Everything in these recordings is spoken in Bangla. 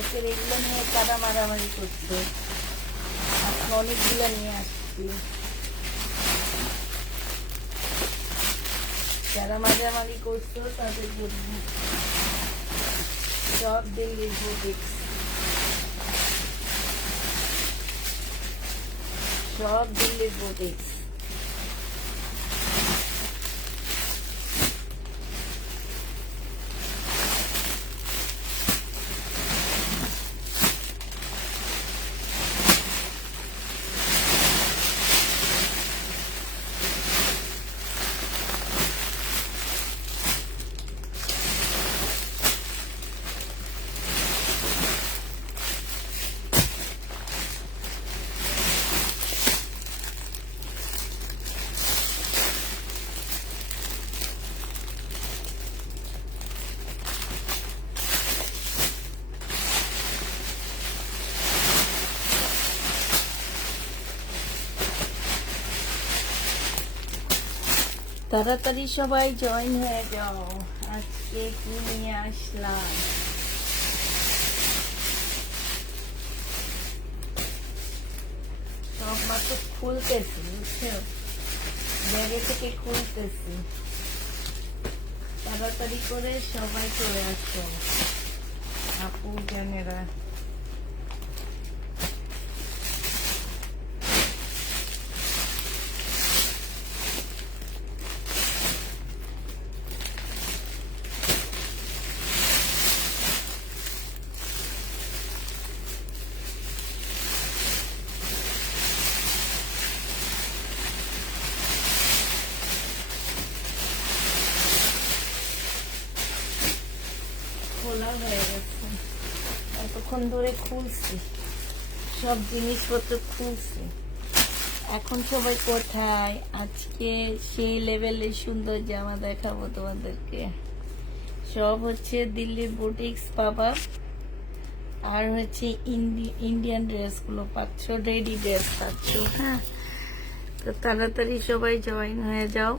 কালকের এগুলো নিয়ে কাদা মারামারি করছে, আজকে অনেকগুলো নিয়ে আসছি। যারা মারামারি করছো তাদের জন্য সব দিল্লির বুটিক্স, সব দিল্লির বুটিক্স। তাড়াতাড়ি সবাই জয়েন হয়ে যাও। আজকে কি নিয়ে আসলাম, সব মাত্র খুলতেছি, বুঝছো, ব্যাগে থেকে খুলতেছি। তাড়াতাড়ি করে সবাই চলে আসো আপু জানেরা। খোলা হয়ে গেছে, এতক্ষণ ধরে খুলছি, সব জিনিসপত্র খুলছি। এখন সবাই কোথায়? আজকে সেই লেভেলের সুন্দর জামা দেখাবো তোমাদেরকে। সব হচ্ছে দিল্লির বুটিক্স পাবা, আর হচ্ছে ইন্ডিয়ান ড্রেসগুলো পাচ্ছ, রেডি ড্রেস পাচ্ছ। হ্যাঁ, তো তাড়াতাড়ি সবাই জয়েন হয়ে যাও।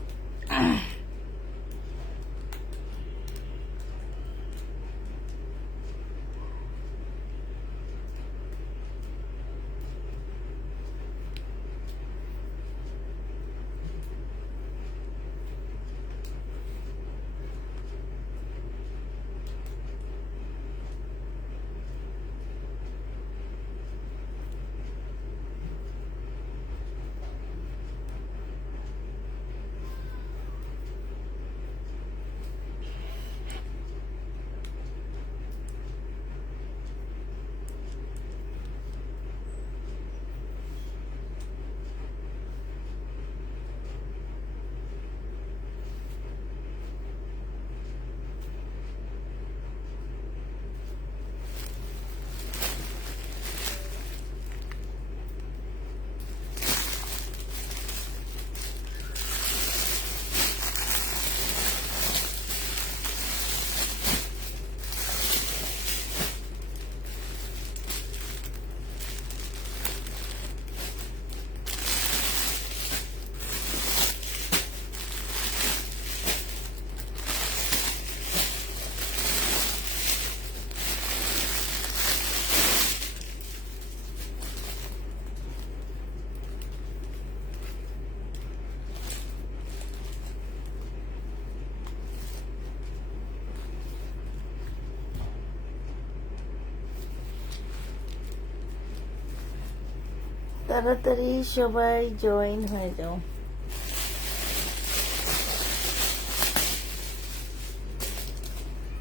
তাড়াতাড়ি সবাই জয়েন হয়ে যাও।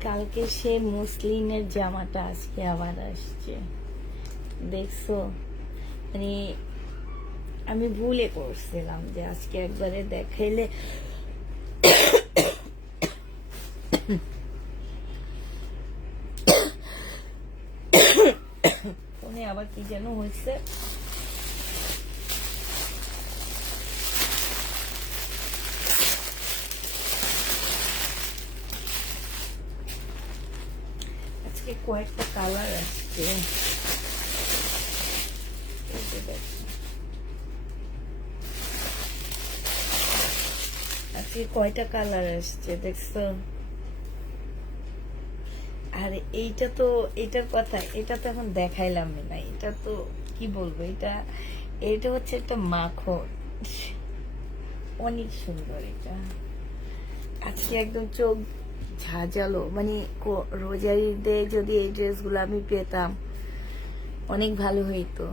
কালকে সে মুসলিমের জামাটা আজকে আবার আসছে, দেখছো? মানে আমি ভুলে করছিলাম যে আজকে একবারে দেখাইলে ফোনে আবার কি যেন হয়েছে। আজকে কয়েকটা কালার আসছে, আজকে কয়টা কালার আসছে দেখছো? আর এইটা তো, এটার কথা, এটা তো এখন দেখাইলাম না, এটা তো কি বলবো, এটা এটা হচ্ছে একটা মাখন, অনেক সুন্দর এটা। আজকে একদম চোখ ঝাঁঝালো, মানে রোজার ঈদে যদি এই ড্রেসগুলো আমি পেতাম অনেক ভালো হইতো।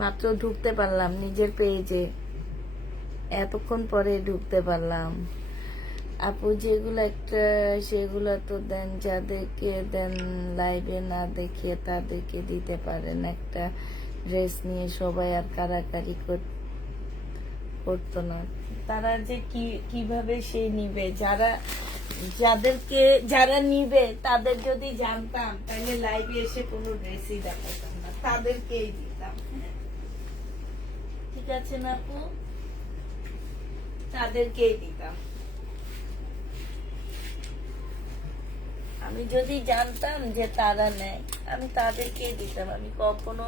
মাত্র ঢুকতে পারলাম নিজের পেজে, এতক্ষণ পরে ঢুকতে পারলাম। আপু যেগুলো একটা সেগুলো তো দেন, যাদেরকে দেন লাইভে না দেখে তাদেরকে দিতে পারেন। একটা ড্রেস নিয়ে সবাই আর কারাকারি করতো না। তারা যে কিভাবে সে নিবে, যারা নিবে তাদের যদি জানতাম তাহলে লাইভে এসে কোনো ড্রেসই দেখাতাম না, তাদেরকেই দিতাম। ঠিক আছে না আপু, তাদেরকেই দিতাম। আমি যদি জানতাম যে তারা নেয় আমি তাদেরকেই দিতাম, আমি কখনো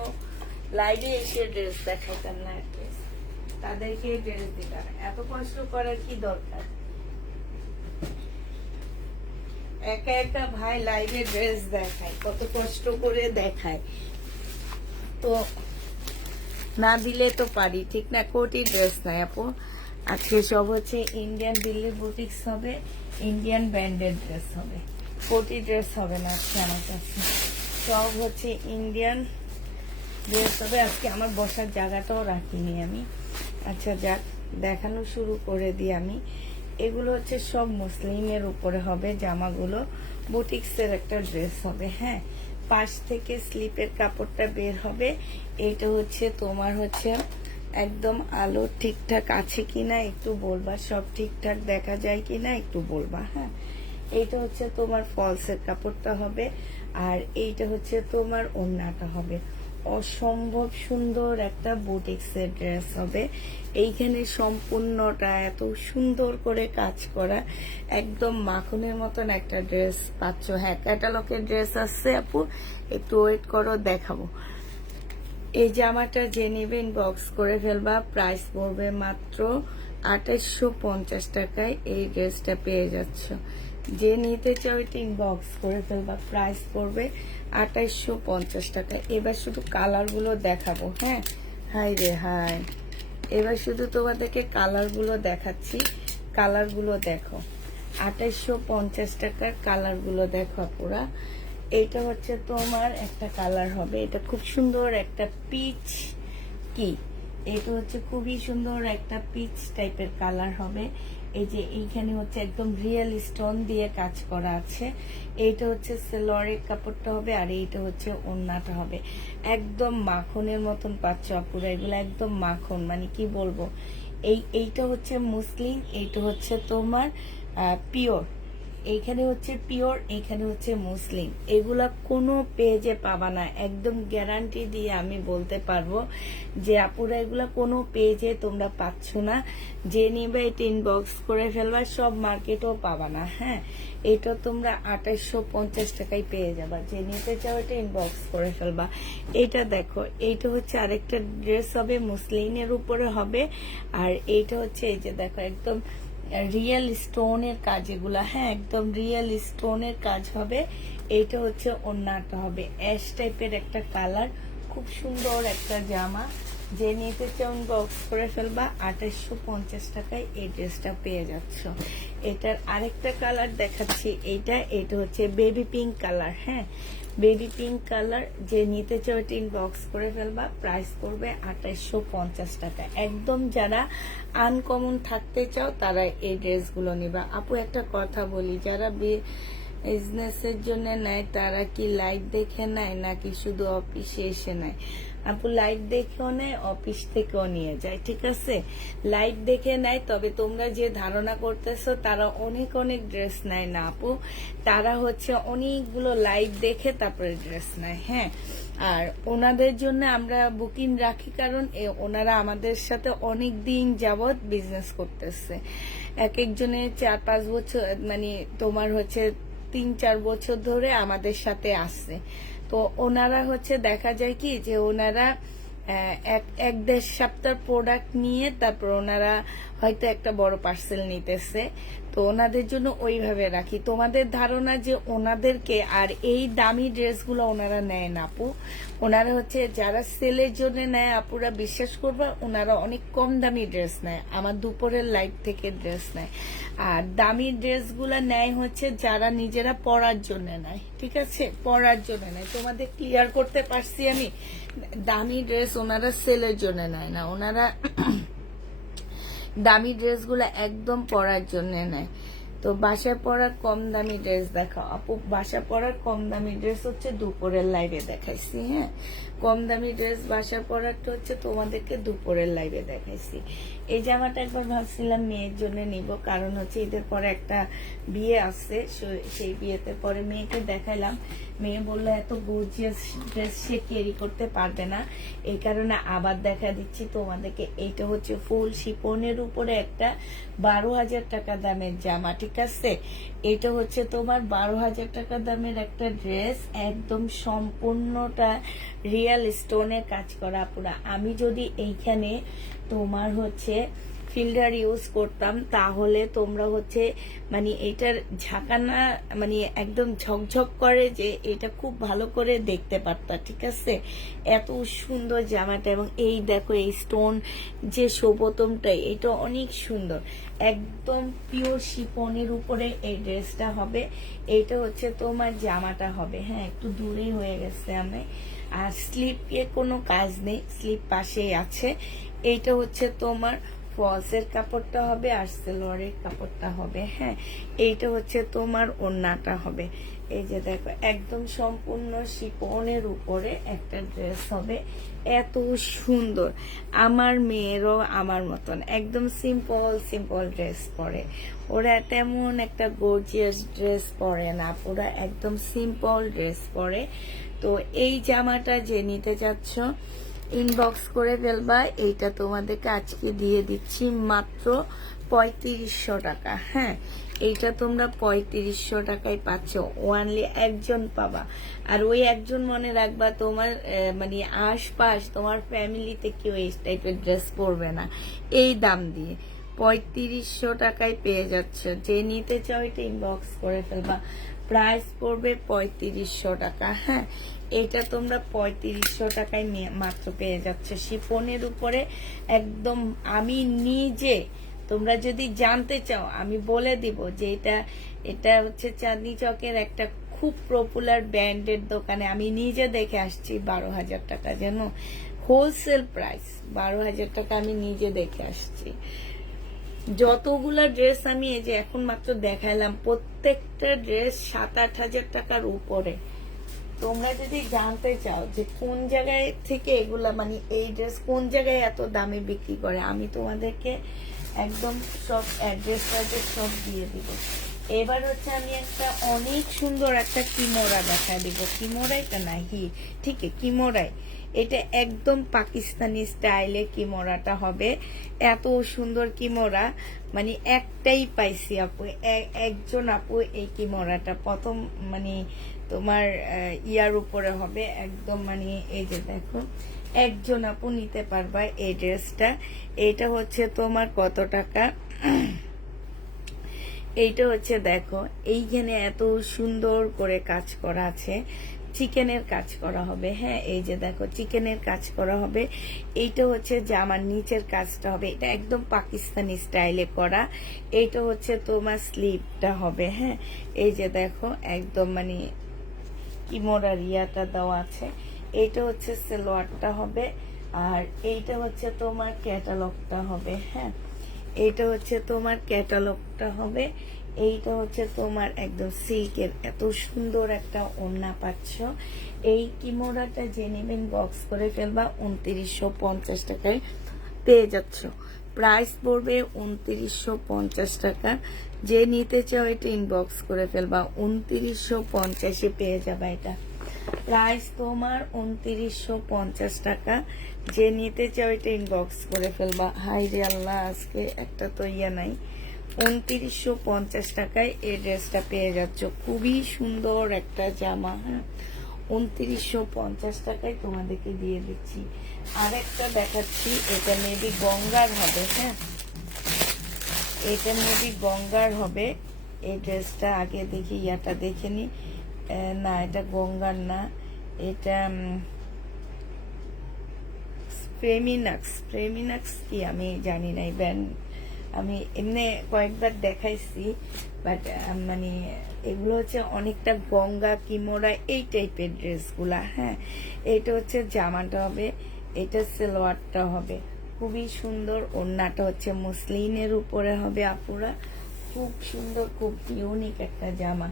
লাইভে এসে ড্রেস দেখাইতাম না, তাদেরকে ড্রেস দিতাম। এত কষ্ট করার কি দরকার? একা একা ভাই লাইভে ড্রেস দেখায়, কত কষ্ট করে দেখায়, তো না দিলে তো পারি, ঠিক না? কোটি ড্রেস নাই আপু, আজকে সব হচ্ছে ইন্ডিয়ান, দিল্লি বুটিক্স হবে, ইন্ডিয়ান ব্র্যান্ডেড ড্রেস হবে, কোটি ড্রেস হবে না আজকে আমার কাছে, সব হচ্ছে ইন্ডিয়ান ড্রেস হবে। আজকে আমার বসার জায়গাটাও রাখিনি আমি। আচ্ছা যাক, দেখানো শুরু করে দিই আমি। এগুলো হচ্ছে সব মুসলিমের উপরে হবে জামাগুলো, বুটিক্সের একটা ড্রেস হবে। হ্যাঁ, পাশ থেকে স্লিপের কাপড়টা বের হবে। এইটা হচ্ছে তোমার হচ্ছে একদম আলো ঠিকঠাক আছে কিনা একটু বলবা, সব ঠিকঠাক দেখা যায় কিনা একটু বলবা। হ্যাঁ, এইটা হচ্ছে তোমার ফলসের কাপড়টা হবে, আর এইটা হচ্ছে তোমার ওড়নাটা হবে। অসম্ভব সুন্দর একটা বুটিক্সের ড্রেস হবে। এইখানে সম্পূর্ণটা এত সুন্দর করে কাজ করা, একদম মাখনের মতন একটা ড্রেস পাচ্ছ। হ্যাঁ, ক্যাটালগের ড্রেস আসছে আপু, একটু ওয়েট করো, দেখাবো। এই জামাটা যে নেবেন বক্স করে ফেলবা, প্রাইস পড়বে মাত্র 2850 টাকায় এই ড্রেসটা পেয়ে যাচ্ছ। যে নিতে চাও এটা ইনবক্স করে ফেলবা, প্রাইস পড়বে 2850 টাকা। এবার শুধু কালারগুলো দেখাবো। হ্যাঁ, হাই রে হাই, এবার শুধু তোমাদেরকে কালারগুলো দেখাচ্ছি, কালারগুলো দেখো। 2850 টাকার কালারগুলো দেখো পুরা। এইটা হচ্ছে তোমার একটা কালার হবে, এটা খুব সুন্দর একটা পিচ, কি এটা হচ্ছে খুবই সুন্দর একটা পিচ টাইপের কালার হবে। এই যে এইখানে হচ্ছে একদম রিয়েল স্টোন দিয়ে কাজ করা আছে। এইটা হচ্ছে সেলোয়ারের কাপড়টা হবে, আর এইটা হচ্ছে ওড়নাটা হবে। একদম মাখনের মতন পাচ্ছ আপুরা, এগুলো একদম মাখন, মানে কি বলবো। এইটা হচ্ছে মুসলিম, এইটা হচ্ছে তোমার পিওর। এইখানে হচ্ছে পিওর, এইখানে হচ্ছে মুসলিম। এগুলা কোনো পেজে পাবা না, একদম গ্যারান্টি দিয়ে আমি বলতে পারবো যে আপুরা এগুলা কোনো পেজে তোমরা পাচ্ছ না। যে নিবে এটা ইনবক্স করে ফেলবা, সব মার্কেটও পাবা না। হ্যাঁ, এটা তোমরা 2850 টাকায় পেয়ে যাবা, যে নিতে চাও এটা ইনবক্স করে ফেলবা। এইটা দেখো, এইটা হচ্ছে আরেকটা ড্রেস হবে, মুসলিমের উপরে হবে। আর এইটা হচ্ছে এই যে দেখো একদম রিয়েল স্টোনের কাজ এগুলা। হ্যাঁ, একদম রিয়েল স্টোনের কাজ হবে। এইটা হচ্ছে ওড়নাটা হবে অ্যাশ টাইপের একটা কালার, খুব সুন্দর একটা জামা। যে নিতে চাও বক্স করে ফেলবা, 2850 টাকায় এই ড্রেসটা পেয়ে যাচ্ছ। এটার আরেকটা কালার দেখাচ্ছি, এটা হচ্ছে বেবি পিঙ্ক কালার। হ্যাঁ, বেবি পিঙ্ক কালার, যে নিতে চাও এটা ইনবক্স করে ফেলবা, প্রাইস করবে 2850 টাকা। একদম যারা আনকমন থাকতে চাও তারা এই ড্রেসগুলো নিবা। আপু একটা কথা বলি, যারা বিজনেসের জন্য নেয় তারা কি লাইভ দেখে নেয় নাকি শুধু অফিসে এসে নেয়? আপু লাইভ দেখেও নেয়, অফিস থেকেও নিয়ে যায়, ঠিক আছে? লাইভ দেখে নেয়, তবে তোমরা যে ধারণা করতেছো তারা অনেক অনেক ড্রেস নেয় না আপু, তারা হচ্ছে অনেকগুলো লাইভ দেখে তারপরে ড্রেস নেয়। হ্যাঁ, আর ওনাদের জন্য আমরা বুকিং রাখি, কারণ ওনারা আমাদের সাথে অনেক দিন যাবৎ বিজনেস করতেছে। এক একজনের 4-5 বছর, মানে তোমার হচ্ছে 3-4 বছর ধরে আমাদের সাথে আসছে। তো ওনারা হচ্ছে দেখা যায় কি যে ওনারা 1-1.5 সপ্তাহ প্রোডাক্ট নিয়ে তারপর ওনারা হয়তো একটা বড় পার্সেল নিতেছে, তো ওনাদের জন্য ওইভাবে রাখি। তোমাদের ধারণা যে ওনাদেরকে আর এই দামি ড্রেসগুলো ওনারা নেয় না আপু, ওনারা হচ্ছে যারা সেলের জন্য নেয় আপুরা, বিশ্বাস করবা ওনারা অনেক কম দামি ড্রেস নেয়, আমার দুপুরের লাইভ থেকে ড্রেস নেয়। আর দামি ড্রেসগুলা নেয় হচ্ছে যারা নিজেরা পরার জন্য নেয়, ঠিক আছে, পরার জন্য নেয়। তোমাদের ক্লিয়ার করতে পারছি আমি? দামি ড্রেস ওনারা সেলের জন্য নেয় না, ওনারা দামি ড্রেসগুলো একদম পরার জন্য নেয়। তো বাসায় পরার কম দামি ড্রেস দেখাও আপু। বাসা পরার কম দামি ড্রেস হচ্ছে দুপুরের লাইভে দেখাইছি। হ্যাঁ, কম দামি ড্রেস বাসা পরারটা হচ্ছে তোমাদেরকে দুপুরের লাইভে দেখাইছি। এই জামাটা একবার ভাবছিলাম মেয়ের জন্য নিব, কারণ হচ্ছে ঈদের পরে একটা বিয়ে আসছে, সেই বিয়েতে পরে মেয়েকে দেখাইলাম। মেয়ে বললো এত গর্জিয়াস ড্রেস সে ক্যারি করতে পারবে না, এই কারণে আবার দেখা দিচ্ছি তোমাদেরকে। এইটা হচ্ছে ফুল শিপনের উপরে একটা 12,000 টাকা দামের জামা, ঠিক আছে। এটা হচ্ছে তোমার 12,000 টাকা দামের একটা ড্রেস, একদম সম্পূর্ণটা রিয়েল স্টোনে কাজ করা পুরা। আমি যদি এইখানে তোমার হচ্ছে ফিল্টার ইউজ করতাম তাহলে তোমরা হচ্ছে মানে এটার ঝাঁকানা মানে একদম ঝকঝক করে, যে এটা খুব ভালো করে দেখতে পারতা, ঠিক আছে। এত সুন্দর জামাটা, এবং এই দেখো এই স্টোন যে শোভতমটা, এটা অনেক সুন্দর, একদম পিওর শিফনের উপরে এই ড্রেসটা হবে। এইটা হচ্ছে তোমার জামাটা হবে। হ্যাঁ, একটু দূরেই হয়ে গেছে আমি। আর স্লিপে কোনো কাজ নেই, স্লিপ পাশেই আছে। এইটা হচ্ছে তোমার ফলসের কাপড়টা হবে আর সেলোয়ারের কাপড়টা হবে। হ্যাঁ, এইটা হচ্ছে তোমার ওড়নাটা হবে। এই যে দেখো একদম সম্পূর্ণ শিফনের উপরে একটা ড্রেস হবে, এত সুন্দর। আমার মেয়েরও আমার মতন একদম সিম্পল সিম্পল ড্রেস পরে, ওরা তেমন একটা গর্জিয়াস ড্রেস পরে না, পুরা একদম সিম্পল ড্রেস পরে। তো এই জামাটা যে নিতে চাচ্ছ ইনবক্স করে ফেলবা। এইটা তোমাদেরকে আজকে দিয়ে দিচ্ছি মাত্র 3500 টাকা। হ্যাঁ, এইটা তোমরা 3500 টাকায় পাচ্ছ, ওয়ানলি একজন পাবা। আর ওই একজন মনে রাখবা, তোমার মানে আশপাশ তোমার ফ্যামিলিতে কেউ এই টাইপের ড্রেস পরবে না এই দাম দিয়ে। 3500 টাকায় পেয়ে যাচ্ছ, যে নিতে চাও এটা ইনবক্স করে ফেলবা। প্রাইস পড়বে 3500 টাকা। হ্যাঁ, এটা তোমরা 3500 টাকায় মাত্র পেয়ে যাচ্ছ শিফনের উপরে একদম। আমি নিজে, তোমরা যদি জানতে চাও আমি বলে দিব যে এটা হচ্ছে চাঁদনি চকের একটা খুব পপুলার ব্র্যান্ডের দোকানে আমি নিজে দেখে আসছি 12,000 টাকা, যেন হোলসেল প্রাইস 12,000 টাকা আমি নিজে দেখে আসছি। যতগুলা ড্রেস আমি এই যে এখন মাত্র দেখাইলাম, প্রত্যেকটা ড্রেস 7-8 হাজার টাকার উপরে। তোমরা যদি জানতে চাও যে কোন জায়গায় থেকে এগুলা মানে এই ড্রেস কোন জায়গায় এত দামে বিক্রি করে, আমি তোমাদেরকে একদম সব অ্যাড্রেস সব দিয়ে দিব। এবার হচ্ছে আমি একটা অনেক সুন্দর একটা কিমোরা দেখা দিব। কিমোরাইটা না ঠিক কিমোরাই, এটা একদম পাকিস্তানি স্টাইলে কিমোরাটা হবে। এত সুন্দর কিমোরা, মানে একটাই পাইছি আপু, একজন আপু এই কিমোরাটা প্রথম মানে তোমার ইয়ার উপরে হবে একদম, মানে এই যে দেখো একজন আপু নিতে পারবা এই ড্রেসটা। এটা হচ্ছে তোমার কত টাকা, এইটা হচ্ছে দেখো এইখানে এত সুন্দর করে কাজ করা আছে, চিকেনের কাজ করা হবে। হ্যাঁ, এই যে দেখো চিকেনের কাজ করা হবে। এইটা হচ্ছে জামার নিচের কাজটা হবে, এটা একদম পাকিস্তানি স্টাইলে করা। এইটা হচ্ছে তোমার স্লিভটা হবে। হ্যাঁ, এই যে দেখো একদম মানে কিমোরা রিয়াটা দেওয়া আছে। এইটা হচ্ছে সেলোয়ারটা হবে, আর এইটা হচ্ছে তোমার ক্যাটালগটা হবে। হ্যাঁ, এইটা হচ্ছে তোমার ক্যাটালগটা হবে। এইটা হচ্ছে তোমার একদম সিল্কের এত সুন্দর একটা ওড়না পাচ্ছ। এই কিমোরাটা যে নেবেন বক্স করে ফেলবা, 2950 টাকায় পেয়ে যাচ্ছ। প্রাইস পড়বে 2950 টাকা। যে নিতে চাও এটা ইনবক্স করে ফেলবা, 2950 পেয়ে যাবে। এটা প্রাইস তোমার 2950 টাকা। যে নিতে চাও এটা ইনবক্স করে ফেলবা। হাই রে আল্লাহ, আজকে একটা তো ইয়ে নাই। 2950 টাকায় এই ড্রেসটা পেয়ে যাচ্ছ, খুবই সুন্দর একটা জামা। হ্যাঁ, 2950 টাকায় তোমাদেরকে দিয়ে দিচ্ছি। আরেকটা দেখাচ্ছি, এটা মেবি গঙ্গার হবে। হ্যাঁ, এটা মেবি গঙ্গার হবে। এই ড্রেসটা আগে দেখি, ইয়াটা দেখে নি। না, এটা গঙ্গার না, এটা প্রেমিনাক্স কি আমি জানি না। ব্যান্ড আমি এমনি কয়েকবার দেখাইছি, বাট মানে এগুলো হচ্ছে অনেকটা গঙ্গা কিমোরা এই টাইপের ড্রেসগুলা। হ্যাঁ, এটা হচ্ছে জামাটা হবে, এটা সালোয়ারটা হবে, খুবই সুন্দর। ওড়নাটা হচ্ছে মসলিনের উপরে হবে আপুরা, খুব সুন্দর, খুব ইউনিক একটা জামা।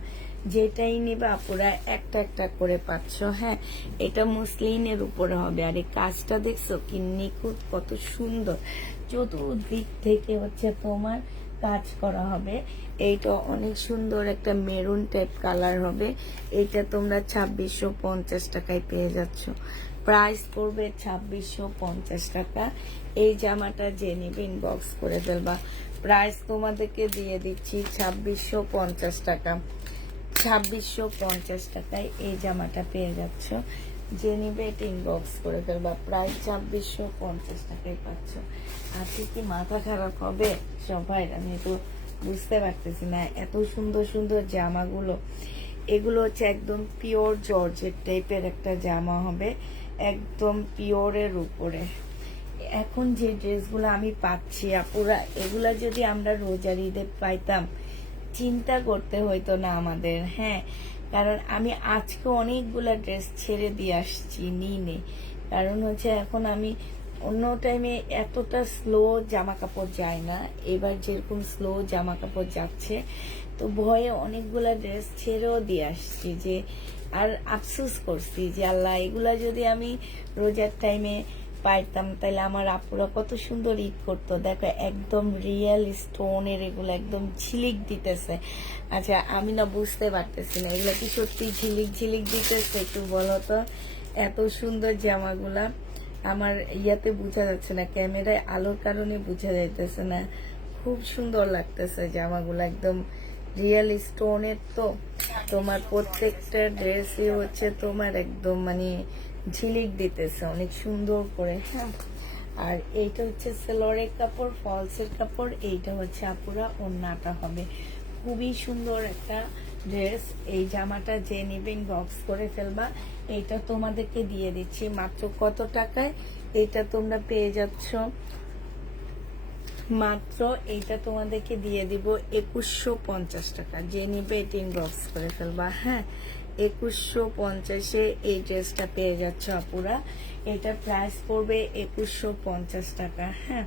যেটাই নেবে আপুরা একটা একটা করে পাচ্ছ। হ্যাঁ, এটা মসলিনের উপরে হবে। আর এই কাজটা দেখছো কি নিখুঁত, কত সুন্দর, চতুর্দিক থেকে হচ্ছে তোমার কাজ করা হবে। এইটা অনেক সুন্দর একটা মেরুন টাইপ কালার হবে। এটা তোমরা 2650 টাকায় পেয়ে যাচ্ছ। প্রাইস পড়বে 2650 টাকা। এই জামাটা যে নিবে ইনবক্স করে ফেলবা। প্রাইস তোমাদেরকে দিয়ে দিচ্ছি 2650 টাকা। 2650 টাকায় এই জামাটা পেয়ে যাচ্ছ। যে নিবে এটা ইনবক্স করে ফেলবা। প্রাইস 2650 টাকায় পাচ্ছ। আজকে কি মাথা খারাপ হবে সবাই? আমি তো বুঝতে পারতেছি না। এত সুন্দর সুন্দর জামাগুলো, এগুলো হচ্ছে একদম পিওর জর্জেট টাইপের একটা জামা হবে, একদম পিওরের উপরে। এখন যে ড্রেসগুলো আমি পাচ্ছি আপুরা, এগুলা যদি আমরা রোজার ঈদে পাইতাম, চিন্তা করতে হইতো না আমাদের। হ্যাঁ, কারণ আমি আজকে অনেকগুলা ড্রেস ছেড়ে দিয়ে আসছি নিয়ে। কারণ হচ্ছে এখন আমি অন্য টাইমে এতটা স্লো জামা কাপড় যায় না, এবার যেরকম স্লো জামা কাপড় যাচ্ছে, তো ভয়ে অনেকগুলা ড্রেস ছেড়েও দিয়ে আসছি। যে আর আফসোস করছি যে আল্লাহ, এগুলা যদি আমি রোজার টাইমে পাইতাম তাহলে আমার আপুরা কত সুন্দর ঈদ করতো। দেখো একদম রিয়েল স্টোনের, এগুলো একদম ঝিলিক দিতেছে। আচ্ছা, আমি না বুঝতে পারতেছি না এগুলো কি সত্যি ঝিলিক ঝিলিক দিতেছে, একটু বলো তো। এত সুন্দর জামাগুলা আমার ইয়াতে বোঝা যাচ্ছে না, ক্যামেরায় আলোর কারণে বোঝা যাইতেছে না। খুব সুন্দর লাগতেছে জামাগুলো, একদম রিয়েল স্টোনের। তো তোমার প্রত্যেকটা ড্রেসই হচ্ছে তোমার একদম মানে ঝিলিক দিতেছে অনেক সুন্দর করে। হ্যাঁ, আর এইটা হচ্ছে সেলোয়ারের কাপড়, ফলসের কাপড়। এইটা হচ্ছে আপুরা ওড়নাটা হবে। খুবই সুন্দর একটা ড্রেস। এই জামাটা যে নিবেন বক্স করে ফেলবা। এইটা তোমাদেরকে দিয়ে দিচ্ছি মাত্র কত টাকায়? এটা তোমরা পেয়ে যাচ্ছ মাত্র, এইটা তোমাদেরকে দিয়ে দিব 2150 টাকা। যে নিবে এটা ইনবক্স করে ফেলবা। হ্যাঁ, 2150-এ এই ড্রেসটা পেয়ে যাচ্ছ আপুরা। এটা প্রাইস পড়বে 2150 টাকা। হ্যাঁ,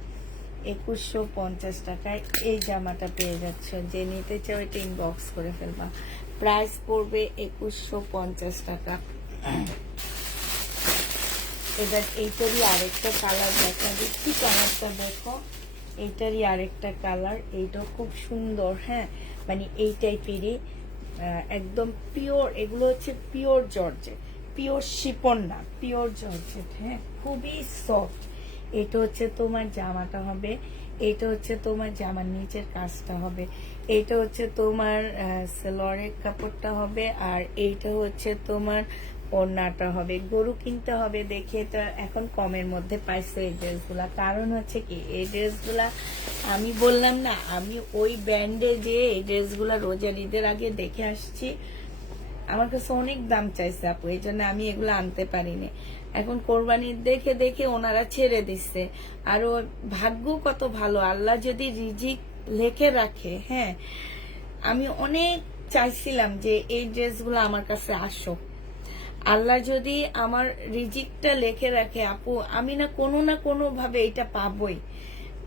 2150 টাকায় এই জামাটা পেয়ে যাচ্ছ। যে নিতে চাও এটা ইনবক্স করে ফেলবা। প্রাইস পড়বে 2150 টাকা। এবার এইটারই আরেকটা কালার দেখা দিচ্ছি, কালারটা দেখো। এইটারই আরেকটা কালার, এইটাও খুব সুন্দর। হ্যাঁ, মানে এই টাইপেরই একদম পিওর। এগুলো হচ্ছে পিওর জর্জেট, পিওর শিপন না, পিওর জর্জেট। হ্যাঁ, খুবই সফট। এটা হচ্ছে তোমার জামাটা হবে, এটা হচ্ছে তোমার জামার নিচের কাজটা হবে, এইটা হচ্ছে তোমার সেলোয়ারের কাপড়টা হবে, আর এইটা হচ্ছে তোমার ওড়নাটা হবে। গরু কিনতে হবে দেখে এটা এখন কমের মধ্যে পাইছে এই ড্রেসগুলা। কারণ হচ্ছে কি, এই ড্রেসগুলা আমি বললাম না, আমি ওই ব্র্যান্ডে যে এই ড্রেসগুলা রোজার ঈদের আগে দেখে আসছি, আমার কাছে অনেক দাম চাইছে আপু, এই জন্য আমি এগুলো আনতে পারিনি। এখন কোরবানির দেখে দেখে ওনারা ছেড়ে দিচ্ছে। আর ও ভাগ্য কত ভালো, আল্লাহ যদি রিজিক লেখে রাখে। হ্যাঁ, আমি অনেক চাইছিলাম যে এই ড্রেসগুলো আমার কাছে আসুক। আল্লাহ যদি আমার রিজিকটা লেখে রাখে আপু, আমি না কোনো ভাবে এটা পাবই।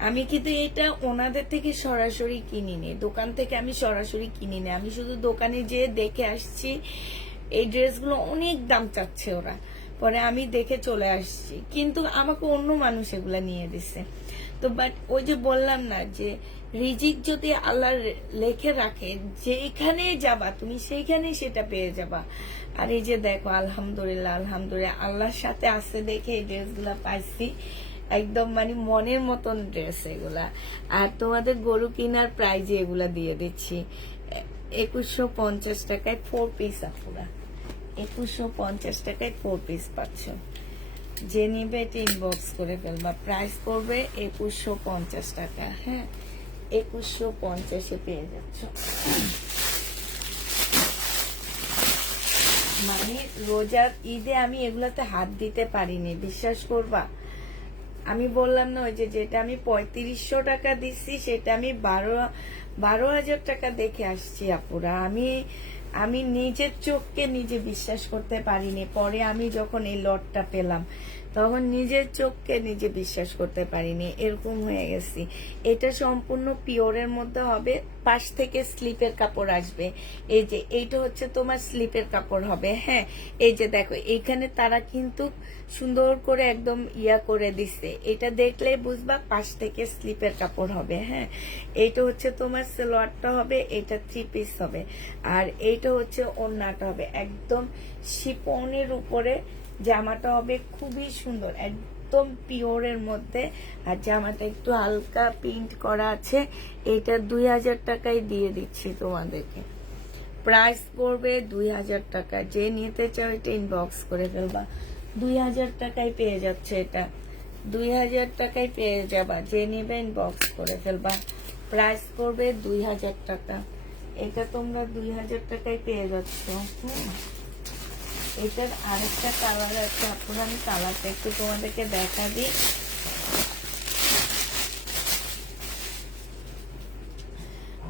আমি কিন্তু এটা ওনাদের থেকে সরাসরি কিনিনি, দোকান থেকে আমি সরাসরি কিনিনি। আমি শুধু দোকানে যেয়ে দেখে আসছি এই ড্রেসগুলো অনেক দাম চাচ্ছে ওরা। পরে আমি দেখে চলে আসছি, কিন্তু আমাকে অন্য মানুষ এগুলা নিয়ে দিছে। তো বাট ওই যে বললাম না, যে রিজিক যদি আল্লাহ লেখে রাখে, যেখানে যাবা তুমি সেইখানে সেটা পেয়ে যাবা। আর এই যে দেখো, আলহামদুলিল্লাহ আলহামদুলিল্লাহ আল্লাহর সাথে আসতে দেখে এই ড্রেসগুলা পাইছি। একদম মানে মনের মতন ড্রেস এগুলা। আর তোমাদের গরু কেনার প্রাইজে এগুলা দিয়ে দিচ্ছি 2150 টাকায় 4 পিস আপুরা। 2150 টাকায় 4 পিস পাচ্ছ। যে নিবে এটা ইনবক্স করে ফেলবা। প্রাইস করবে 2150 টাকা। হ্যাঁ, 2150 পেয়ে যাচ্ছ। মানে রোজার ঈদে আমি এগুলাতে হাত দিতে পারিনি, বিশ্বাস করবা। আমি বললাম না, ওই যে যেটা আমি 3500 টাকা দিচ্ছি সেটা আমি 12,000 টাকা দেখে আসছি আপুরা। আমি নিজের চোখকে নিজে বিশ্বাস করতে পারিনি। পরে আমি যখন এই লটটা পেলাম তখন নিজের চোখকে নিজে বিশ্বাস করতে পারিনি, এরকম হয়ে গেছি। এটা সম্পূর্ণ পিওরের মধ্যে হবে, পাশ থেকে স্লিপের কাপড় আসবে। এই যে এইটা হচ্ছে তোমার স্লিপের কাপড় হবে। হ্যাঁ, এই যে দেখো এইখানে তারা কিন্তু সুন্দর করে একদম ইয়া করে দিচ্ছে, এটা দেখলে বুঝবা পাশ থেকে স্লিপের কাপড় হবে। হ্যাঁ, এইটা হচ্ছে তোমার সালোয়ারটা হবে, এটা 3 পিস হবে, আর এইটা হচ্ছে ওড়নাটা হবে একদম শিফনের উপরে। জামাটা হবে খুবই সুন্দর, একদম পিওরের মধ্যে। আর জামাটা একটু হালকা প্রিন্ট করা আছে। এটা 2000 টাকায় দিয়ে দিচ্ছি তোমাদেরকে। প্রাইস পড়বে 2000 টাকা। যে নিতে চাও এটা ইনবক্স করে ফেলবা। 2000 টাকায় পেয়ে যাচ্ছে, এটা 2000 টাকায় পেয়ে যাবা। যে নেবে ইনবক্স করে ফেলবা। প্রাইস পড়বে 2000 টাকা। এটা তোমরা 2000 টাকায় পেয়ে যাচ্ছ। এটার আরেকটা কালার আছে, আপনারা আমি কালারটা একটু তোমাদেরকে দেখা দিই।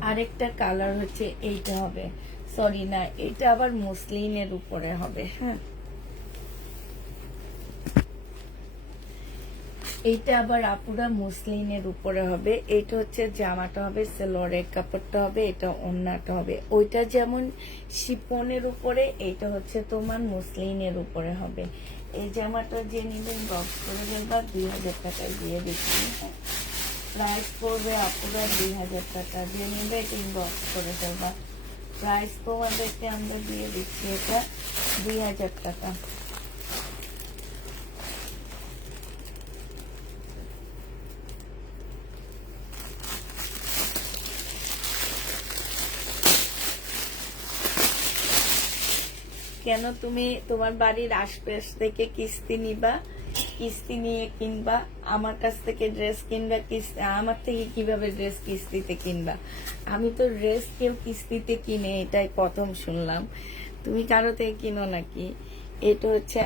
আরেকটা কালার হচ্ছে এইটা হবে, সরি না, এটা আবার মসলিনের উপরে হবে। হ্যাঁ, এইটা আবার আপুরা মসলিনের উপরে হবে। এটা হচ্ছে জামাটা হবে, সালোয়ারের কাপড়টা হবে, এটা ওড়নাটা হবে। ওইটা যেমন শিফনের উপরে, এইটা হচ্ছে তোমার মসলিনের উপরে হবে। এই জামাটা যে নিবেন বক্স করে ফেলবা, 2000 টাকায় দিয়ে দিচ্ছি। প্রাইস পড়বে আপুরা 2000 টাকা। যে নিবে এটা ইনবক্স করে ফেলবা। প্রাইস তোমাদেরকে আমরা দিয়ে দিচ্ছি, এটা 2000 টাকা। কেন তুমি তোমার বাড়ির আশপাশ থেকে কিস্তি নিবা, কিস্তি নিয়ে কিনবা, আমার কাছ থেকে ড্রেস কিনবা, আমার থেকে কিভাবে ড্রেস কিস্তিতে কিনবা? আমি তো ড্রেস কেউ কিস্তিতে কিনে এটাই প্রথম শুনলাম। তুমি কারো থেকে কিনো নাকি? এটা হচ্ছে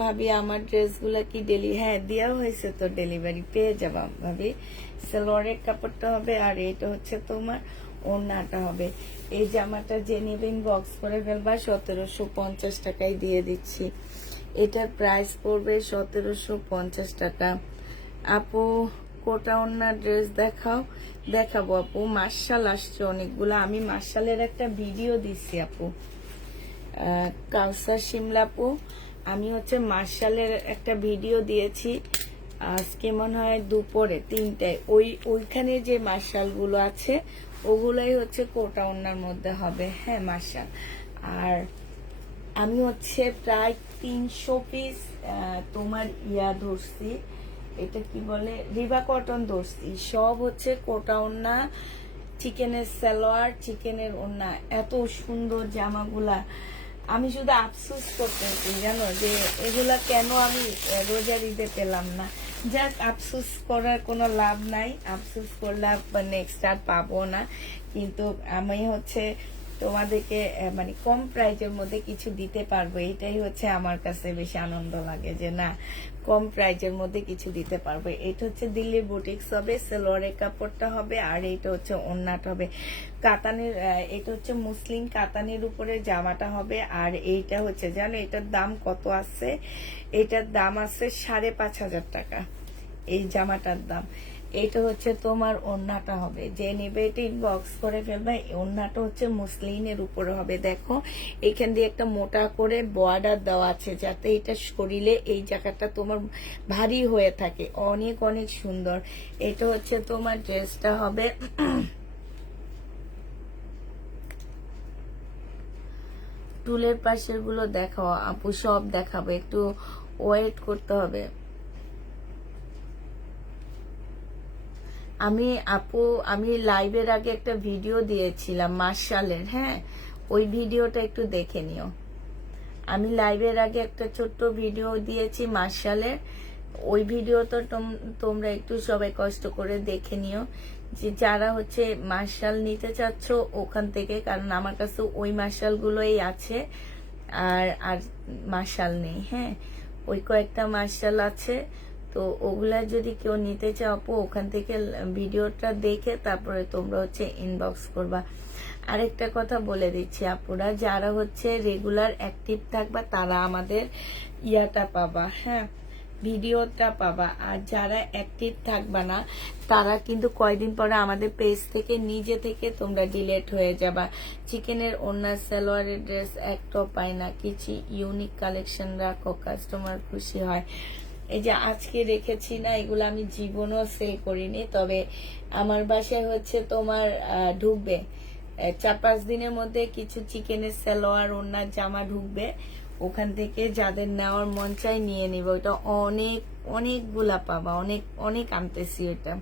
ভাবি আমার ড্রেসগুলা কি হ্যাঁ দেওয়া হয়েছে তো, ডেলিভারি পেয়ে যাবা ভাবি। সালোয়ারের কাপড়টা হবে, আর এটা হচ্ছে তোমার ওড়নাটা হবে। এই জামাটা যে নেবেন বক্স করে ফেলবা, 1750 টাকায় দিয়ে দিচ্ছি। এটার প্রাইস পড়বে 1750 টাকা। আপু কোটা ওড়নার ড্রেস দেখাও। দেখাবো আপু, মার্শাল আসছে অনেকগুলো। আমি মার্শালের একটা ভিডিও দিচ্ছি আপু, কাউসার শিমলাপু। আমি হচ্ছে মার্শালের একটা ভিডিও দিয়েছি আজকে মনে হয় দুপুরে 3টায়। ওইখানে যে মার্শালগুলো আছে ওগুলাই হচ্ছে কোটা ওড়নার মধ্যে হবে। হ্যাঁ, মার্শাল। আর আমি হচ্ছে প্রায় 300 পিস তোমার ইয়া ধরছি, এটা কি বলে, রিবা কটন ধরছি। সব হচ্ছে কোটা ওড়না, চিকেনের সালোয়ার, চিকেনের ওড়না। এত সুন্দর জামাগুলা। আমি শুধু আফসোস করতেছি জানো, যে এগুলা কেন আমি রোজার ঈদে পেলাম না। যাক, আফসোস করার কোনো লাভ নাই, আফসোস করলে নেক্সট আর পাবো না। কিন্তু আমি হচ্ছে তোমাদেরকে মানে কম প্রাইজের মধ্যে কিছু দিতে পারবো, এটাই হচ্ছে আমার কাছে বেশি আনন্দ লাগে, যে না কম প্রাইজের মধ্যে কিছু দিতে পারবো। এটা হচ্ছে দিল্লি বুটিক্স হবে, সালোয়ারের কাপড়টা হবে, আর এটা হচ্ছে ওড়নাটা হবে কাতানের। এটা হচ্ছে মুসলিম কাতানের উপরে জামাটা হবে। আর এইটা হচ্ছে জানো এটার দাম কত আছে? এটার দাম আছে 5,500 টাকা এই জামাটার দাম। এটা হচ্ছে তোমার ওড়নাটা হবে, যে নেবে এটা ইনবক্স করে ফেলবে। ওড়নাটা হচ্ছে মুসলিনের উপরে হবে। দেখো এখান দিয়ে একটা মোটা করে বর্ডার দেওয়া আছে, যাতে এটা শরীরে এই জায়গাটা তোমার ভারী হয়ে থাকে। অনেক অনেক সুন্দর। এটা হচ্ছে তোমার ড্রেসটা হবে। টুলের পাশের গুলো দেখাও আপু, সব দেখাবো, একটু ওয়েট করতে হবে। আমি লাইভের আগে একটা ভিডিও দিয়েছিলাম মার্শালের। হ্যাঁ, ওই ভিডিওটা একটু দেখে নিও। আমি লাইভের আগে একটা ছোট্ট ভিডিও দিয়েছি মার্শালের, ওই ভিডিওটা তোমরা একটু সবাই কষ্ট করে দেখে নিও। যে যারা হচ্ছে মার্শাল নিতে চাচ্ছ ওখান থেকে, কারণ আমার কাছে ওই মার্শালগুলোই আছে, আর আর মার্শাল নেই। হ্যাঁ, ওই কয়েকটা মার্শাল আছে, তো ওগুলা যদি কেউ নিতে চাও আপু ওখান থেকে ভিডিওটা দেখে তারপরে তোমরা হচ্ছে ইনবক্স করবা। আরেকটা কথা বলে দিচ্ছি আপুরা, যারা হচ্ছে রেগুলার অ্যাক্টিভ থাকবা তারা আমাদের ইয়াটা পাবা, হ্যাঁ, ভিডিওটা পাবা। আর যারা অ্যাক্টিভ থাকবা না তারা কিন্তু কয়দিন পরে আমাদের পেজ থেকে নিজে থেকে তোমরা ডিলেট হয়ে যাবা। চিকেনের ওড়না, সালোয়ারের ড্রেস একটাও পায় না, কিছু ইউনিক কালেকশন রাখো, কাস্টমার খুশি হয়। এই যে আজকে রেখেছি না, এগুলো আমি জীবনও সেল করিনি, তবে আমার বাসায় হচ্ছে তোমার ঢুকবে 4-5 দিনের মধ্যে কিছু চিকেনের সালোয়ার ওড়নার জামা ঢুকবে। ওখান থেকে যাদের নেওয়ার মন চাই নিয়ে নিব। ওটা অনেকগুলা পাবা, অনেক অনেক আনতেছি এটা।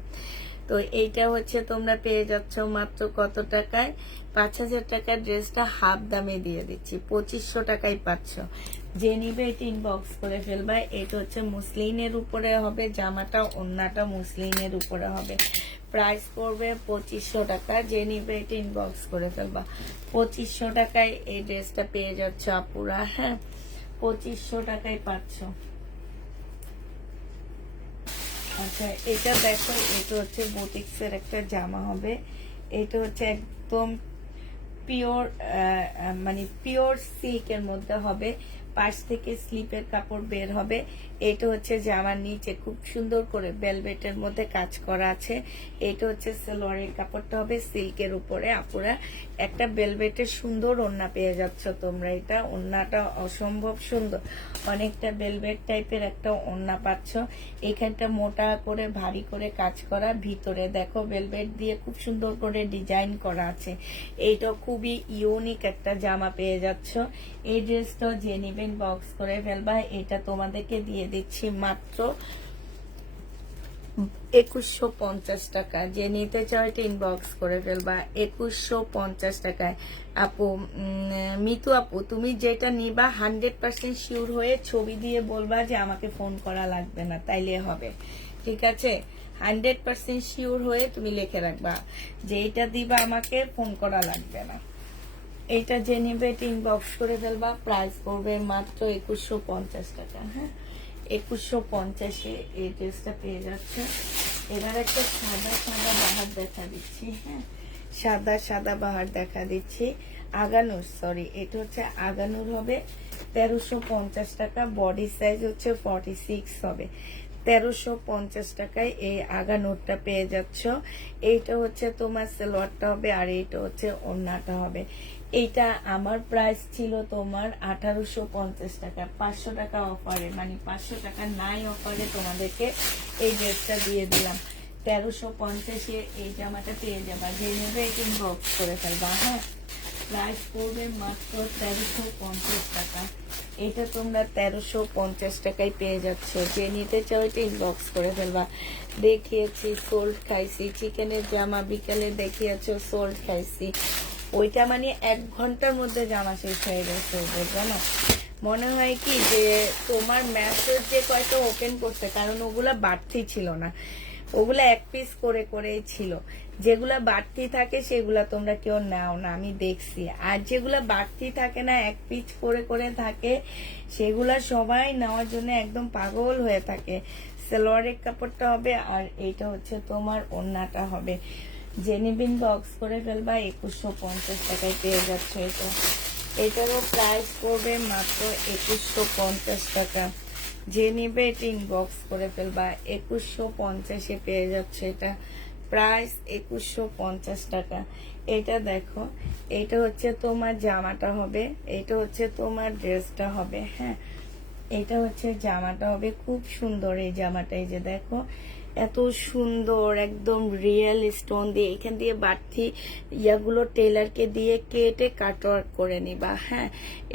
তো এইটা হচ্ছে তোমরা পেয়ে যাচ্ছ মাত্র কত টাকায়? 5,000 টাকার ড্রেসটা হাফ দামে দিয়ে দিচ্ছি, 2500 টাকায় পাচ্ছ। যে নিবে এটা ইনবক্স করে ফেলবা। এটা হচ্ছে মুসলিনের উপরে হবে জামাটা, ওড়নাটা মুসলিনের উপরে হবে। প্রাইস পড়বে 2500 টাকা। যে নিবে এটা ইনবক্স করে ফেলবা। 2500 টাকায় এই ড্রেসটা পেয়ে যাচ্ছ আপুরা, হ্যাঁ, 2500 টাকায় পাচ্ছ। আচ্ছা, এটা দেখো, এটা হচ্ছে বুটিক্সের একটা জামা হবে। এটা হচ্ছে একদম পিওর, মানে পিওর সিল্কের মধ্যে হবে। পাশ থেকে স্লিপের কাপড় বের হবে। এটা হচ্ছে জামার নিচে খুব সুন্দর করে ভেলভেটের মধ্যে কাজ করা আছে। এটা হচ্ছে সালোয়ারের কাপড়টা হবে সিল্কের উপরে। আপুরা একটা ভেলভেটের সুন্দর ওড়না পেয়ে যাচ্ছ তোমরা। এটা ওড়নাটা অসম্ভব সুন্দর, অনেকটা ভেলভেট টাইপের একটা ওড়না পাচ্ছ। এখানটা মোটা করে ভারী করে কাজ করা, ভিতরে দেখো ভেলভেট দিয়ে খুব সুন্দর করে ডিজাইন করা আছে। এইটা খুবই ইউনিক একটা জামা পেয়ে যাচ্ছ। এই ড্রেসটা যে নিবেন বক্স করে ফেলবা। এটা তোমাদেরকে দিয়ে দিচ্ছি মাত্র 2150 টাকা। যে নিতে চাও এটা ইনবক্স করে ফেলবা 2150 টাকায়। আপু মিতু আপু, তুমি যেটা নিবা 100% শিওর হয়ে ছবি দিয়ে বলবা যে আমাকে ফোন করা লাগবে না, তাইলে হবে, ঠিক আছে? 100% শিওর হয়ে তুমি লিখে রাখবা যে এটা দিবা, আমাকে ফোন করা লাগবে না। এইটা যে নিবে এটা ইনবক্স করে ফেলবা। প্রাইস পড়বে মাত্র 2150 টাকা। হ্যাঁ, 2150-এ এই ড্রেসটা পেয়ে যাচ্ছে। এবার একটা সাদা সাদা বাহার দেখা দিচ্ছি। হ্যাঁ, সাদা সাদা বাহার দেখা দিচ্ছি। আগানুর, সরি, এটা হচ্ছে আগানুর হবে 1350 টাকা। বডি সাইজ হচ্ছে 46 হবে। 1350 টাকায় এই আগানুরটা পেয়ে যাচ্ছ। এইটা হচ্ছে তোমার সালোয়ারটা হবে, আর এইটা হচ্ছে ওড়নাটা হবে। এইটা আমার প্রাইস ছিল তোমার 1850 টাকা। 500 টাকা অফারে, মানে 500 টাকা নাই অফারে তোমাদেরকে এই ড্রেসটা দিয়ে দিলাম। 1350-এ এই জামাটা পেয়ে যাবা। যে নেবে এটা ইনবক্স করে ফেলবা। হ্যাঁ, প্রাইস পড়বে মাত্র 1350 টাকা। এটা তোমরা 1350 টাকায় পেয়ে যাচ্ছ। যে নিতে চাও এটা ইনবক্স করে ফেলবা। দেখিয়েছি সোল্ট খাইছি, চিকেনের জামা বিকালে দেখিয়েছো সোল্ট খাইছি। ওইটা মানে 1 ঘন্টার মধ্যে জামা শেষ হয়ে গেছে ওদের, জানো? মনে হয় কি যে তোমার মেসেজ যে কয়টা ওপেন করছে, কারণ ওগুলা বাড়তি ছিল না, ওগুলা 1 পিস করে করেই ছিল। যেগুলা বাড়তি থাকে সেগুলা তোমরা কেউ নাও না, আমি দেখছি। আর যেগুলা বাড়তি থাকে না, 1 পিস করে করে থাকে, সেগুলা সবাই নেওয়ার জন্য একদম পাগল হয়ে থাকে। সালোয়ারের কাপড়টা হবে, আর এইটা হচ্ছে তোমার ওড়নাটা হবে। জেনিবিন বক্স করে ফেলবা। 2150 টাকায় পেয়ে যাচ্ছে এটা। এটারও প্রাইস পড়বে মাত্র 2150 টাকা। যে নিবে এটা ইনবক্স করে ফেলবা। 2150-এ পেয়ে যাচ্ছে এটা। প্রাইস 2150 টাকা। এটা দেখো, এটা হচ্ছে তোমার জামাটা হবে, এটা হচ্ছে তোমার ড্রেসটা হবে। হ্যাঁ, এটা হচ্ছে জামাটা হবে। খুব সুন্দর এই জামাটা। এই যে দেখো, এত সুন্দর, একদম রিয়েল স্টোন দিয়ে, এখান দিয়ে বাড়তি ইয়াগুলো টেলারকে দিয়ে কেটে কাটওয়ার্ক করে নিবা। হ্যাঁ,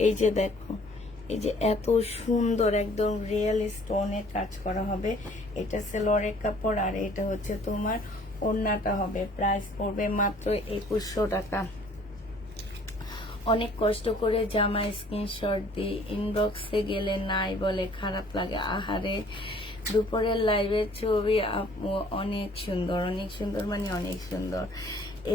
এই যে দেখো, এই যে এত সুন্দর একদম রিয়েল স্টোনের কাজ করা হবে। এটা সালোয়ারের কাপড়, আর এটা হচ্ছে তোমার ওড়নাটা হবে। প্রাইস পড়বে মাত্র 2100 টাকা। অনেক কষ্ট করে জামা স্ক্রিনশট দিই, ইনবক্সে গেলে নাই বলে, খারাপ লাগে। আহারে, দুপুরের লাইভের ছবি আপু অনেক সুন্দর, অনেক সুন্দর, মানে অনেক সুন্দর।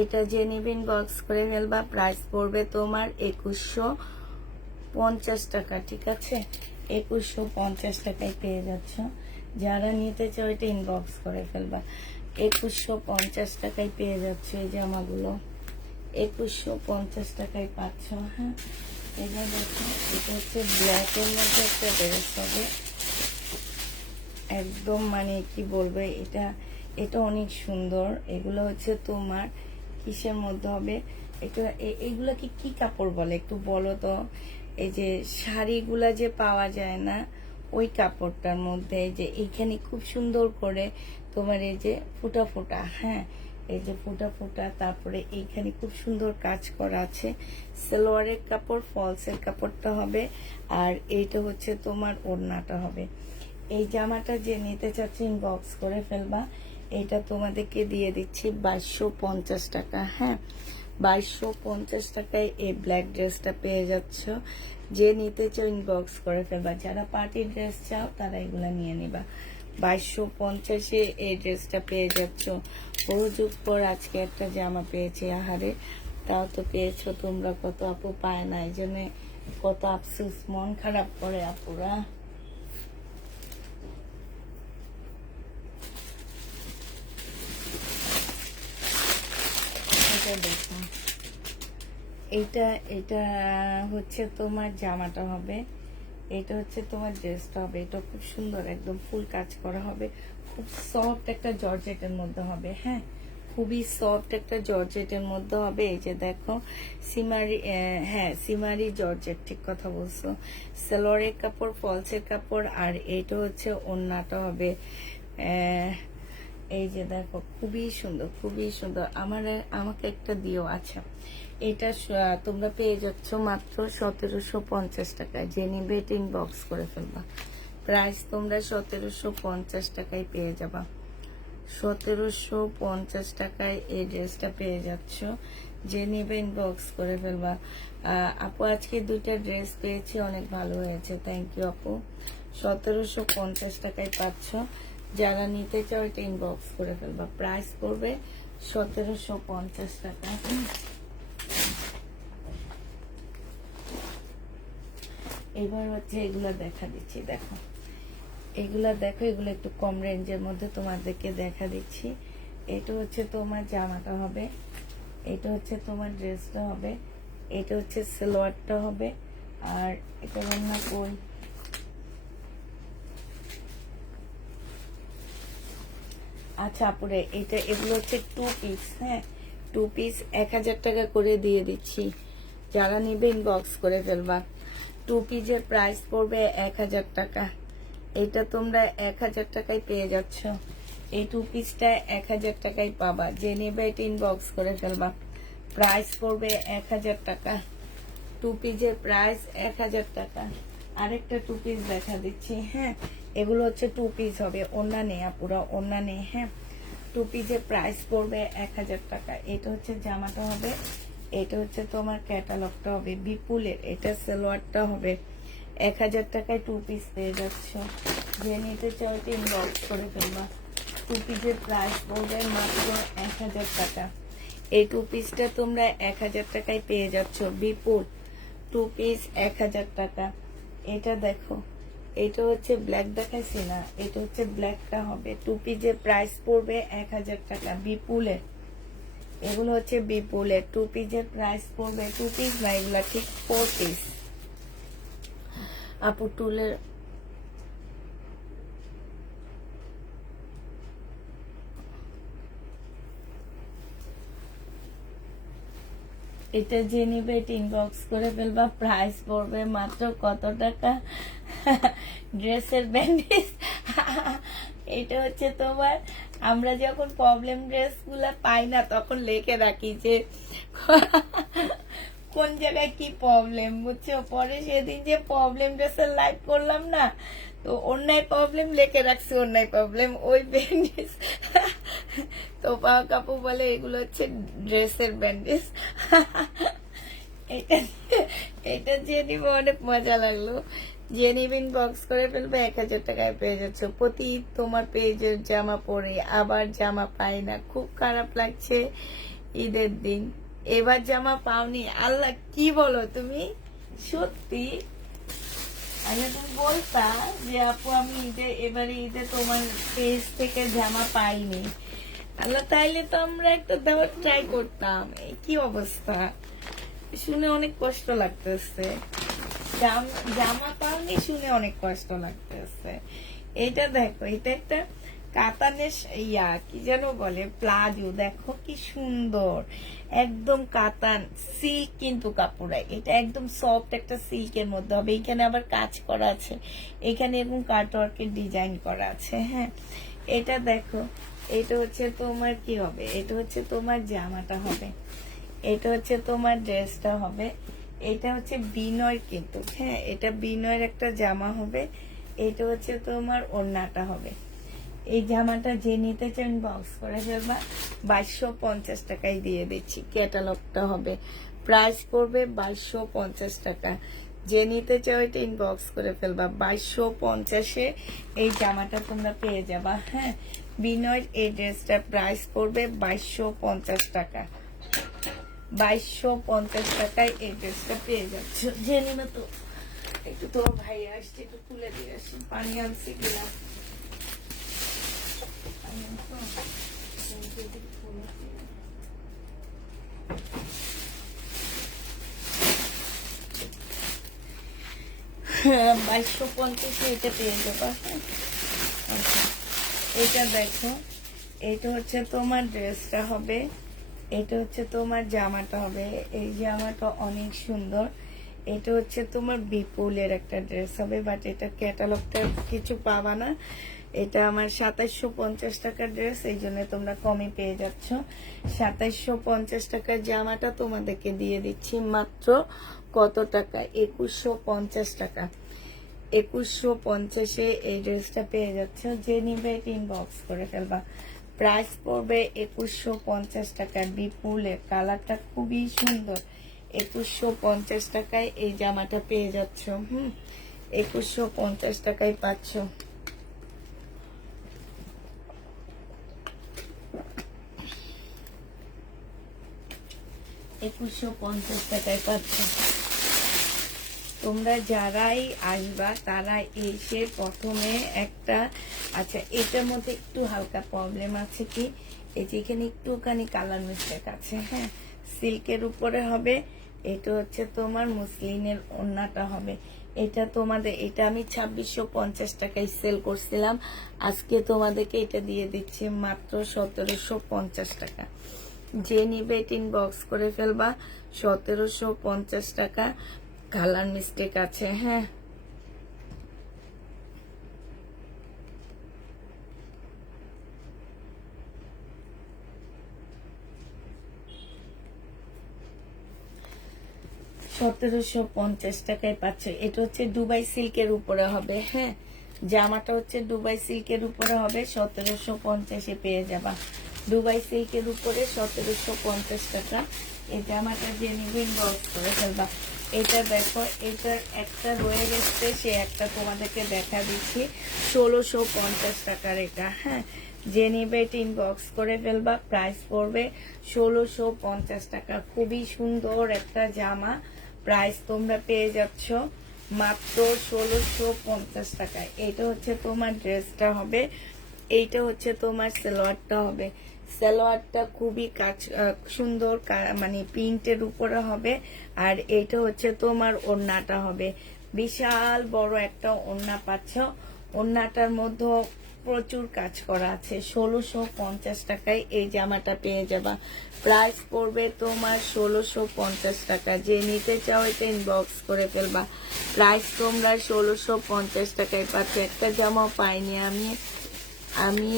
এটা যে নিবেন বক্স করে ফেলবা, প্রাইস পড়বে তোমার 2150 টাকা, ঠিক আছে? 2150 টাকায় পেয়ে যাচ্ছ। যারা নিতে চাও এটা ইনবক্স করে ফেলবা। 2150 টাকায় পেয়ে যাচ্ছ এই জামাগুলো, 2150 টাকায় পাচ্ছ। হ্যাঁ, এটা দেখো, এটা হচ্ছে ব্ল্যাকের মধ্যে একটা ড্রেস হবে, একদম মানে কি বলবো, এটা এটা অনেক সুন্দর। এগুলো হচ্ছে তোমার কিসের মধ্যে হবে, একটু এইগুলা কি কাপড় বলে একটু বলো তো? এই যে শাড়িগুলা যে পাওয়া যায় না, ওই কাপড়টার মধ্যে এই যে এইখানে খুব সুন্দর করে তোমার এই যে ফুটা ফুটা, হ্যাঁ, এই যে ফুটা ফুটা, তারপরে এইখানে খুব সুন্দর কাজ করা আছে। সালোয়ারের কাপড়, ফলসের কাপড়টা হবে, আর এইটা হচ্ছে তোমার ওড়নাটা হবে। এই জামাটা যে নিতে চাচ্ছি ইনবক্স করে ফেলবা। এটা তোমাদেরকে দিয়ে দিচ্ছি 2250 টাকা। হ্যাঁ, 2250 টাকায় এই ব্ল্যাক ড্রেসটা পেয়ে যাচ্ছ। যে নিতে চাও ইনবক্স করে ফেলবা। যারা পার্টি ড্রেস চাও তারা এগুলা নিয়ে নিবা। 2250-এ এই ড্রেসটা পেয়ে যাচ্ছ। বহু যুগ পর আজকে একটা জামা পেয়েছি, আহারে, তাও তো পেয়েছো তোমরা, কত আপু পায় না, এই জন্য কত আফসোস, মন খারাপ করে আপুরা। দেখো, এইটা এটা হচ্ছে তোমার জামাটা হবে, এটা হচ্ছে তোমার ড্রেসটা হবে। এটা খুব সুন্দর, একদম ফুল কাজ করা হবে, খুব সফট একটা জর্জেটের মধ্যে হবে। হ্যাঁ, খুবই সফট একটা জর্জেটের মধ্যে হবে। এই যে দেখো সিমারি, হ্যাঁ সিমারি জর্জেট, ঠিক কথা বলছো। সালোয়ারের কাপড়, ফলসের কাপড়, আর এইটা হচ্ছে ওড়নাটা হবে। এই যে দেখো, খুবই সুন্দর, খুবই সুন্দর। আমাকে একটা দিও। আচ্ছা, এটা তোমরা পেয়ে যাচ্ছ মাত্র 1750 টাকায়। যে নিবে এটা ইনবক্স করে ফেলবা। প্রাইস তোমরা 1750 টাকায় পেয়ে যাবা। 1750 টাকায় এই ড্রেসটা পেয়ে যাচ্ছ। যে নিবে ইনবক্স করে ফেলবা। আপু আজকে দুইটা ড্রেস পেয়েছি, অনেক ভালো হয়েছে, থ্যাংক ইউ আপু। 1750 টাকায় পাচ্ছ। যারা নিতে চাও এটা ইনবক্স করে ফেলবা। প্রাইস পড়বে 1750 টাকা। এবার হচ্ছে এগুলা দেখা দিচ্ছি, দেখো এগুলা দেখো, এগুলো একটু কম রেঞ্জের মধ্যে তোমাদেরকে দেখা দিচ্ছি। এটা হচ্ছে তোমার জামাটা হবে, এটা হচ্ছে তোমার ড্রেসটা হবে, এটা হচ্ছে সালোয়ারটা হবে, আর এটা রান্না কই, আচ্ছা আপুরে, এটা এগুলো হচ্ছে 2 পিস। হ্যাঁ, 2 পিস 1000 টাকা করে দিয়ে দিচ্ছি। যারা নিবে ইনবক্স করে ফেলবা। 2 পিসের প্রাইস পড়বে 1000 টাকা। এটা তোমরা 1000 টাকায় পেয়ে যাচ্ছ। এই 2 পিসটা 1000 টাকায় পাবা। যে নেবে এটা ইনবক্স করে ফেলবা। প্রাইস পড়বে 1000 টাকা। 2 পিসের প্রাইস 1000 টাকা। আরেকটা 2 পিস দেখা দিচ্ছি। হ্যাঁ, এগুলো হচ্ছে 2 পিস হবে, ওড়না নেই আপুরা, ওড়না নেই। হ্যাঁ, 2 পিসের প্রাইস পড়বে 1000 টাকা। এটা হচ্ছে জামাটা হবে, এটা হচ্ছে তোমার ক্যাটালগটা হবে বিপুলের। এটা সালোয়ারটা হবে। 1000 টাকায় 2 পিস পেয়ে যাচ্ছ। যে নিতে চাও এটা ইনবক্স করে ফেলবা। 2 পিসের প্রাইস পড়বে মাত্র 1000 টাকা। এই 2 পিসটা তোমরা 1000 টাকায় পেয়ে যাচ্ছ। বিপুল 2 পিস 1000 টাকা। এটা দেখো, এটা হচ্ছে ব্ল্যাক দেখাইছি না, এটা হচ্ছে ব্ল্যাকটা হবে। 2 পিসের প্রাইস পড়বে 1000 টাকা বিপুলের। এগুলো হচ্ছে বিপুলের। 2 পিসের প্রাইস পড়বে, 2 পিস না, এগুলা ঠিক 4 পিস। আপু টুলের এটা যে নিবে এটা ইনবক্স করে ফেলবা। প্রাইস পড়বে মাত্র কত টাকা? ড্রেসের ব্যান্ডেজ। এটা হচ্ছে তোমার, আমরা যখন প্রবলেম ড্রেস গুলা পাই না তখন লিখে রাখি যে কোন জায়গায় কি প্রবলেম, বুঝছো? পরে সেদিন যে প্রবলেম ড্রেসের লাইভ করলাম না, তো অন্যায় প্রবলেম লিখে রাখছি, অন্যায় প্রবলেম ওই ব্যান্ডেজ। তো পাওয়া কাপু বলে এগুলো হচ্ছে ড্রেসের ব্যান্ডেজ। এটা এটা যে নিব, অনেক মজা লাগলো। যে নিবেন বক্স করে ফেলবে, 1000 টাকায় পেয়ে যাচ্ছ। প্রতি তোমার পেজের জামা পরে আবার জামা পাই না, খুব খারাপ লাগছে ঈদের দিন। এবার জামা পাওনি? আল্লাহ, কি বলো তুমি? সত্যি? আগে তুমি বলতা যে আপু আমি এবারে ঈদে তোমার পেজ থেকে জামা পাইনি। আল্লাহ, তাইলে তো আমরা একটা দেওয়ার ট্রাই করতাম। কি অবস্থা, শুনে অনেক কষ্ট লাগতেছে। জামা পাওনি শুনে অনেক কষ্ট লাগতেছে। এটা দেখো, এটা একটা কাতানের কি যেন বলে, প্লাজো। দেখো কি সুন্দর, একদম কাতান সিল্ক কিন্তু কাপড়। এটা একদম সফট একটা সিল্কের মধ্যে হবে। এখানে আবার কাজ করা আছে, এখানে এবং কাটওয়ার্কের ডিজাইন করা আছে। হ্যাঁ, এটা দেখো, এটা হচ্ছে তোমার কি হবে, এটা হচ্ছে তোমার জামাটা হবে, এটা হচ্ছে তোমার ড্রেসটা হবে, এটা হচ্ছে বিনয় কিন্তু। হ্যাঁ, এটা বিনয়ের একটা জামা হবে, এটা হচ্ছে তোমার ওড়নাটা হবে। এই জামাটা যে নিতে চান বক্স করে ফেলবা, 2250 টাকায় দিয়ে দিচ্ছি। ক্যাটালগটা হবে, প্রাইস পড়বে 2250 টাকা। যে নিতে চাও এটা ইনবক্স করে ফেলবা, 2250-এ এই জামাটা তোমরা পেয়ে যাবা। হ্যাঁ, বিনয়ের এই ড্রেসটার প্রাইস পড়বে 2250 টাকা। 2250 টাকায় এই ড্রেসটা পেয়ে যাচ্ছ। জেনে না তো, একটু তোমার ভাই আসছে, একটু তুলে দিয়ে আসি। পানি আনছি কিনা হ্যাঁ, 2250 এটা পেয়ে যাবা। আচ্ছা, এটা দেখো, এটা হচ্ছে তোমার ড্রেসটা হবে, এটা হচ্ছে তোমার জামাটা হবে। এই জামাটা অনেক সুন্দর। এটা হচ্ছে তোমার বিপুলের একটা ড্রেস হবে, বাট এটা ক্যাটালগটা কিছু পাবা না। এটা আমার 2750 টাকার ড্রেস, এই জন্য তোমরা কমে পেয়ে যাচ্ছ। 2750 টাকার জামাটা তোমাদেরকে দিয়ে দিচ্ছি মাত্র কত টাকা? 2150 টাকা। 2150-এ এই ড্রেসটা পেয়ে যাচ্ছ। যে নিবে ইনবক্স করে ফেলবা। প্রাইস পড়বে 2150 টাকা। বিপুলের কালারটা খুবই সুন্দর। 2150 টাকায় এই জামাটা পেয়ে যাচ্ছ। 2150 টাকায় পাচ্ছ। তোমরা যারাই আসবা তারা এসে প্রথমে একটা, আচ্ছা এটার মধ্যে একটু হালকা প্রবলেম আছে কি, এই যে এখানে একটুখানি কালার মিস্টেক আছে। হ্যাঁ, সিল্কের উপরে হবে, এটা হচ্ছে তোমার মুসলিনের ওড়নাটা হবে। এটা তোমাদের, এটা আমি 2650 টাকায় সেল করছিলাম, আজকে তোমাদেরকে এটা দিয়ে দিচ্ছি মাত্র 1750 টাকা। যে নিবে ইনবক্স করে ফেলবা। 1750 টাকা। কালার মিস্টেক আছে। হ্যাঁ, টাকায় পাচ্ছ। এটা হচ্ছে দুবাই সিল্কের উপরে হবে। হ্যাঁ, জামাটা হচ্ছে দুবাই সিল্কের উপরে হবে, 1750-এ পেয়ে যাবা। দুবাই সিল্কের উপরে 1750 টাকা। এই জামাটা যে নিবে ইনবক্স করে ফেলবা। এটা দেখো, এটা একটা রয়ে গেছে, সে একটা তোমাদেরকে দেখা দিচ্ছি, 1650 টাকার এটা। হ্যাঁ, যে নিবে এটা ইনবক্স করে ফেলবা। প্রাইস পড়বে 1650 টাকা। খুবই সুন্দর একটা জামা, প্রাইস তোমরা পেয়ে যাচ্ছ মাত্র 1650 টাকায়। এইটা হচ্ছে তোমার ড্রেসটা হবে, এইটা হচ্ছে তোমার সালোয়ারটা হবে। সালোয়ারটা খুবই সুন্দর, মানে প্রিন্টের উপরে হবে। আর এইটা হচ্ছে তোমার ওড়নাটা হবে, বিশাল বড় একটা ওড়না পাচ্ছ। ওড়নাটার মধ্যে প্রচুর কাজ করা আছে। 1650 টাকায় এই জামাটা পেয়ে যাবা। প্রাইস পড়বে তোমার 1650 টাকা। যে নিতে চাও এটা ইনবক্স করে ফেলবা। প্রাইস তোমরা 1650 টাকায় পাচ্ছ। একটা জামা পাইনি আমি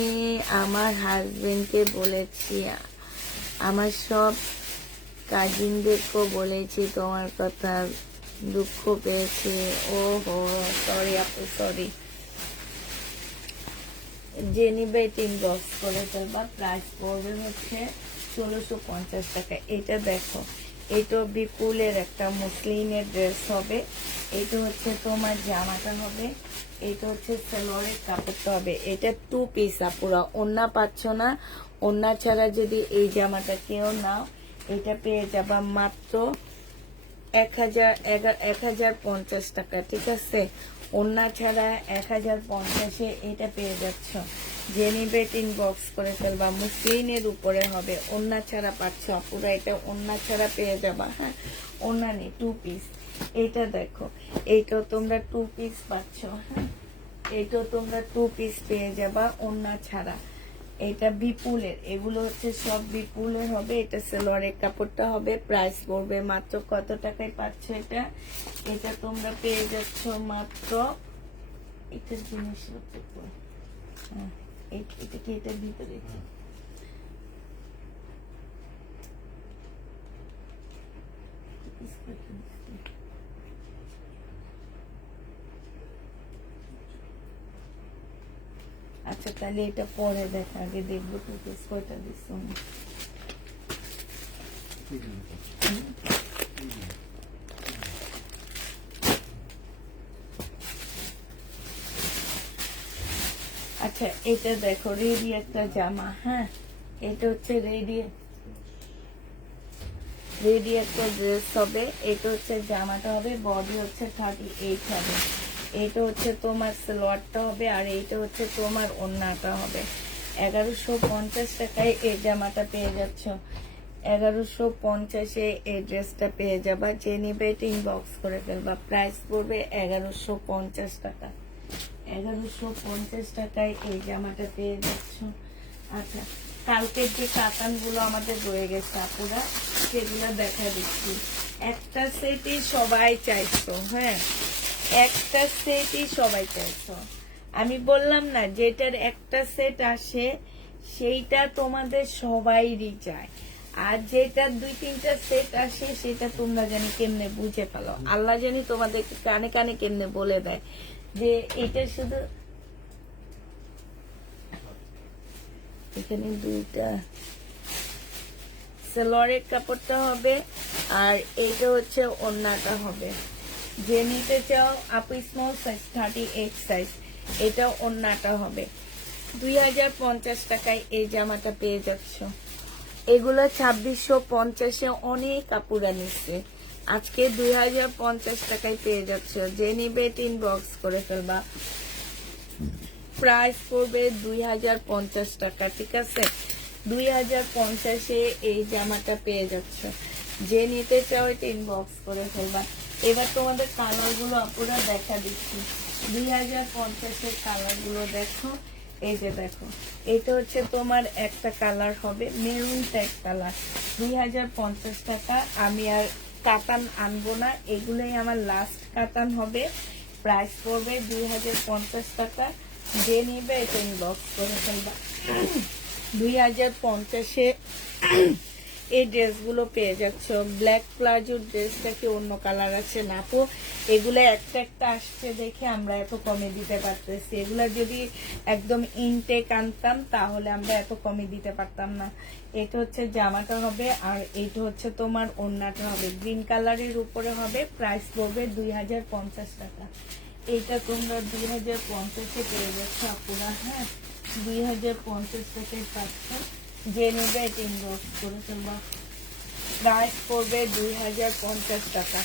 আমার হাজবেন্ডকে বলেছি, আমার সব কাজিনদেরকেও বলেছি তোমার কথা, দুঃখ পেয়েছি। ও হো, সরি আপু, সরি। যে নিবে ইনবক্স করে ফেলবা। প্রাইস পড়বে হচ্ছে 1650 টাকা। এটা দেখো, এইটা বিপুলের একটা মুসলিনের ড্রেস হবে। এইটা হচ্ছে তোমার জামাটা হবে। এইটা হচ্ছে সালোয়ারের কাপড়টা হবে। এটা 2 পিস পুরো ওন্না পাচ্ছ না। ওন্না ছাড়া যদি এই জামাটা কেউ নাও, এটা পেয়ে যাবা মাত্র 1050 টাকা, ঠিক আছে। ওন্না ছাড়া 1050-এ এটা পেয়ে যাচ্ছ। যে নিবে ইনবক্স করে ফেলবা। মুসলিনের উপরে হবে, ওন্না ছাড়া পাচ্ছ পুরো। এটা ওন্না ছাড়া পেয়ে যাবা। হ্যাঁ, ওন্না নেই, 2 পিস। এটা দেখো, এইটাও তোমরা 2 পিস পাচ্ছ। হ্যাঁ, এইটাও তোমরা 2 পিস পেয়ে যাবা ওন্না ছাড়া। এটা বিপুলের, এগুলো হচ্ছে সব বিপুলের হবে। এটা সালোয়ারের কাপড়টা হবে। প্রাইস পড়বে মাত্র কত টাকায় পাচ্ছ এটা? এটা তোমরা পেয়ে যাচ্ছ মাত্র, এটার জিনিস হচ্ছে হ্যাঁ, এটা কি এটার ভিতরে আচ্ছা, তাহলে এটা পরে দেখা, আগে দেখবো তো পিস কয়টা দিচ্ছ। আচ্ছা, এটা দেখো রেডি একটা জামা। হ্যাঁ, এটা হচ্ছে রেডি একটা ড্রেস হবে। এটা হচ্ছে জামাটা হবে, বডি হচ্ছে 38 হবে। এটা হচ্ছে তোমার সালোয়ারটা হবে, আর এইটা হচ্ছে তোমার ওড়নাটা হবে। 1150 টাকায় এই জামাটা পেয়ে যাচ্ছ। 1150-এ এই ড্রেসটা পেয়ে যাবা। যে নিবে ইনবক্স করে ফেলবা। প্রাইস পড়বে 1150 টাকা। 1150 টাকায় এই জামাটা পেয়ে যাচ্ছ। আচ্ছা, কালকের যে কাতানগুলো আমাদের রয়ে গেছে আপুরা, সেগুলো দেখা দিচ্ছি। একটা সেটই সবাই চাইছো। হ্যাঁ, একটা সেটই সবাই চাইছো। আমি বললাম না, যেটার একটা সেট আসে সেইটা তোমাদের সবাইরই চায়, আর যেটা 2-3টা সেট আসে সেটা তোমরা জানি কেমনে বুঝে পেলো। আল্লাহ জানি তোমাদের কানে কানে কেমনে বলে দেয় যে এটা শুধু এখানে 2টা সালোয়ারের কাপড়টা হবে, আর এইটা হচ্ছে ওড়নাটা হবে। যে নিতে চাও আপু, স্মল সাইজ 38 সাইজ, এটা ওড়নাটা হবে। 2050 টাকায় এই জামাটা পেয়ে যাচ্ছ। এগুলো 2650-এ অনেক কাপড়া নিচ্ছে। আজকে 2050 টাকায় পেয়ে যাচ্ছ। যে নিবে ইনবক্স করে ফেলবা। প্রাইস পড়বে 2050 টাকা, ঠিক আছে। 2050-এ এই জামাটা পেয়ে যাচ্ছ। যে নিতে চাও এটা ইনবক্স করে ফেলবা। এবার তোমাদের কালার গুলো আপুরা দেখা দিচ্ছি। 2050-এর কালার গুলো দেখো। এই যে দেখো, এটা হচ্ছে তোমার একটা কালার হবে মেরুন টাইপ কালার। 2050 টাকা। আমি আর কাতান আনবো না, এগুলোই আমার লাস্ট কাতান হবে। প্রাইস পড়বে 2050 টাকা। যে নিবে এটা ইনবক্স করে ফেলবা। 2050-এ এই ড্রেসগুলো পেয়ে যাচ্ছ। ব্ল্যাক প্লাজো ড্রেসটা কি অন্য কালার আছে না তো? এগুলো একটা একটা আসছে দেখে আমরা এত কমে দিতে পারতেছি। এগুলা যদি একদম ইনটেক আনতাম তাহলে আমরা এত কমে দিতে পারতাম না। এটা হচ্ছে জামাটা হবে, আর এইটা হচ্ছে তোমার ওড়নাটা হবে। গ্রিন কালারের উপরে হবে। প্রাইস পড়বে 2050 টাকা। এইটা তোমরা 2050-এ পেয়ে যাচ্ছ আপুরা। হ্যাঁ, 2050 টাকায় পাচ্ছ। যে নেবে এটা ইনবক্স করে ফেলবা। প্রাইস পড়বে 2050 টাকা।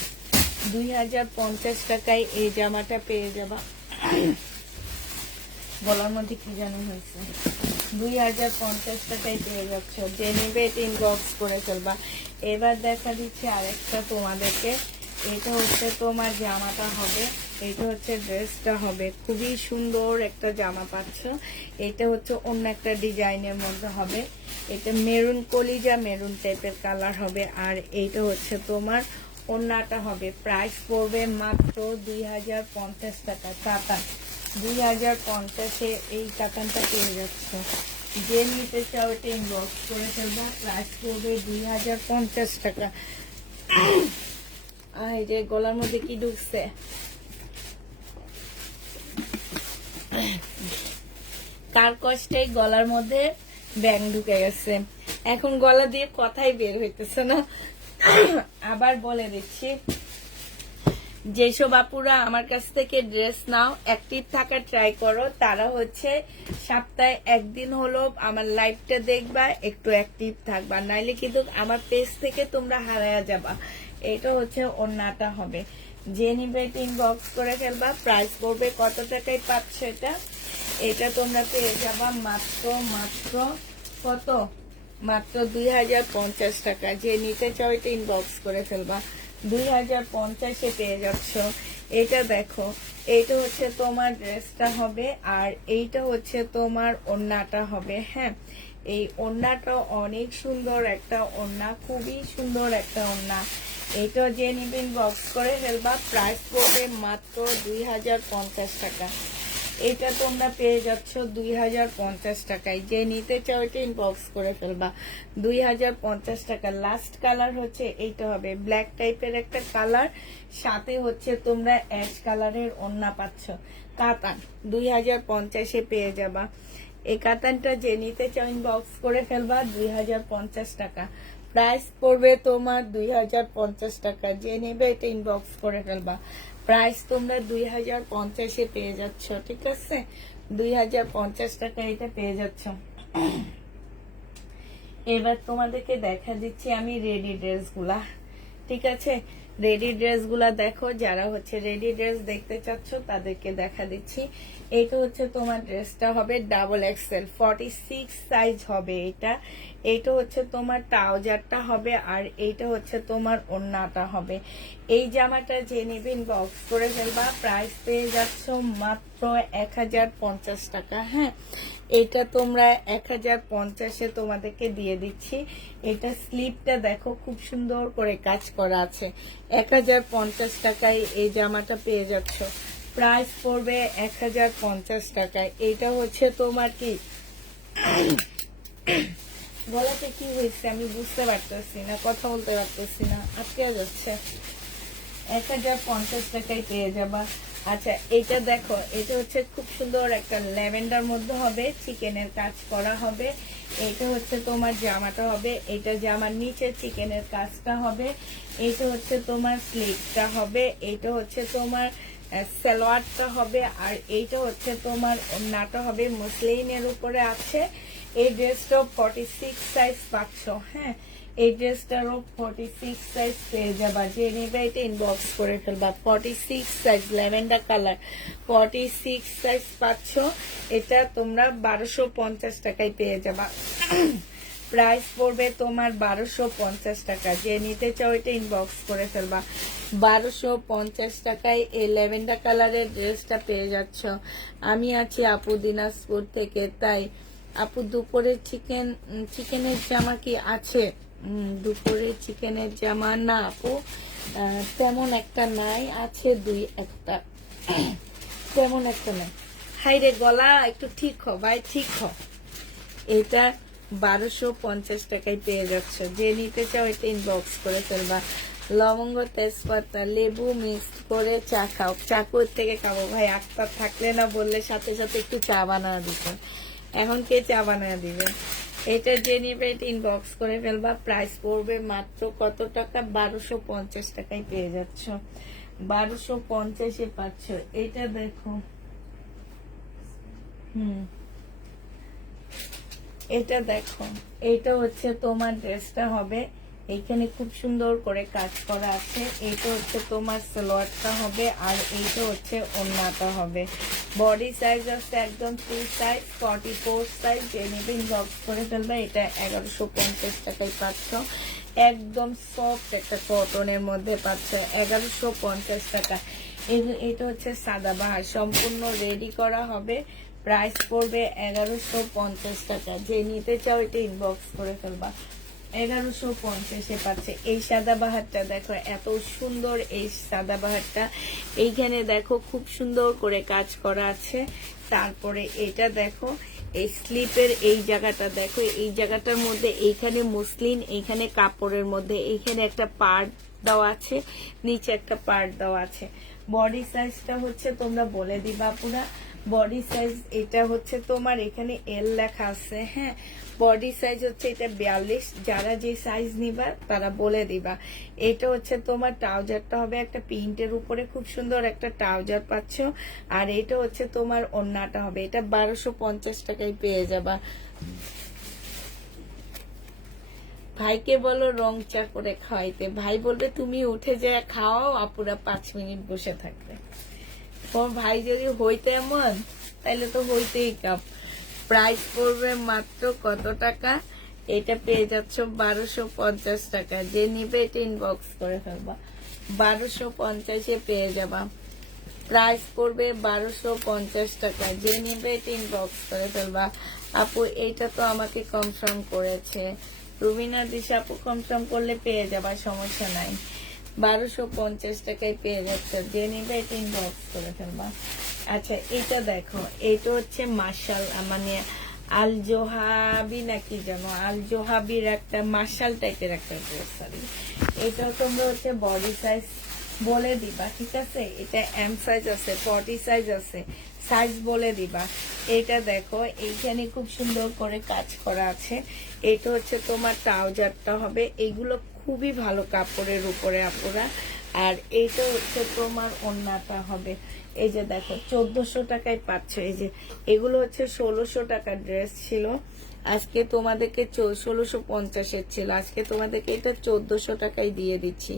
2050 টাকায় এই জামাটা পেয়ে যাবা। গলার মধ্যে কি জানো হয়েছে। 2050 টাকায় পেয়ে যাচ্ছ। যে নেবে এটা ইনবক্স করে ফেলবা। এবার দেখা দিচ্ছে আরেকটা তোমাদেরকে। এটা হচ্ছে তোমার জামাটা হবে, এটা হচ্ছে ড্রেসটা হবে। খুবই সুন্দর একটা জামা পাচ্ছ। এটা হচ্ছে অন্য একটা ডিজাইনের মধ্যে হবে। এটা মেরুন কলিজা মেরুন টাইপের কালার হবে, আর এইটা হচ্ছে তোমার ওড়নাটা হবে। প্রাইস পড়বে মাত্র 2050 টাকা। কাতান 2050-এ এই কাতানটা পেয়ে যাচ্ছ। যে নিতে চাও এটা ইনবক্স করে ফেলবা। প্রাইস পড়বে 2050 টাকা। এই যে গলার মধ্যে কি ঢুকছে, কার কষ্টে গলার মধ্যে ব্যাং ঢুকে গেছে। এখন গলা দিয়ে কথাই বের হইতেছে না। আবার বলে দিচ্ছি, যেসব আপুরা আমার কাছ থেকে ড্রেস নাও অ্যাক্টিভ থাকা ট্রাই করো, তারা হচ্ছে সপ্তাহে একদিন হলো আমার লাইভটা দেখবা, একটু অ্যাক্টিভ থাকবা, নাইলে কিন্তু আমার পেজ থেকে তোমরা হারায়া যাবা। এটা হচ্ছে ওড়নাটা হবে, যে নিবে ইনবক্স করে ফেলবা। প্রাইস পড়বে কত টাকায় পাচ্ছ এটা? এটা তোমরা পেয়ে যাবা মাত্র মাত্র কত, মাত্র 2050 টাকা। যে নিতে চাও এটা ইনবক্স করে ফেলবা, 2050-এ পেয়ে যাচ্ছ। এটা দেখো, এইটা হচ্ছে তোমার ড্রেসটা হবে, আর এইটা হচ্ছে তোমার ওড়নাটা হবে। হ্যাঁ, এই ওড়নাটা অনেক সুন্দর একটা ওড়না, খুবই সুন্দর একটা ওড়না। এটা যে নিবে ইনবক্স করে ফেলবা। প্রাইস পড়বে মাত্র 2050 টাকা। এটা তোমরা পেয়ে যাচ্ছ 2050 টাকায়। যে নিতে চাও এটা ইনবক্স করে ফেলবা, 2050 টাকা। লাস্ট কালার হচ্ছে এইটা হবে, ব্ল্যাক টাইপের একটা কালার, সাথে হচ্ছে তোমরা অ্যাশ কালারের ওড়না পাচ্ছ। কাতান 2050-এ পেয়ে যাবা। এই কাতানটা যে নিতে চাও ইনবক্স করে ফেলবা, 2050 টাকা। প্রাইস পড়বে তোমার 2050 টাকা। যে নেবে এটা ইনবক্স করে ফেলবা। প্রাইস তোমরা 2050-এ পেয়ে যাচ্ছ, ঠিক আছে? 2050 টাকা এটা পেয়ে যাচ্ছ। এবার তোমাদেরকে দেখা দিচ্ছি আমি রেডি ড্রেস গুলা, ঠিক আছে? রেডি ড্রেস গুলা দেখো, যারা হচ্ছে রেডি ড্রেস দেখতে চাচ্ছ তাদেরকে দেখা দিচ্ছি। এটা হচ্ছে তোমার ড্রেসটা হবে ডাবল এক্সেল, 46 সাইজ হবে এটা। এইটা হচ্ছে তোমার ট্রাউজারটা হবে, আর এইটা হচ্ছে তোমার ওড়নাটা হবে। এই জামাটা যে নেবে ইনবক্স করে ফেলবা। প্রাইস পেয়ে যাচ্ছ মাত্র 1050 টাকা। হ্যাঁ, এটা তোমরা 1050-এ তোমাদেরকে দিয়ে দিচ্ছি। এটা স্লিপটা দেখো, খুব সুন্দর করে কাজ করা আছে। 1050 টাকায় এই জামাটা পেয়ে যাচ্ছ। প্রাইস পড়বে 1050 টাকায়। এটা হচ্ছে তোমার কি গলাতে কি হয়েছে আমি বুঝতে পারতেছি না, কথা বলতে পারতেছি না, আটকে যাচ্ছে। 1050 টাকায় পেয়ে যাবা। আচ্ছা, এটা দেখো, এটা হচ্ছে খুব সুন্দর একটা ল্যাভেন্ডার মধ্যে হবে, চিকেনের কাজ করা হবে। এটা হচ্ছে তোমার জামাটা হবে, এটা জামার নিচে চিকেনের কাজটা হবে। এটা হচ্ছে তোমার স্লিভটা হবে, এটা হচ্ছে তোমার সালোয়ারটা হবে, আর এইটা হচ্ছে তোমার ওড়নাটা হবে, মসলিনের উপরে আছে। এই ড্রেসটাও 46 সাইজ পাচ্ছ। হ্যাঁ, এই ড্রেসটারও 46 সাইজ পেয়ে যাবা। যে নেবে এটা ইনবক্স করে ফেলবা। 46 সাইজ ল্যাভেন্ডার কালার, 46 সাইজ পাচ্ছ। এটা তোমরা 1250 টাকায় পেয়ে যাবা। প্রাইস পড়বে তোমার 1250 টাকা। যে নিতে চাও এটা ইনবক্স করে ফেলবা। 1250 টাকায় এই ল্যাভেন্ডার কালারের ড্রেসটা পেয়ে যাচ্ছ। আমি আছি আপু দিনাজপুর থেকে, তাই আপু দুপুরে চিকেনের জামা কি আছে? দুপুরে চিকেনের জামা না আপু, তেমন একটা নাই, আছে দুই একটা, তেমন একটা নাই। হাইরে গলা একটু ঠিক হ ভাই, ঠিক হ। এটা 1250 টাকায় পেয়ে যাচ্ছ। যে নিতে চাও এটা ইনবক্স করে ফেলবা। লবঙ্গ, তেজপাতা, লেবু মিক্স করে চা খাও। চা থেকে খাবো ভাই, আক্তার থাকলে না বললে সাথে সাথে একটু চা বানানো দিত, এখন কে চা বানায় দিবে? এটা যে নিবে এটা ইনবক্স করে ফেলবা। প্রাইস পড়বে মাত্র কত টাকা? 1250 টাকায় পেয়ে যাচ্ছ। 1250-এ পাচ্ছ। এটা দেখো, এটা দেখো, এটা হচ্ছে তোমার ড্রেসটা হবে। এইখানে খুব সুন্দর করে কাজ করা আছে। এইটা হচ্ছে তোমার সালোয়ারটা হবে, আর এইটা হচ্ছে ওড়নাটা হবে। বডি সাইজ আছে একদম ফ্রি সাইজ, 44 সাইজ। যে নেবে ইনবক্স করে ফেলবে। এটা 1150 টাকায় পাচ্ছ। একদম সফট একটা কটনের মধ্যে পাচ্ছ 1150 টাকা। এটা হচ্ছে সাদাবাহার, সম্পূর্ণ রেডি করা হবে। প্রাইস পড়বে 1150 টাকা। যে নিতে চাও এটা ইনবক্স করে ফেলবা। 1150-এ পাচ্ছে। এই সাদাবাহারটা দেখো, এত সুন্দর এই সাদাবাহারটা। এইখানে দেখো খুব সুন্দর করে কাজ করা আছে। তারপরে এটা দেখো, এই স্লিপের এই জায়গাটা দেখো, এই জায়গাটার মধ্যে এইখানে মসলিন, এইখানে কাপড়ের মধ্যে এইখানে একটা পার্ট দেওয়া আছে, নিচে একটা পার্ট দেওয়া আছে। বডি সাইজটা হচ্ছে তোমরা বলে দিবা পুরা। বডি সাইজ এটা হচ্ছে তোমার, এখানে এল লেখা আছে। হ্যাঁ, বডি সাইজ হচ্ছে এটা 42, যারা যে সাইজ নিবা তারা বলে দিবা। এটা হচ্ছে তোমার ট্রাউজারটা হবে একটা প্রিন্টের উপরে, খুব সুন্দর একটা ট্রাউজার পাচ্ছ। আর এটা হচ্ছে তোমার ওড়নাটা হবে, এটা 1250 টাকায় পেয়ে যাবা। ভাইকে বলো রং চা করে খাওয়াইতে, ভাই বলবে তুমি উঠে যায় খাওয়াও, আপুরা 5 মিনিট বসে থাকবে। তোমার ভাই যদি হইতে এমন তাইলে তো হইতেই কাপ। প্রাইস পড়বে মাত্র কত টাকা? এটা পেয়ে যাচ্ছ 1250 টাকা। যে নিবে এটা ইনবক্স করে ফেলবা, 1250-এ পেয়ে যাবা। প্রাইস পড়বে 1250 টাকা। যে নিবে এটা ইনবক্স করে ফেলবা। আপু এইটা তো আমাকে কনফার্ম করেছে, রুবিনা দিশা আপু কনফার্ম করলে পেয়ে যাবা, সমস্যা নাই। 1250 টাকায় পেয়ে যাচ্ছে, যে নিবে এটা ইনবক্স করে ফেলবা। আচ্ছা এটা দেখো, এটা হচ্ছে মার্শাল মানে আল জোহাবি নাকি জানো, আল জোহাবির একটা মার্শাল টাইপের একটা ড্রেস। সরি, এটা তোমরা হচ্ছে বডি সাইজ বলে দিবা, ঠিক আছে? এটা এম সাইজ আছে, 40 সাইজ আছে, সাইজ বলে দিবা। এটা দেখো এইখানে খুব সুন্দর করে কাজ করা আছে। এটা হচ্ছে তোমার ট্রাউজারটা হবে, এগুলো খুবই ভালো কাপড়ের উপরে আপুরা। আর এইটা হচ্ছে তোমার ওড়নাটা হবে। এই যে দেখো 1400 টাকায় পাচ্ছ। এই যে এগুলো হচ্ছে 1600 টাকার ড্রেস ছিল, আজকে তোমাদেরকে 1650-এর ছিল, আজকে তোমাদেরকে এটা 1400 টাকায় দিয়ে দিচ্ছি।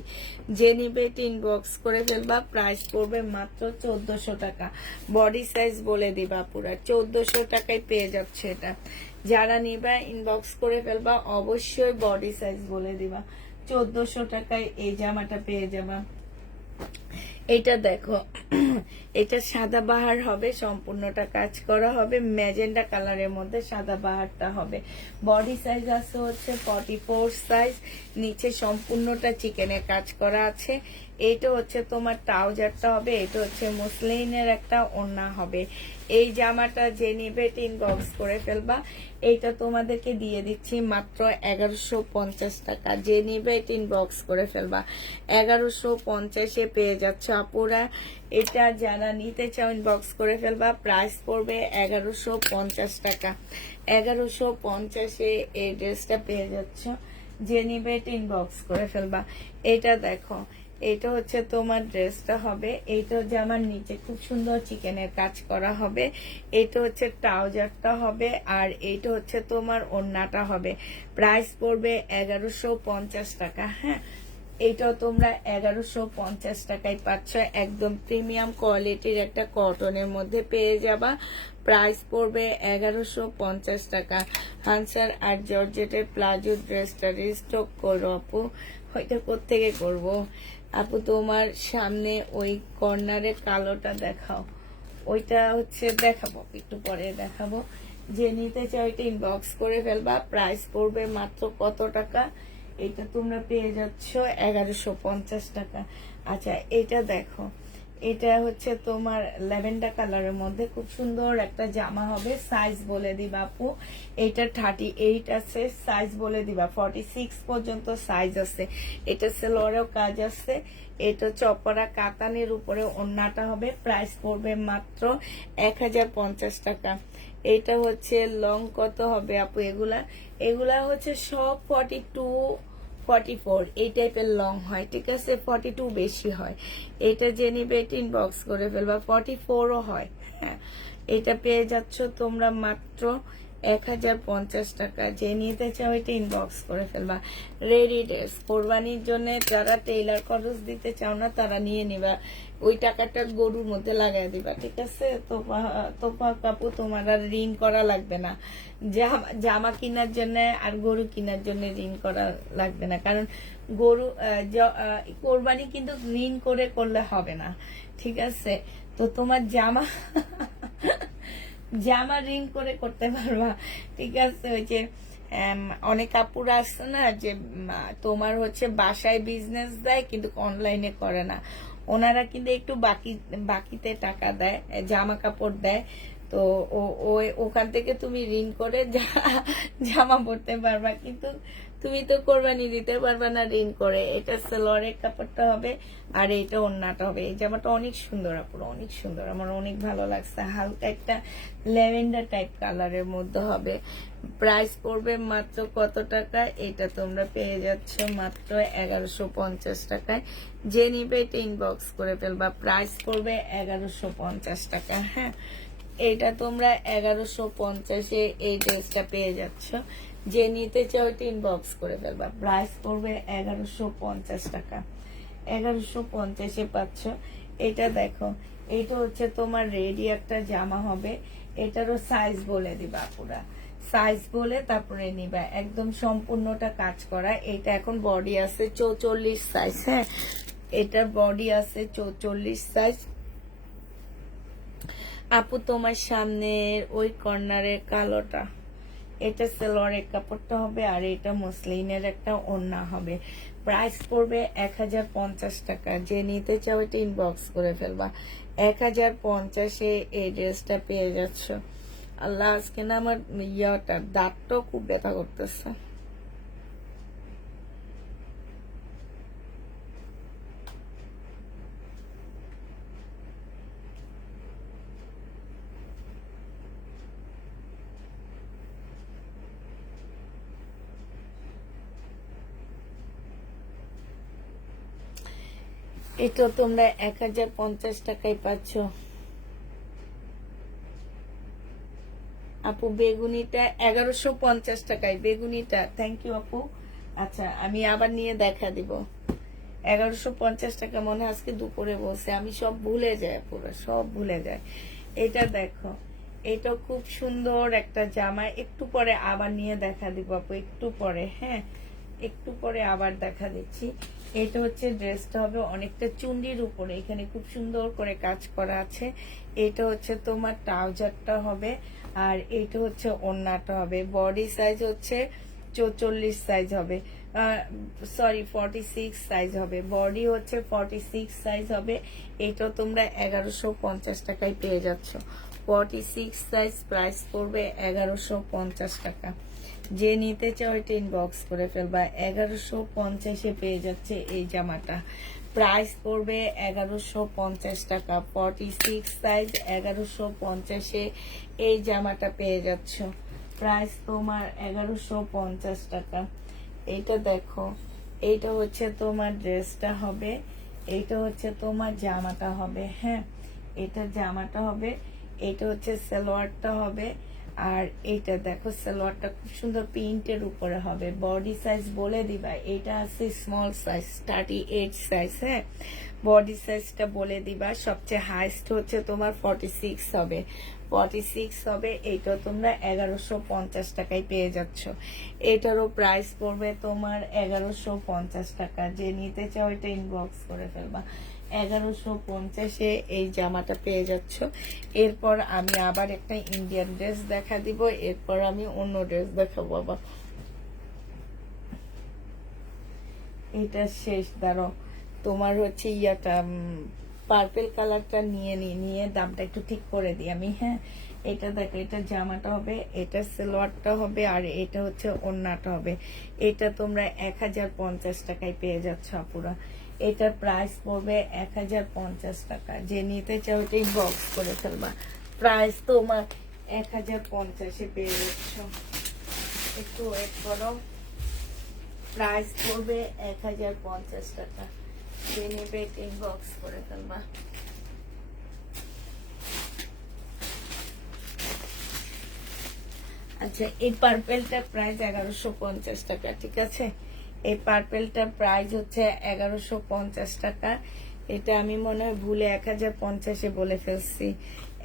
যে নিবে এটা ইনবক্স করে ফেলবা, প্রাইস পড়বে মাত্র 1400 টাকা। বডি সাইজ বলে দিবা, পুরা 1400 টাকায় পেয়ে যাচ্ছে এটা। যারা নিবা ইনবক্স করে ফেলবা, অবশ্যই বডি সাইজ বলে দিবা। 1400 টাকায় এই জামাটা পেয়ে যাবা। এটা দেখো, এটা সাদা বাহার হবে, সম্পূর্ণটা কাজ করা হবে, ম্যাজেন্ডা কালারের মধ্যে সাদা বাহারটা হবে। বডি সাইজ আছে হচ্ছে 44 সাইজ, নিচে সম্পূর্ণটা চিকেনের কাজ করা আছে। এটা হচ্ছে তোমার ট্রাউজারটা হবে, এটা হচ্ছে মুসলিনের একটা ওড়না হবে। এই জামাটা যে নিবে ইনবক্স করে ফেলবা, এইটা তোমাদেরকে দিয়ে দিচ্ছি মাত্র 1150 টাকা। যে নিবে ইনবক্স করে ফেলবা, 1150-এ পেয়ে যাচ্ছে আপুরা। এটা যারা নিতে চাও ইনবক্স করে ফেলবা, প্রাইস পড়বে 1150 টাকা। 1150-এ এই ড্রেসটা পেয়ে যাচ্ছ। যে নিবে ইনবক্স করে ফেলবা। এটা দেখো, এটা হচ্ছে তোমার ড্রেসটা হবে, এইটা জামার নিচে খুব সুন্দর চিকেনের কাজ করা হবে। এটা হচ্ছে ট্রাউজারটা হবে, আর এইটা হচ্ছে তোমার ওড়নাটা হবে। প্রাইস পড়বে 1150 টাকা। হ্যাঁ, এইটাও তোমরা 1150 টাকায় পাচ্ছ, একদম প্রিমিয়াম কোয়ালিটির একটা কটনের মধ্যে পেয়ে যাবা। প্রাইস পড়বে 1150 টাকা। হানসার আর জর্জেটের প্লাজো ড্রেসটা রিস্টক করো আপু। ওইটা কোত্থেকে করবো আপু? তোমার সামনে ওই কর্নারে কালোটা দেখাও, ওইটা হচ্ছে দেখাবো, একটু পরে দেখাবো। যে নিতে চাও এটা ইনবক্স করে ফেলবা। প্রাইস পড়বে মাত্র কত টাকা? এটা তোমরা পেয়ে যাচ্ছ 1150 টাকা। আচ্ছা এটা দেখো, এটা হচ্ছে তোমার ল্যাভেন্ডার কালারের মধ্যে খুব সুন্দর একটা জামা হবে। সাইজ বলে দিবা আপু, এটা 38 আছে, সাইজ বলে দিবা 46 পর্যন্ত সাইজ আছে। এটা সেলোয়ারেও কাজ আছে। এটা চপরা কাতানের উপরে ওড়নাটা হবে। প্রাইস পড়বে মাত্র 1050 টাকা। এটা হচ্ছে লং কত হবে আপু? এগুলা হচ্ছে সব 42 44 এই টাইপের লং হয়, ঠিক আছে? 42 বেশি হয়। এটা যে নিবে এটা ইনবক্স করে ফেলবা, 44ও হয়। হ্যাঁ, এটা পেয়ে যাচ্ছ তোমরা মাত্র 1050 টাকা। যে নিতে চাও এটা ইনবক্স করে ফেলবা। রেডি ড্রেস কোরবানির জন্য যারা টেইলার খরচ দিতে চাও না তারা নিয়ে নিবা, ওই টাকাটা গরুর মধ্যে লাগাই দিবা, ঠিক আছে? তোফা কাপু তোমার আর ঋণ করা লাগবে না। জামা কেনার জন্য আর গরু কেনার জন্য ঋণ করা লাগবে না, কারণ গরু কোরবানি কিন্তু ঋণ করে করলে হবে না, ঠিক আছে? তো তোমার জামা ঋণ করে করতে পারবা, ঠিক আছে? ওই যে অনেক কাপড় আসছে না যে তোমার হচ্ছে বাসায় বিজনেস দেয় কিন্তু অনলাইনে করে না, ওনারা কিন্তু একটু বাকিতে টাকা দেয়, জামা কাপড় দেয়। তো ওখান থেকে তুমি ঋণ করে জামা পড়তে পারবা, কিন্তু তুমি তো কোরবানি দিতে পারবে না ঋণ করে। এটা সালোয়ারের কাপড়টা হবে আর এইটা ওড়নাটা হবে। এই জামাটা অনেক সুন্দর আপুরা, অনেক সুন্দর, আমার অনেক ভালো লাগছে। হালকা একটা ল্যাভেন্ডার টাইপ কালারের মধ্যে হবে। প্রাইস পড়বে মাত্র কত টাকা? এটা তোমরা পেয়ে যাচ্ছ মাত্র 1150 টাকায়। যে নিবে এটা ইনবক্স করে ফেলবা। প্রাইস পড়বে 1150 টাকা। হ্যাঁ, এটা তোমরা 1150-এ এই ড্রেসটা পেয়ে যাচ্ছ। যে নিতে চাও এটা ইনবক্স করে ফেলবা। প্রাইস পড়বে 1150 টাকা। 1150-এ পাচ্ছ। এটা দেখো, এটা হচ্ছে তোমার রেডি একটা জামা হবে। এটারও সাইজ বলে দিবা পুরা, সাইজ বলে তারপরে নিবা। একদম সম্পূর্ণটা কাজ করা। এটা এখন বডি আছে 44 সাইজ। হ্যাঁ, এটার বডি আছে 44 সাইজ। আপু তোমার সামনের ওই কর্নারের কালোটা, এটা সালোয়ারের কাপড়টা হবে আর এটা মসলিনের একটা ওড়না হবে। প্রাইস পড়বে 1050 টাকা। যে নিতে চাও এটা ইনবক্স করে ফেলবা। 1050-এ এই ড্রেসটা পেয়ে যাচ্ছ। আল্লাহ, আজকে না আমার দাঁতটাও খুব ব্যথা করতেছে। এটা তোমরা 1050 টাকায় পাচ্ছ। আপু বেগুনিটা 1150 টাকায়, বেগুনিটা। থ্যাংক ইউ আপু। আচ্ছা, আমি আবার নিয়ে দেখা দিব। 1150 টাকা মনে হয় আজকে দুপুরে বলছে, আমি সব ভুলে যাই পুরো, সব ভুলে যাই। এটা দেখো, এটা খুব সুন্দর একটা জামা। একটু পরে আবার নিয়ে দেখা দিব আপু, একটু পরে। হ্যাঁ, একটু পরে আবার দেখা দিচ্ছি। এটা হচ্ছে ড্রেসটা হবে অনেকটা চুন্ডির উপরে, এখানে খুব সুন্দর করে কাজ করা আছে। এটা হচ্ছে তোমার ট্রাউজারটা হবে আর এটা হচ্ছে ওড়নাটা হবে। বডি সাইজ হচ্ছে 44 সাইজ হবে, সরি 46 সাইজ হবে। বডি হচ্ছে 46 সাইজ হবে। এটা তোমরা 1150 টাকায় পেয়ে যাচ্ছ। 46 সাইজ, প্রাইস পড়বে 1150 টাকা। যে নিতে চাও এটা ইনবক্স করে ফেলবা। 1150-এ পেয়ে যাচ্ছে এই জামাটা। প্রাইস পড়বে 1150 টাকা। 46 সাইজ, 1150-এ এই জামাটা পেয়ে যাচ্ছ। প্রাইস তোমার 1150 টাকা। এইটা দেখো, এইটা হচ্ছে তোমার ড্রেসটা হবে, এইটা হচ্ছে তোমার জামাটা হবে। হ্যাঁ, এটা জামাটা হবে, এটা হচ্ছে সালোয়ারটা হবে। আর এইটা দেখো, সালোয়ারটা খুব সুন্দর প্রিন্টের উপরে হবে। বডি সাইজ বলে দিবা, এটা আছে স্মল সাইজ 38 সাইজ। হ্যাঁ, বডি সাইজটা বলে দিবা। সবচেয়ে হাইস্ট হচ্ছে তোমার 46 হবে, 46 হবে। এইটা তোমরা 1150 টাকায় পেয়ে যাচ্ছ। এটারও প্রাইস পড়বে তোমার 1150 টাকা। যে নিতে চাও এটা ইনবক্স করে ফেলবা। 1150-এ এই জামাটা পেয়ে যাচ্ছ। এরপর আমি আবার একটা ইন্ডিয়ান ড্রেস দেখা দিব, এরপর আমি অন্য ড্রেস দেখাবো আবার। এটা শেষ, দাঁড়ো, তোমার হচ্ছে ইয়াটা পার্পেল কালারটা নিয়ে দামটা একটু ঠিক করে দিই আমি। হ্যাঁ, এটা দেখো, এটা জামাটা হবে, এটা সালোয়ারটা হবে আর এটা হচ্ছে ওড়নাটা হবে। এটা তোমরা 1050 টাকায় পেয়ে যাচ্ছ আপুরা। এটার প্রাইস পড়বে 1050 টাকা। যে নিতে চাও এটা বক্স করে ফেলবা। প্রাইস তোমার 1050-এ পেয়ে যাচ্ছ। একটু ওয়েট করো। প্রাইস পড়বে 1050 টাকা। যে নেবে ইনবক্স করে ফেলবা। আচ্ছা, এই পার্পেলটার প্রাইস 1150 টাকা। ঠিক আছে, এই পার্পেলটার প্রাইস হচ্ছে 1150 টাকা। এটা আমি মনে হয় ভুলে 1050-এ বলে ফেলছি।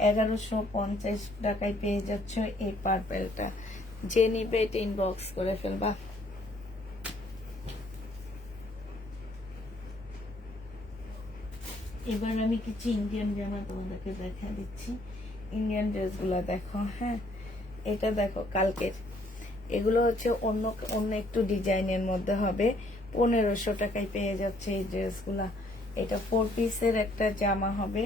1150 টাকায় পেয়ে যাচ্ছ এই পার্পেলটা। যে নিবে এটা ইনবক্স করে ফেলবা। এবার আমি কিছু ইন্ডিয়ান জামা তোমাদেরকে দেখা দিচ্ছি। ইন্ডিয়ান ড্রেসগুলো দেখো। হ্যাঁ, এটা দেখো কালকের, এগুলো হচ্ছে অন্য অন্য একটু ডিজাইনের মধ্যে হবে। 1500 টাকায় পেয়ে যাচ্ছে এই ড্রেসগুলা। এটা 4 পিসের একটা জামা হবে,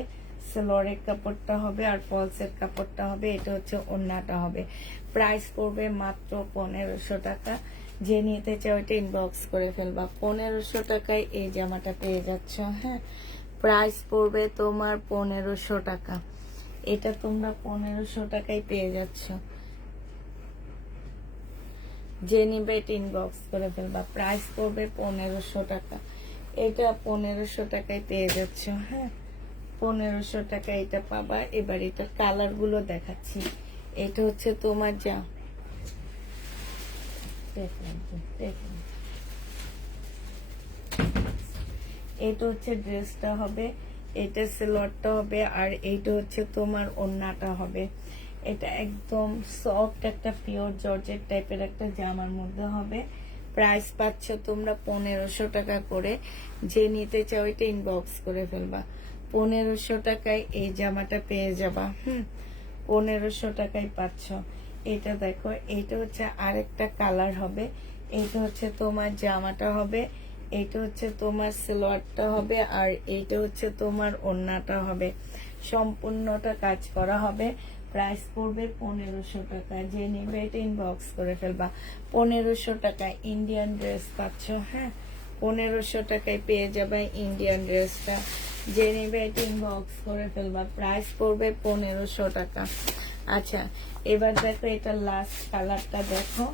সালোয়ারের কাপড়টা হবে আর ফলসের কাপড়টা হবে। এটা হচ্ছে ওড়নাটা হবে। প্রাইস পড়বে মাত্র 1500 টাকা। যে নিতে চাও এটা ইনবক্স করে ফেলবা। 1500 টাকায় এই জামাটা পেয়ে যাচ্ছ। হ্যাঁ, প্রাইস পড়বে তোমার 1500 টাকা। এটা তোমরা 1500 টাকায় পেয়ে যাচ্ছ। যে নিবে এটা ইনবক্স করে ফেলবা। প্রাইস পড়বে 1500 টাকা। এটা 1500 টাকায় পেয়ে যাচ্ছ। হ্যাঁ, 1500 টাকা এটা পাবা। এবার এটা কালার গুলো দেখাচ্ছি। এটা হচ্ছে তোমার যা এটা হচ্ছে ড্রেসটা হবে, এটা সালোয়ারটা হবে, আর এইটা হচ্ছে তোমার ওড়নাটা হবে। এটা একদম সফট একটা পিওর জর্জেট টাইপের একটা জামার মধ্যে হবে। প্রাইস পাচ্ছ তোমরা 1500 টাকা করে। যে নিতে চাও এটা ইনবক্স করে ফেলবা। 1500 টাকায় এই জামাটা পেয়ে যাবা। 1500 টাকায় পাচ্ছ। এটা দেখো, এটা হচ্ছে আরেকটা কালার হবে। এটা হচ্ছে তোমার জামাটা হবে, এটা হচ্ছে তোমার সালোয়ারটা হবে, আর এইটা হচ্ছে তোমার ওড়নাটা হবে। সম্পূর্ণটা কাজ করা হবে। প্রাইস পড়বে 1500 টাকা। যে নেবে এটা ইনবক্স করে ফেলবা। 1500 টাকায় ইন্ডিয়ান ড্রেস পাচ্ছ। হ্যাঁ, 1500 টাকায় পেয়ে যাবে ইন্ডিয়ান ড্রেসটা। যে নেবে এটা ইনবক্স করে ফেলবা। প্রাইস পড়বে 1500 টাকা। আচ্ছা, এবার দেখো এটা লাস্ট কালারটা দেখো।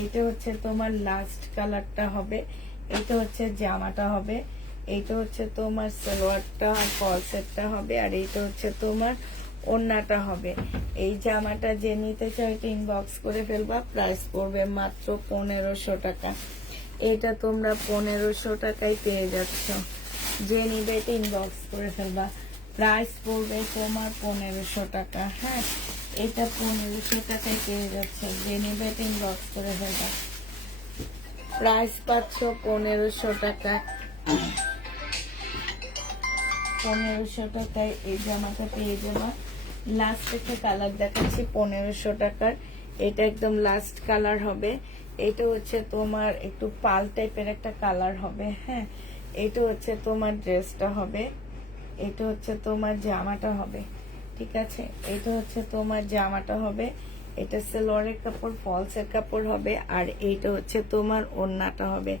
এটা হচ্ছে তোমার লাস্ট কালারটা হবে। এটা হচ্ছে জামাটা হবে, এইটা হচ্ছে তোমার সালোয়ারটা আর ফলসেটটা হবে, আর এইটা হচ্ছে তোমার ওড়নাটা হবে। এই জামাটা যে নিতে চাও এটা ইনবক্স করে ফেলবা। প্রাইস পড়বে মাত্র 1500 টাকা। এটা তোমরা 1500 টাকায় পেয়ে যাচ্ছ। যে নিবে এটা ইনবক্স করে ফেলবা। প্রাইস পড়বে তোমার 1500 টাকা। হ্যাঁ, এটা 1500 টাকায় পেয়ে যাচ্ছে। যে নিবে এটা ইনবক্স করে ফেলবা। প্রাইস পাচ্ছ 1500 টাকা। 1500 টাকায় এই জামাটা পেয়ে যাবা। লাস্ট একটা কালার দেখাচ্ছি 1500 টাকার। এটা একদম লাস্ট কালার হবে। এটা হচ্ছে তোমার একটু পাল টাইপের একটা কালার হবে। হ্যাঁ, এটা হচ্ছে তোমার ড্রেসটা হবে, এটা হচ্ছে তোমার জামাটা হবে। ঠিক আছে, এটা হচ্ছে তোমার জামাটা হবে, এটা সালোয়ারের কাপড় ফলসের কাপড় হবে, আর এইটা হচ্ছে তোমার ওড়নাটা হবে।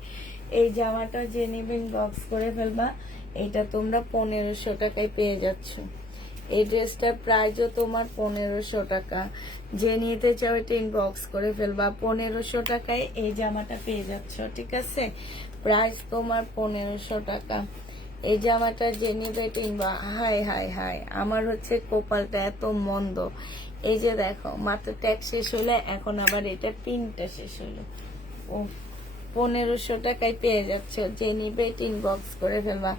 এই জামাটা যে নেবেন বক্স করে ফেলবা। এটা তোমরা 1500 টাকায় পেয়ে যাচ্ছ। এই ড্রেসটার প্রাইসও তোমার 1500 টাকা। যে নিতে চাও এটা ইনবক্স করে ফেলবা। 1500 টাকায় এই জামাটা পেয়ে যাচ্ছ। ঠিক আছে, প্রাইস তোমার 1500 টাকা। এই জামাটা যে নিবে কিনবা। হাই হাই হাই, আমার হচ্ছে কপালটা এত মন্দ। এই যে দেখো, মাত্র ট্যাক্স শেষ হলে এখন আবার এটা পিনটা শেষ হলো। ও, 1500 টাকায় পেয়ে যাচ্ছ। যে নিবে ইনবক্স করে ফেলবা।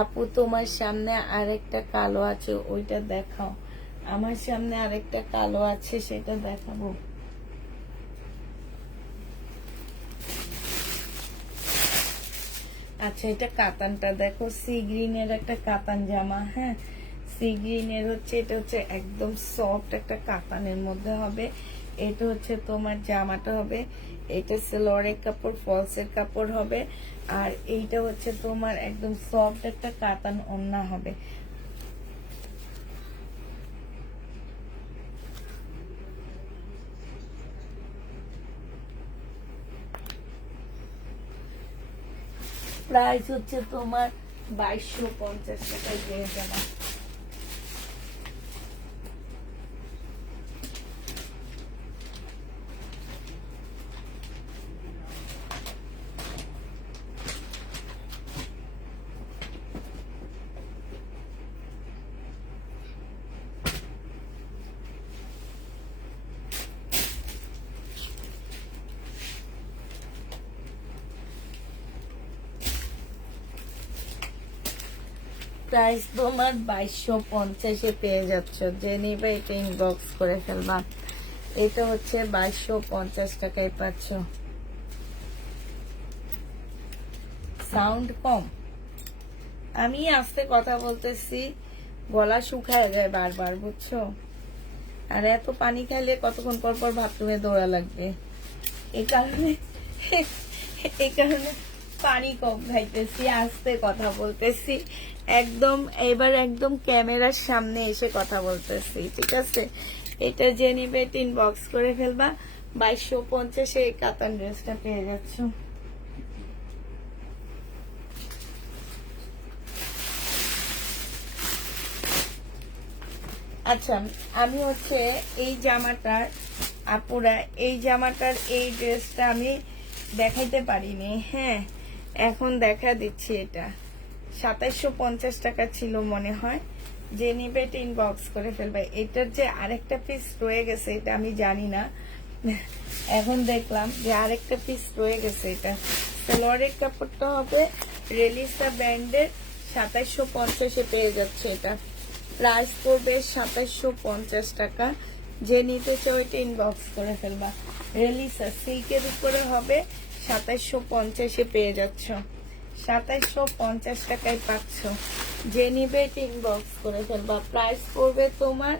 আপু তোমার সামনে আরেকটা কালো আছে, ওইটা দেখাও। আমার সামনে আরেকটা কালো আছে, সেটা দেখাবো। আচ্ছা, এটা কাতানটা দেখো, সি গ্রিনের একটা কাতান জামা। হ্যাঁ, সি গ্রিনের হচ্ছে, এটা হচ্ছে একদম সফট একটা কাতানের মধ্যে হবে। এটা হচ্ছে তোমার জামাটা হবে, এটা সালোয়ারের কাপড় ফলসের কাপড় হবে, আর এইটা হচ্ছে তোমার একদম সফট একটা কাতান ওড়না হবে। প্রাইস হচ্ছে তোমার 2250 টাকায় পেয়ে যাবে। প্রাইস তোমার 2250-এ পেয়ে যাচ্ছ। যে নিবে এটা ইনবক্স করে ফেলবা। এটা হচ্ছে 2250 টাকায় পাচ্ছ। সাউন্ড কম, আমি আস্তে কথা বলতেছি, গলা শুকায় যায় বারবার, বুঝছো? আর এত পানি খাইলে কতক্ষণ পর পর বাথরুমে দৌড়া লাগবে। এই কারণে পানি কম খাইতেছি, আস্তে কথা বলতেছি। এবার একদম ক্যামেরার সামনে এসে কথা বলতেছি। ঠিক আছে, এটা যে নিবে ইনবক্স করে ফেলবা। 2250 এই কাতান ড্রেসটা পেয়ে যাচ্ছ। আচ্ছা, আমি হচ্ছে এই জামাটার আপুরা, এই জামাটার এই ড্রেসটা আমি দেখাইতে পারিনি। হ্যাঁ, এখন দেখা দিচ্ছি। এটা 2750 টাকা ছিল মনে হয়। যে নিবে ইনবক্স করে ফেলবে। এটার যে আরেকটা পিস রয়ে গেছে এটা আমি জানি না, এখন দেখলাম যে আরেকটা পিস রয়ে গেছে। এটা সালোয়ারের কাপড়টা হবে রেলিসা ব্র্যান্ডের, 2750 পেয়ে যাচ্ছে। এটা প্রাইস পড়বে 2750 টাকা। যে নিতে চাও এটা ইনবক্স করে ফেলবা। রেলিসা সিল্কের উপরে হবে, 2750 পেয়ে যাচ্ছ। 2750 টাকায় পাচ্ছ। যে নিবে এটা ইনবক্স করে ফেলবা। প্রাইস পড়বে তোমার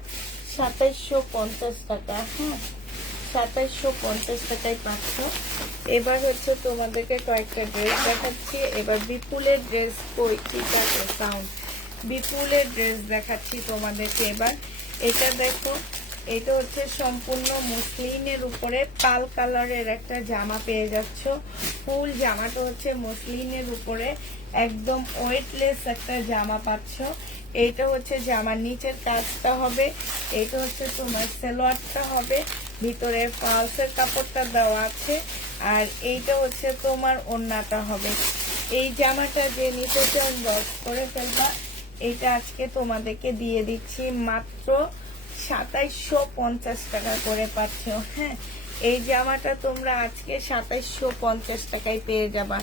2750 টাকা। হ্যাঁ, 2750 টাকায় পাচ্ছ। এবার হচ্ছে তোমাদেরকে কয়েকটা ড্রেস দেখাচ্ছি। এবার বিপুলের ড্রেস কই, ঠিক আছে সাউন্ড, বিপুলের ড্রেস দেখাচ্ছি তোমাদেরকে। এবার এটা দেখো, এটা হচ্ছে সম্পূর্ণ মসলিনের উপরে পাল কালারের একটা জামা পেয়ে যাচ্ছ। ফুল জামাটা হচ্ছে মসলিনের উপরে একদম ওয়েটলেস একটা জামা পাচ্ছ। এইটা হচ্ছে জামার নিচের কাজটা হবে, এইটা হচ্ছে তোমার সালোয়ারটা হবে, ভিতরে ফলসের কাপড়টা দেওয়া আছে, আর এইটা হচ্ছে তোমার ওড়নাটা হবে। এই জামাটা যে নিতে চাও ইনবক্স করে ফেলবা। এটা আজকে তোমাদেরকে দিয়ে দিচ্ছি মাত্র 2750 টাকা করে পাচ্ছ। হ্যাঁ, এই জামাটা তোমরা আজকে 2750 টাকায় পেয়ে যাবা।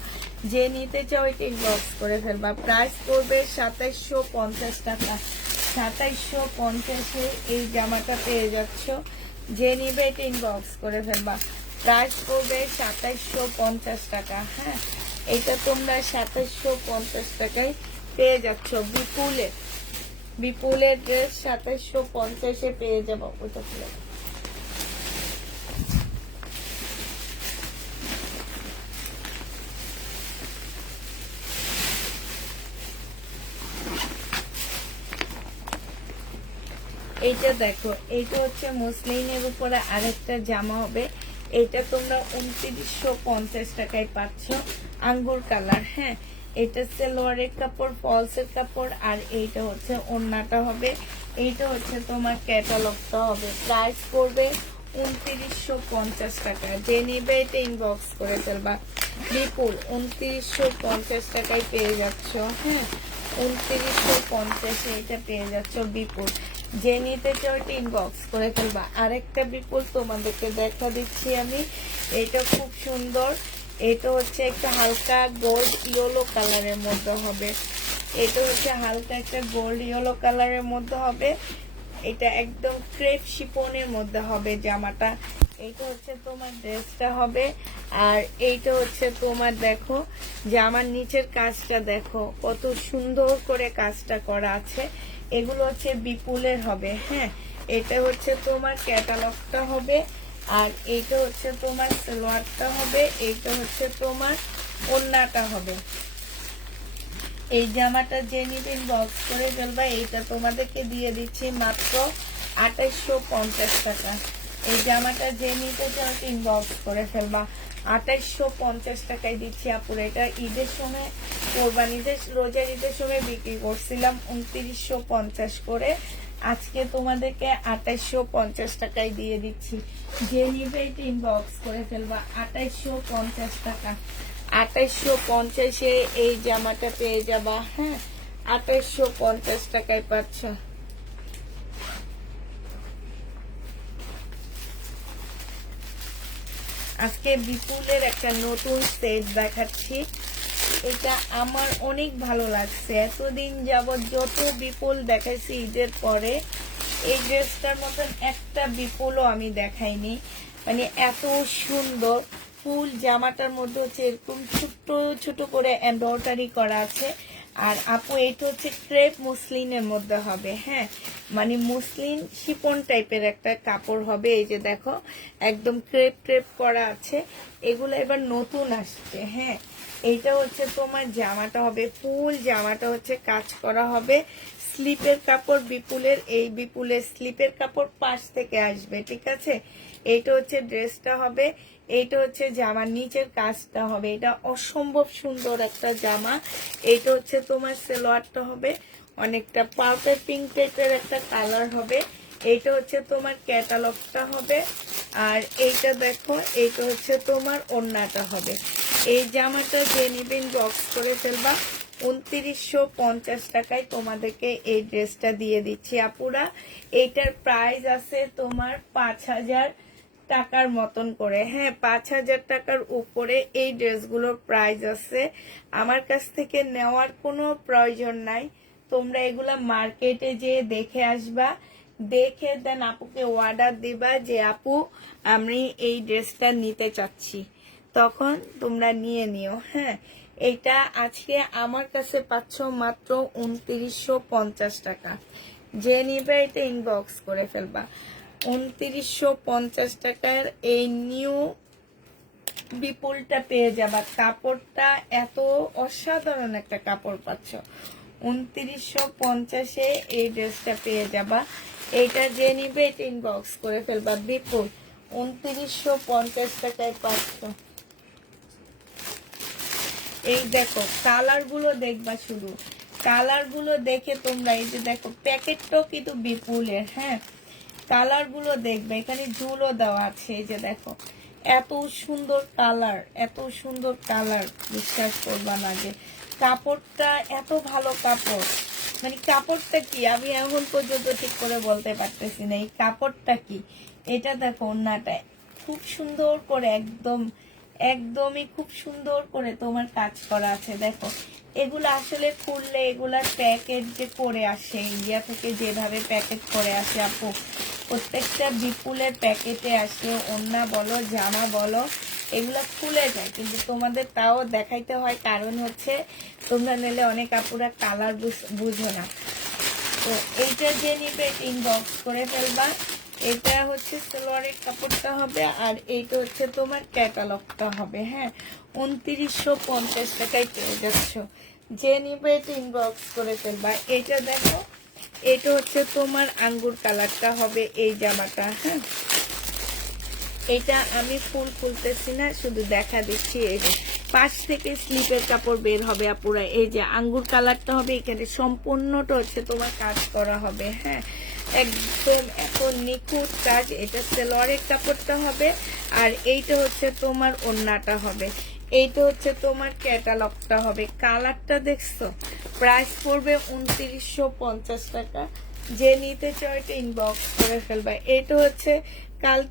যে নিতে চাও এটা ইনবক্স করে ফেলবা। প্রাইস পড়বে 2750 টাকা। 2750 এই জামাটা পেয়ে যাচ্ছ। যে নিবে এটা ইনবক্স করে ফেলবা। প্রাইস পড়বে 2750 টাকা। হ্যাঁ, এটা তোমরা 2750 টাকায় পেয়ে যাচ্ছ। বিপুলের ড্রেস 2750 পেয়ে যাবো। ওটা খুলে এইটা দেখো, এইটা হচ্ছে মসলিনের উপরে আরেকটা জামা হবে। এটা তোমরা 2950 টাকায় পাচ্ছ, আঙ্গুর কালার। হ্যাঁ, এটা সালোয়ারের কাপড়, ফলসের কাপড়, আর এইটা হচ্ছে ওড়নাটা হবে। এইটা হচ্ছে তোমার ক্যাটালগটা হবে। প্রাইস পড়বে 2950 টাকা। যে নিবে এটা ইনবক্স করে ফেলবা। বিপুল 2950 টাকায় পেয়ে যাচ্ছ। হ্যাঁ, 2950 এটা পেয়ে যাচ্ছ বিপুল। যে নিতে চাও এটা ইনবক্স করে ফেলবা। আরেকটা বিপুল তোমাদেরকে দেখা দিচ্ছি আমি। এটা খুব সুন্দর। এটা হচ্ছে একটা হালকা গোল্ড ইয়েলো কালারের মধ্যে হবে। এটা হচ্ছে হালকা একটা গোল্ড ইয়েলো কালারের মধ্যে হবে। এটা একদম ক্রেপ শিপনের মধ্যে হবে জামাটা। এইটা হচ্ছে তোমার ড্রেসটা হবে। আর এইটা হচ্ছে তোমার দেখো জামার নিচের কাজটা দেখো কত সুন্দর করে কাজটা করা আছে। এগুলো হচ্ছে বিপুলের হবে। হ্যাঁ, এটা হচ্ছে তোমার ক্যাটালগটা হবে, আর এইটা হচ্ছে তোমার সালোয়ারটা হবে, এইটা হচ্ছে তোমার ওড়নাটা হবে। এই জামাটা যে নিবে ইনবক্স করে ফেলবা। এইটা তোমাদেরকে দিয়ে দিচ্ছি মাত্র 2850 টাকা। এই জামাটা যে নিতে চাও ইনবক্স করে ফেলবা। 2850 টাকায় দিচ্ছি আপুরা। এটা ঈদের সময়, কোরবানিদের, রোজার ঈদের সময় বিক্রি করছিলাম 2950 করে। আজকে তোমাদেরকে 2850 টাকায় দিয়ে দিচ্ছি। যে নিবে এটা ইনবক্স করে ফেলবা। 2850 টাকা। 2850 এই জামাটা পেয়ে যাবা। হ্যাঁ, 2850 টাকায় পাচ্ছ। আজকে বিপুলের একটা নতুন সেট দেখাচ্ছি। এটা আমার অনেক ভালো লাগছে। এতদিন যাবত যত বিপুল দেখাইছি ঈদের পরে, এই ড্রেসটার মতন একটা বিপুলও আমি দেখাইনি। মানে এত সুন্দর। ফুল জামাটার মধ্যে হচ্ছে এরকম ছোট্ট ছোট করে এমব্রয়ডারি করা আছে। আর আপু এটা হচ্ছে ক্রেপ মুসলিনের মধ্যে হবে। হ্যাঁ, মানে মুসলিন শিপন টাইপের একটা কাপড় হবে। এই যে দেখো একদম ক্রেপ ক্রেপ করা আছে। এগুলো এবার নতুন আসছে। হ্যাঁ, এইটা হচ্ছে তোমার জামাটা হবে, ফুল জামাটা হচ্ছে কাজ করা হবে। স্লিপের কাপড় বিপুলের, এই বিপুলের স্লিপের কাপড় পাশ থেকে আসবে, ঠিক আছে। এইটা হচ্ছে ড্রেসটা হবে, এইটা হচ্ছে জামার নিচের কাজটা হবে। এটা অসম্ভব সুন্দর একটা জামা। এইটা হচ্ছে তোমার সালোয়ারটা হবে, অনেকটা পার্পল পিঙ্ক টাইপের একটা কালার হবে। এইটা হচ্ছে তোমার ক্যাটালগটা হবে। আর এইটা দেখো, এইটা হচ্ছে তোমার ওড়নাটা হবে। এই জামাটা যে নিবেন বক্স করে ফেলবা। 2950 টাকায় তোমাদেরকে এই ড্রেসটা দিয়ে দিচ্ছি আপুরা। এইটার প্রাইস আছে তোমার 5000 টাকার মতন করে। হ্যাঁ, 5000 টাকার উপরে এই ড্রেসগুলোর প্রাইস আছে। আমার কাছ থেকে নেওয়ার কোনো প্রয়োজন নাই, তোমরা এগুলা মার্কেটে যেয়ে দেখে আসবা, দেখে দেন আপুকে অর্ডার দিবা যে আপু আমি এই ড্রেসটা নিতে চাচ্ছি, তখন তোমরা নিয়ে নিও। হ্যাঁ, এটা আজকে আমার কাছে পাচ্ছ মাত্র 2950 টাকা। যে নিবে এটা ইনবক্স করে ফেলবা। 2950 টাকার এই নিউ বিপুলটা পেয়ে যাবা। কাপড়টা এত অসাধারণ একটা কাপড় পাচ্ছ। 2950-এ এই ড্রেসটা পেয়ে যাবা। এইটা যে নিবে এটা ইনবক্স করে ফেলবা। বিপুল 2950 টাকায় পাচ্ছ। এই দেখো কালার গুলো দেখবা, শুধু কালার গুলো দেখে তোমরা, এই যে দেখো প্যাকেটটাও কিন্তু বিপুলের। হ্যাঁ, কালার গুলো দেখবে, এখানে ঝুলও দেওয়া আছে। এই যে দেখো এত সুন্দর কালার, এত সুন্দর কালার, বিশ্বাস করবা না যে কাপড়টা এত ভালো কাপড়। মানে কাপড়টা কি আমি এখন পর্যন্ত ঠিক করে বলতে পারতেছি না এই কাপড়টা কি। এটা দেখো ওন্নাটা খুব সুন্দর করে, একদমই খুব সুন্দর করে তোমার কাজ করা আছে। দেখো এগুলো আসলে খুললে এগুলার প্যাকেট যে করে আসে ইন্ডিয়া থেকে, যেভাবে প্যাকেট করে আসে আপু, প্রত্যেকটা বিপুলের প্যাকেটে আসে। ওন্না বলো জামা বলো এগুলো খুলে যায়, কিন্তু তোমাদের তাও দেখাইতে হয়, কারণ হচ্ছে তোমরা নিলে অনেক আপুরা কালার বুঝো না। তো এইটা যে নিবে ইনবক্স করে ফেলবা। এটা হচ্ছে সালোয়ারের কাপড়টা হবে, আর এইটা হচ্ছে তোমার ক্যাটালগটা হবে। হ্যাঁ, 2950 টাকায় পেয়ে যাচ্ছ। যে নিবে এটা ইনবক্স করে ফেলবা। এটা দেখো, এটা হচ্ছে তোমার আঙ্গুর কালারটা হবে এই জামাটা। হ্যাঁ, এটা আমি ফুল খুলতেছি না, শুধু দেখা দিচ্ছি। এই যে পাশ থেকে স্লিপের কাপড় বের হবে আপুরা। এই যে আঙ্গুর কালারটা হবে, এখানে সম্পূর্ণটা হচ্ছে তোমার কাজ করা হবে। হ্যাঁ, একদম এত নিখুঁত কাজ। এটা সালোয়ারের কাপড়টা হবে, আর এইটা হচ্ছে তোমার ওড়নাটা হবে। এইটা হচ্ছে তোমার ক্যাটালগটা হবে। কালারটা দেখছো, প্রাইস পড়বে 2950 টাকা। যে নিতে চাও এটা ইনবক্স করে ফেলবা। এটা হচ্ছে কাল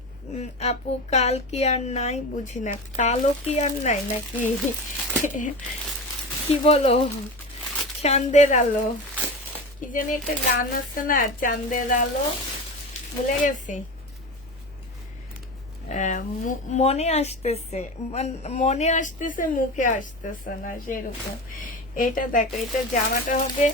আপু কাল কি আর নাই, বুঝি না, কালো কি আর নাই নাকি কি বলো, চাঁদের আলো কি জানি একটা গান আছে না, চাঁদের আলো, ভুলে গেছি। মনে আসতেছে মুখে আসতেছে না সেরকম। এটা দেখো, এটা জামাটা হবে,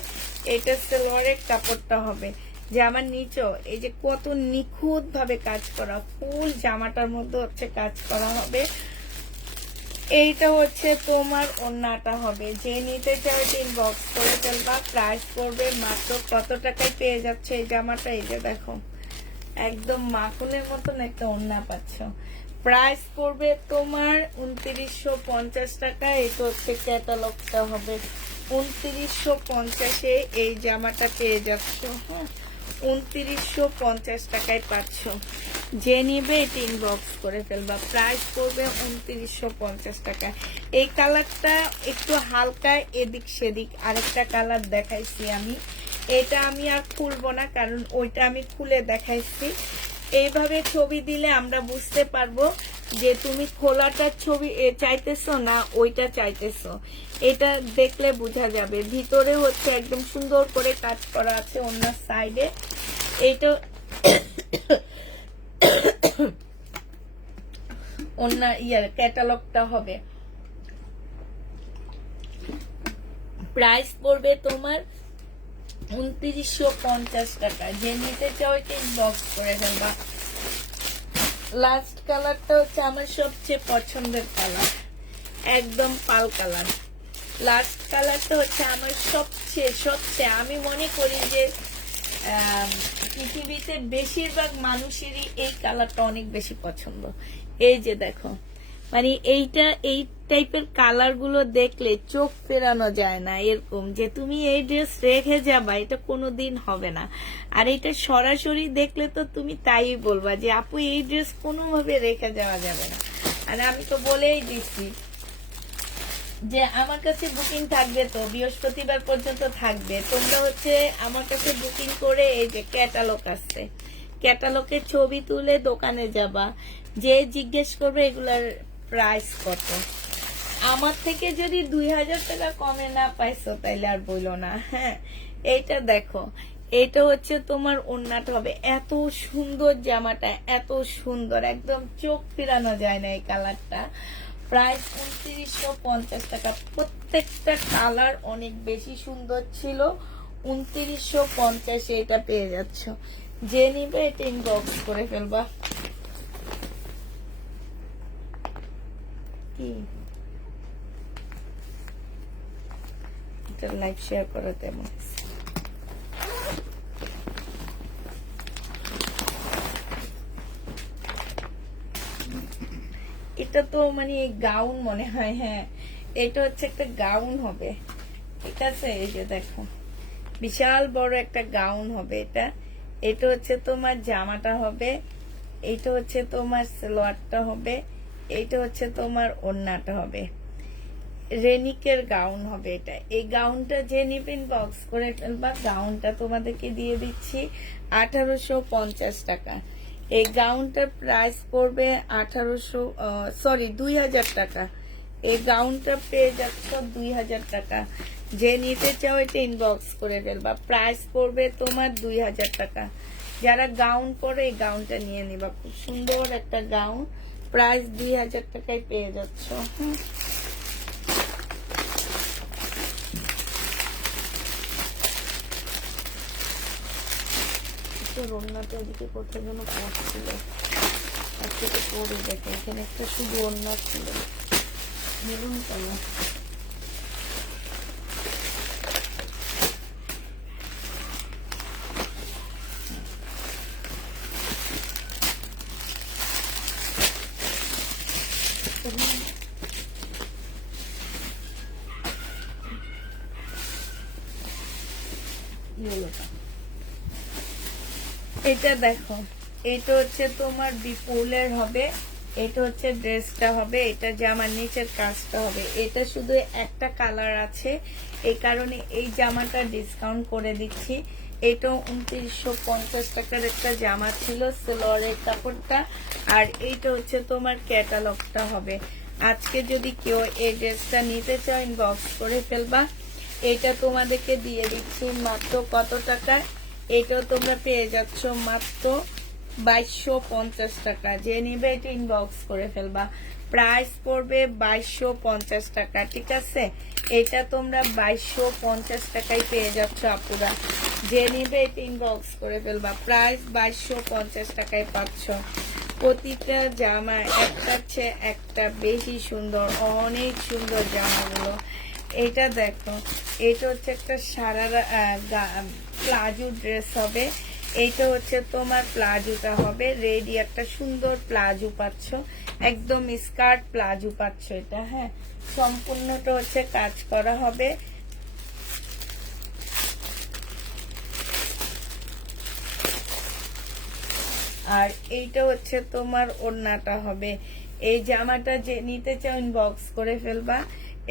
এটা সালোয়ারের কাপড়টা হবে। জামার নিচেও এই যে কত নিখুঁত ভাবে কাজ করা, ফুল জামাটার মধ্যে হচ্ছে কাজ করা হবে। এইটা হচ্ছে তোমার ওড়নাটা হবে। যে নিতে চাও ইনবক্স করে ফেলবা। প্রাইস পড়বে মাত্র কত টাকায় পেয়ে যাচ্ছে এই জামাটা। এই যে দেখো একদম মাখনের মতন একটা ওড়না পাচ্ছ। প্রাইস পড়বে তোমার 2950 টাকা। এটা হচ্ছে ক্যাটালগটা হবে। 2950-এ এই জামাটা পেয়ে যাচ্ছ। হ্যাঁ, 2950 টাকায় পাচ্ছ। যে নিবে এটা ইনবক্স করে ফেলবা। প্রাইস পড়বে 2950 টাকা। এই কালারটা একটু হালকা এদিক সেদিক, আরেকটা কালার দেখাইছি আমি। এটা আমি আর খুলবো না, কারণ ওইটা আমি খুলে দেখাইছি। এইভাবে ছবি দিলে আমরা বুঝতে পারবো যে তুমি খোলাটার ছবি চাইতেছো না ওইটা চাইতেছো। এটা দেখলে বোঝা যাবে। ভিতরে হচ্ছে একদম সুন্দর করে কাজ করা আছে অন্য সাইডে। এইটা অন্য ক্যাটালগটা হবে। প্রাইস পড়বে তোমার 2950 টাকা। যে নিতে চাও এটা ইনবক্স করে ফেলবা। লাস্ট কালারটা হচ্ছে আমার সবচেয়ে পছন্দের কালার। একদম পাল কালার। লাস্ট কালারটা হচ্ছে আমার সবচেয়ে সবচেয়ে আমি মনে করি যে পৃথিবীতে বেশিরভাগ মানুষেরই এই কালারটা অনেক বেশি পছন্দ। এই যে দেখো, মানে এইটা এই টাইপের কালার গুলো দেখলে চোখ ফেরানো যায় না, এরকম যে তুমি এই ড্রেস রেখে যাবা, এটা কোনোদিন হবে না। আর এটা সরাসরি দেখলে তো তুমি তাই বলবা যে আপু এই ড্রেস কোনোভাবে রেখে যাওয়া যাবে না। আর আমি তো বলেই দিচ্ছি যে আমার কাছে বুকিং থাকবে, তো বৃহস্পতিবার পর্যন্ত থাকবে। তোমরা হচ্ছে আমার কাছে বুকিং করে এই যে ক্যাটালগ আছে, ক্যাটালগের ছবি তুলে দোকানে যাবা, যে জিজ্ঞেস করবে এগুলার প্রাইস কত। আমার থেকে যদি 2000 টাকা কমে না পাইছো তাইলে আর বইলো না। হ্যাঁ, এইটা দেখো, এটা হচ্ছে তোমার ওড়নাটা হবে, এত সুন্দর জামাটা, এত সুন্দর, একদম চোখ ফিরানো যায় না এই কালারটা। প্রাইস 2950 টাকা। প্রত্যেকটা কালার অনেক বেশি সুন্দর ছিল। 2950 এটা পেয়ে যাচ্ছ। যে নিবে এটা ইনবক্স করে ফেলবা। কি এটা লাইক শেয়ার করো তেমন। এটা তো মানে গাউন মনে হয়। হ্যাঁ, এটা হচ্ছে একটা গাউন হবে, ঠিক আছে। এই যে দেখো, বিশাল বড় একটা গাউন হবে এটা। এটা হচ্ছে তোমার জামাটা হবে, এইটা হচ্ছে তোমার সালোয়ারটা হবে, এইটা হচ্ছে তোমার ওড়নাটা হবে। রেনিকের গাউন হবে এটা। এই গাউনটা যে নিবেন বক্স করে ফেলবা। গাউনটা তোমাদেরকে দিয়ে দিচ্ছি 1850 টাকা। এই গাউনটার প্রাইস পড়বে 2000 টাকা। এই গাউনটা পেয়ে যাচ্ছ 2000 টাকা। যে নিতে চাও এটা ইনবক্স করে ফেলবা। প্রাইস পড়বে তোমার 2000 টাকা। যারা গাউন পরে এই গাউনটা নিয়ে নিবা, খুব সুন্দর একটা গাউন। প্রাইস 2000 টাকায় পেয়ে যাচ্ছ। ওড়নাটা ওদিকে কোথায় যেন পড়ছিল, আজকে তো পরে দেখে এখানে একটা শুধু ওড়না ছিল, মেরুন কালার। এটা দেখো, এটা হচ্ছে তোমার বিপুলের হবে, এটা হচ্ছে ড্রেসটা হবে, এটা জামার নিচের কাজটা হবে। এটা শুধু একটা কালার আছে, এই কারণে এই জামাটা ডিসকাউন্ট করে দিচ্ছি। এটা 2950 টাকার একটা জামা ছিল, সালোয়ারের কাপড়টা। আর এইটা হচ্ছে তোমার ক্যাটালগটা হবে। আজকে যদি কেউ এই ড্রেসটা নিতে চাও ইনবক্স করে ফেলবা। এটা তোমাদেরকে দিয়ে দিচ্ছি মাত্র কত টাকায়? এটাও তোমরা পেয়ে যাচ্ছ মাত্র 2250 টাকা। যে নিবে এটা ইনবক্স করে ফেলবা। প্রাইস পড়বে 2250 টাকা, ঠিক আছে। এটা তোমরা 2250 টাকায় পেয়ে যাচ্ছ আপুরা। যে নিবে এটা ইনবক্স করে ফেলবা। প্রাইস 2250 টাকায় পাচ্ছ। প্রতিটা জামা একটার চেয়ে একটা বেশি সুন্দর, অনেক সুন্দর জামাগুলো। এটা দেখো, এটা হচ্ছে একটা সারারা প্লাজো ড্রেস হবে। এইটা হচ্ছে তোমার প্লাজোটা হবে রেডি, একটা সুন্দর প্লাজো পাচ্ছ, একদম স্কার্ট প্লাজো পাচ্ছ এটা। হ্যাঁ, সম্পূর্ণটা হচ্ছে কাজ করা হবে। আর এইটা হচ্ছে তোমার ওড়নাটা হবে। এই জামাটা যে নিতে চাও ইনবক্স করে ফেলবা।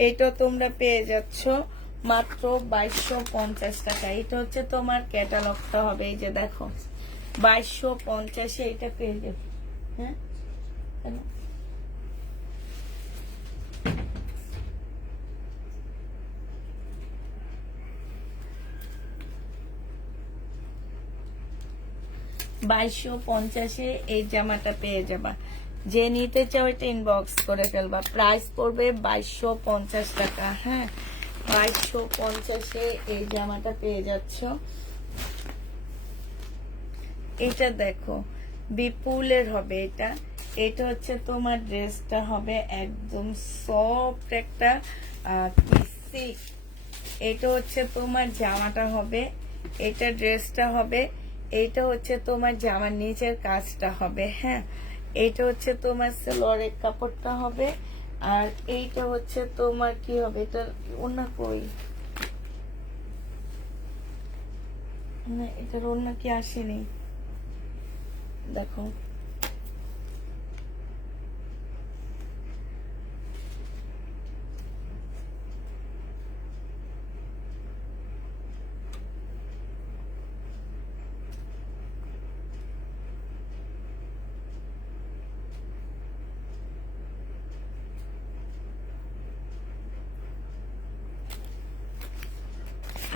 এইটা তোমরা পেয়ে যাচ্ছ মাত্র 2250 টাকা। এটা হচ্ছে তোমার ক্যাটালগটা হবে। এই যে দেখো, 2250-এ এটা পেয়ে যাবে। হ্যাঁ, 2250-এ এই জামাটা পেয়ে যাবা। যে নিতে চাও এটা ইনবক্স করে ফেলবা। প্রাইস পড়বে 2250 টাকা। হ্যাঁ, 2250-এ এই জামাটা পেয়ে যাচ্ছ। এটা দেখো, বিপুলের হবে এটা। এটা হচ্ছে তোমার ড্রেসটা হবে একদম সফট একটা সিল্ক। এটা হচ্ছে তোমার জামাটা হবে, এটা ড্রেসটা হবে, এইটা হচ্ছে তোমার জামার নিচের কাজটা হবে। হ্যাঁ, এইটা হচ্ছে তোমার সালোয়ারের কাপড়টা হবে, আর এইটা হচ্ছে তোমার কি হবে, এটা ওড়না কই না, এটার ওড়না কি আসেনি দেখো।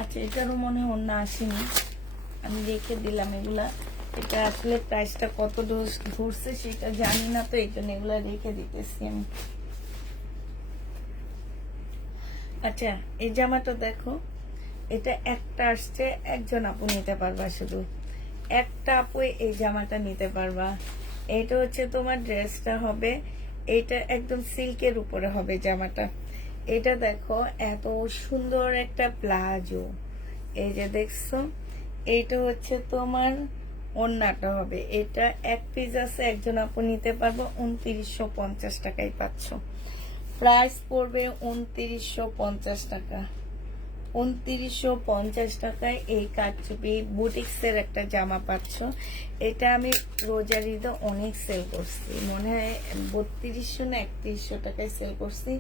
আচ্ছা, এটারও মনে হয় ওড়না আসেনি, আমি রেখে দিলাম এগুলা। এটা আসলে প্রাইসটা কত ধরছে সেটা জানি না, তো এই জন্য এগুলা রেখে দিতেছি আমি। আচ্ছা, এই জামাটা দেখো, এটা একটা আসছে, একজন আপু নিতে পারবা, শুধু একটা আপু এই জামাটা নিতে পারবা। এটা হচ্ছে তোমার ড্রেসটা হবে, এটা একদম সিল্কের উপরে হবে জামাটা। এটা দেখো এত সুন্দর একটা প্লাজো, এই যে দেখছো, এইটা হচ্ছে তোমার ওড়নাটা হবে। এটা এক পিস আছে, একজন আপু নিতে পারবো, 2950 টাকায় পাচ্ছ। প্রাইস পড়বে 2950 টাকা। 2950 টাকায় এই কারচুপি বুটিক্সের একটা জামা পাচ্ছ। এটা আমি রোজার ঈদে অনেক সেল করছি, মনে হয় 3200 না 3100 টাকায় সেল করছি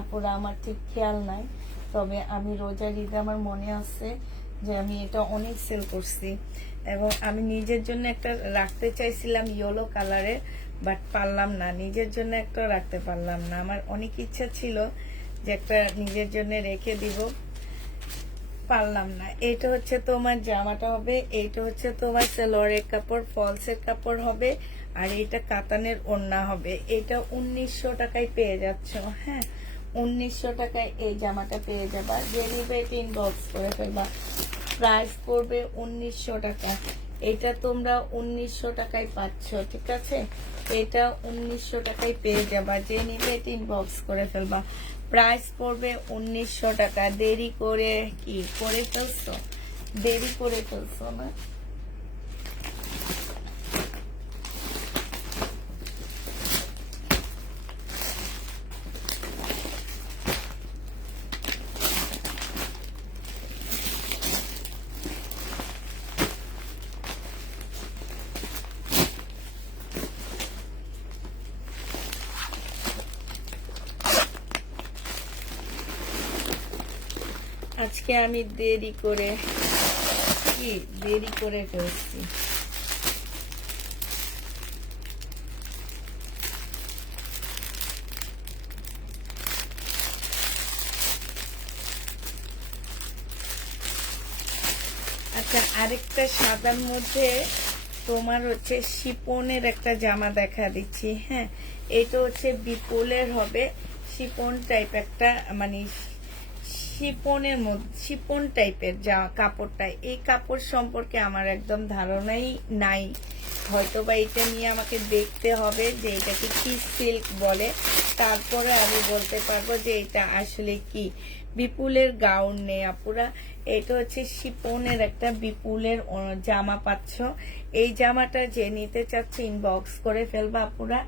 আপুরা, আমার ঠিক খেয়াল নাই, তবে আমি রোজার ঈদে আমার মনে আছে যে আমি এটা অনেক সেল করছি। এবং আমি নিজের জন্য একটা রাখতে চাইছিলাম ইয়েলো কালারের, বাট পারলাম না, নিজের জন্য একটা রাখতে পারলাম না। আমার অনেক ইচ্ছা ছিল যে একটা নিজের জন্য রেখে দিব, পারলাম না। এটা হচ্ছে তোমার জামাটা হবে, এইটা হচ্ছে তোমার সালোয়ারের কাপড়, ফলসের কাপড় হবে, আর এটা কাতানের ওড়না হবে। এটা 1900 টাকায় পেয়ে যাচ্ছ। হ্যাঁ, 1900 টাকায় এই জামাটা পেয়ে যাবা, যে নিবে ইনবক্স করে ফেলবা। প্রাইস পড়বে 1900 টাকা। এটা তোমরা 1900 টাকায় পাচ্ছ, ঠিক আছে? এটা 1900 টাকায় পেয়ে যাবা, যে নিবে ইনবক্স করে ফেলবা। প্রাইস পড়বে 1900 টাকা। দেরি করে কি করে ফেলছো, দেরি করে ফেলছো না? আজকে আমি দেরি করে ফেলছি। আচ্ছা, আরেকটা সাদার মধ্যে তোমার হচ্ছে শিপনের একটা জামা দেখা দিচ্ছি। হ্যাঁ, এটা হচ্ছে বিপুলের হবে, শিপন টাইপ একটা, মানে শিপনের মধ্যে শিপন টাইপের যা কাপড়টা, এই কাপড় সম্পর্কে আমার একদম ধারণাই নাই, হয়তো বা এটা নিয়ে আমাকে দেখতে হবে যে এটাকে কি সিল্ক বলে, তারপরে আমি বলতে পারবো যে এটা আসলে কি। বিপুলের গাউন নেই আপুরা, এটা হচ্ছে শিপনের একটা বিপুলের জামা পাচ্ছ। এই জামাটা যে নিতে চাচ্ছে ইনবক্স করে ফেলবা আপুরা।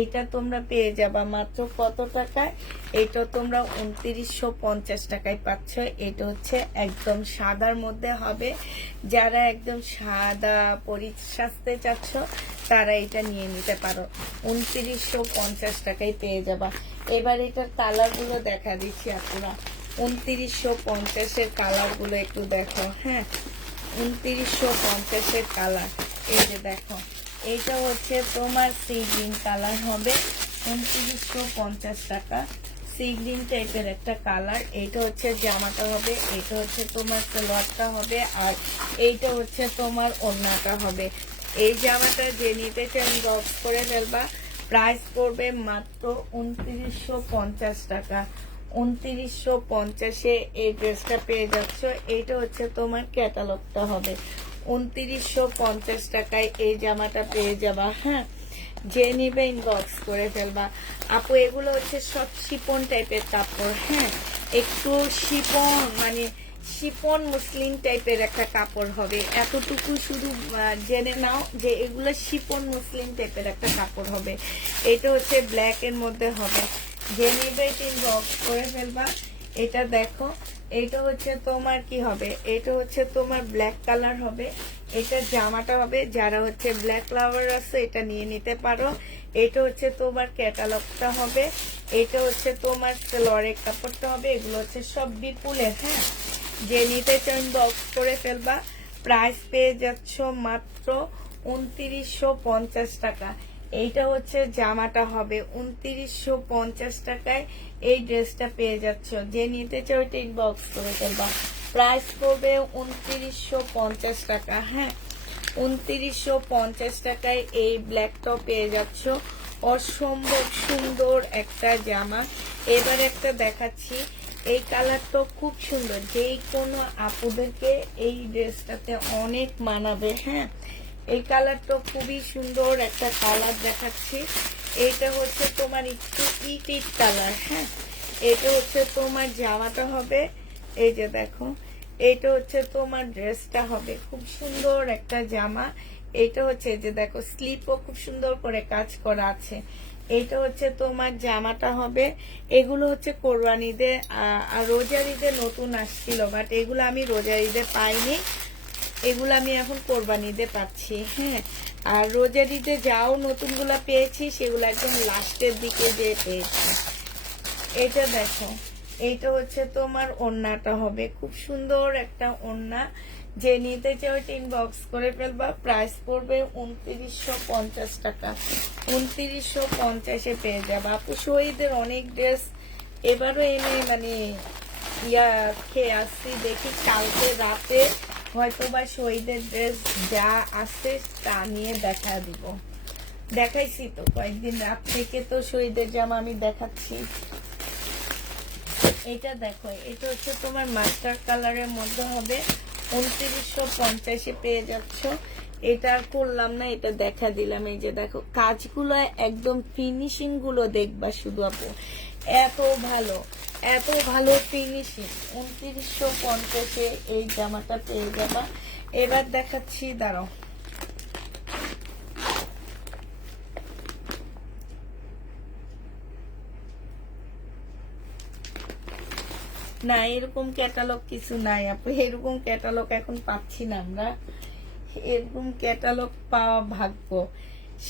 এইটা তোমরা পেয়ে যাবা মাত্র কত টাকায়, এটা তোমরা 2950 টাকায় পাচ্ছ। এটা হচ্ছে একদম সাদার মধ্যে হবে, যারা একদম সাদা সাজতে চাচ্ছ তারা এটা নিয়ে নিতে পারো, 2950 টাকায় পেয়ে যাবা। এবার এটার কালার গুলো দেখা দিচ্ছি আপুরা, 2950-এর কালার গুলো একটু দেখো। হ্যাঁ, 2950-এর কালার, এই যে দেখো, এইটা হচ্ছে তোমার সি গ্রিন কালার হবে, 2950 টাকা। সি গ্রিন টাইপের একটা কালার। এইটা হচ্ছে জামাটা হবে, এটা হচ্ছে তোমার সালোয়ারটা হবে, আর এইটা হচ্ছে তোমার ওড়নাটা হবে। এই জামাটা যে নিতে চান বক্স করে ফেলবা। প্রাইস পড়বে মাত্র 2950 টাকা। 2950-এ এই ড্রেসটা পেয়ে যাচ্ছ। এইটা হচ্ছে তোমার ক্যাটালগটা হবে, 2950 টাকায় এই জামাটা পেয়ে যাবা। হ্যাঁ, যে নিবে ইনবক্স করে ফেলবা। আপু এগুলো হচ্ছে সব শিপন টাইপের কাপড়, হ্যাঁ, একটু শিপন মানে শিপন মুসলিম টাইপের একটা কাপড় হবে, এতটুকু শুধু জেনে নাও যে এগুলো শিপন মুসলিম টাইপের একটা কাপড় হবে। এটা হচ্ছে ব্ল্যাক এর মধ্যে হবে, যে নিবে ইনবক্স করে ফেলবা। এটা দেখো, এটা হচ্ছে তোমার কি হবে, এটা হচ্ছে তোমার ব্ল্যাক কালার হবে, এটা জামাটা হবে, যারা হচ্ছে ব্ল্যাক লাভার আছে এটা নিয়ে নিতে পারো। এটা হচ্ছে তোমার ক্যাটালগটা হবে, এটা হচ্ছে তোমার সেলোয়ারের কাপড়টা হবে। এগুলো হচ্ছে সব বিপুলের, হ্যাঁ, যে নিতে চান বক্স করে ফেলবা। প্রাইস পেয়ে যাচ্ছ মাত্র 2950 টাকা। এইটা হচ্ছে জামাটা হবে 2950 টাকায়, এই ড্রেসটা পেয়ে যাচ্ছ। যে নিতে চাও ওইটা ইনবক্স করে ফেলবা। প্রাইস পড়বে 2950 টাকা, হ্যাঁ, 2950 টাকায় এই ব্ল্যাক টপ পেয়ে যাচ্ছ। অসম্ভব সুন্দর একটা জামা। এবার একটা দেখাচ্ছি, এই কালারটা খুব সুন্দর, যেই কোনো আপুদেরকে এই ড্রেসটাতে অনেক মানাবে, হ্যাঁ। এই কালারটা খুবই সুন্দর একটা কালার দেখাচ্ছি। এটা হচ্ছে তোমার একটু ইট ইট কালার, হ্যাঁ। এটা হচ্ছে তোমার জামাটা হবে, এই যে দেখো, এটা হচ্ছে তোমার ড্রেসটা হবে, খুব সুন্দর একটা জামা। এটা হচ্ছে যে দেখো, স্লিপও খুব সুন্দর করে কাজ করা আছে। এটা হচ্ছে তোমার জামাটা হবে। এগুলো হচ্ছে কোরবান ঈদে আর রোজার ঈদে নতুন আসছিল, বাট এগুলো আমি রোজার ঈদে পাইনি, এগুলো আমি এখন কোরবান ঈদে পাচ্ছি, হ্যাঁ। আর রোজার ঈদে যাও নতুনগুলা পেয়েছি সেগুলো একদম লাস্টের দিকে যে পেয়েছি। এটা দেখো, এইটা হচ্ছে তোমার ওড়নাটা হবে, খুব সুন্দর একটা ওড়না। যে নিতে চাও ইনবক্স করে ফেলবা। প্রাইস পড়বে 2950 টাকা, 2950-এ পেয়ে যাবে। আপু শহীদের অনেক ড্রেস এবারও এনে মানে খেয়ে আসছি, দেখি কালকে রাতে হয়তো বা শহীদের ড্রেস যা আছে তা নিয়ে দেখা দিব। দেখাইছি তো কয়েকদিন রাত থেকে, তো শহীদের জামা আমি দেখাচ্ছি। এটা দেখো, এটা হচ্ছে তোমার মাস্টার কালারের মধ্যে হবে, 2950-এ পেয়ে যাচ্ছ। এটা আর করলাম না, এটা দেখা দিলাম। এই যে দেখো, কাজগুলো একদম ফিনিশিং গুলো দেখবা শুধু আপু, এত ভালো, এত ভালো ফিনিশিং। 2950-এ এই জামাটা পেয়ে যাবা। এবার দেখাচ্ছি, দাঁড়াও, না এরকম ক্যাটালগ কিছু নাই আপু, এরকম ক্যাটালগ এখন পাচ্ছি না আমরা, এরকম ক্যাটালগ পাওয়া ভাগ্য।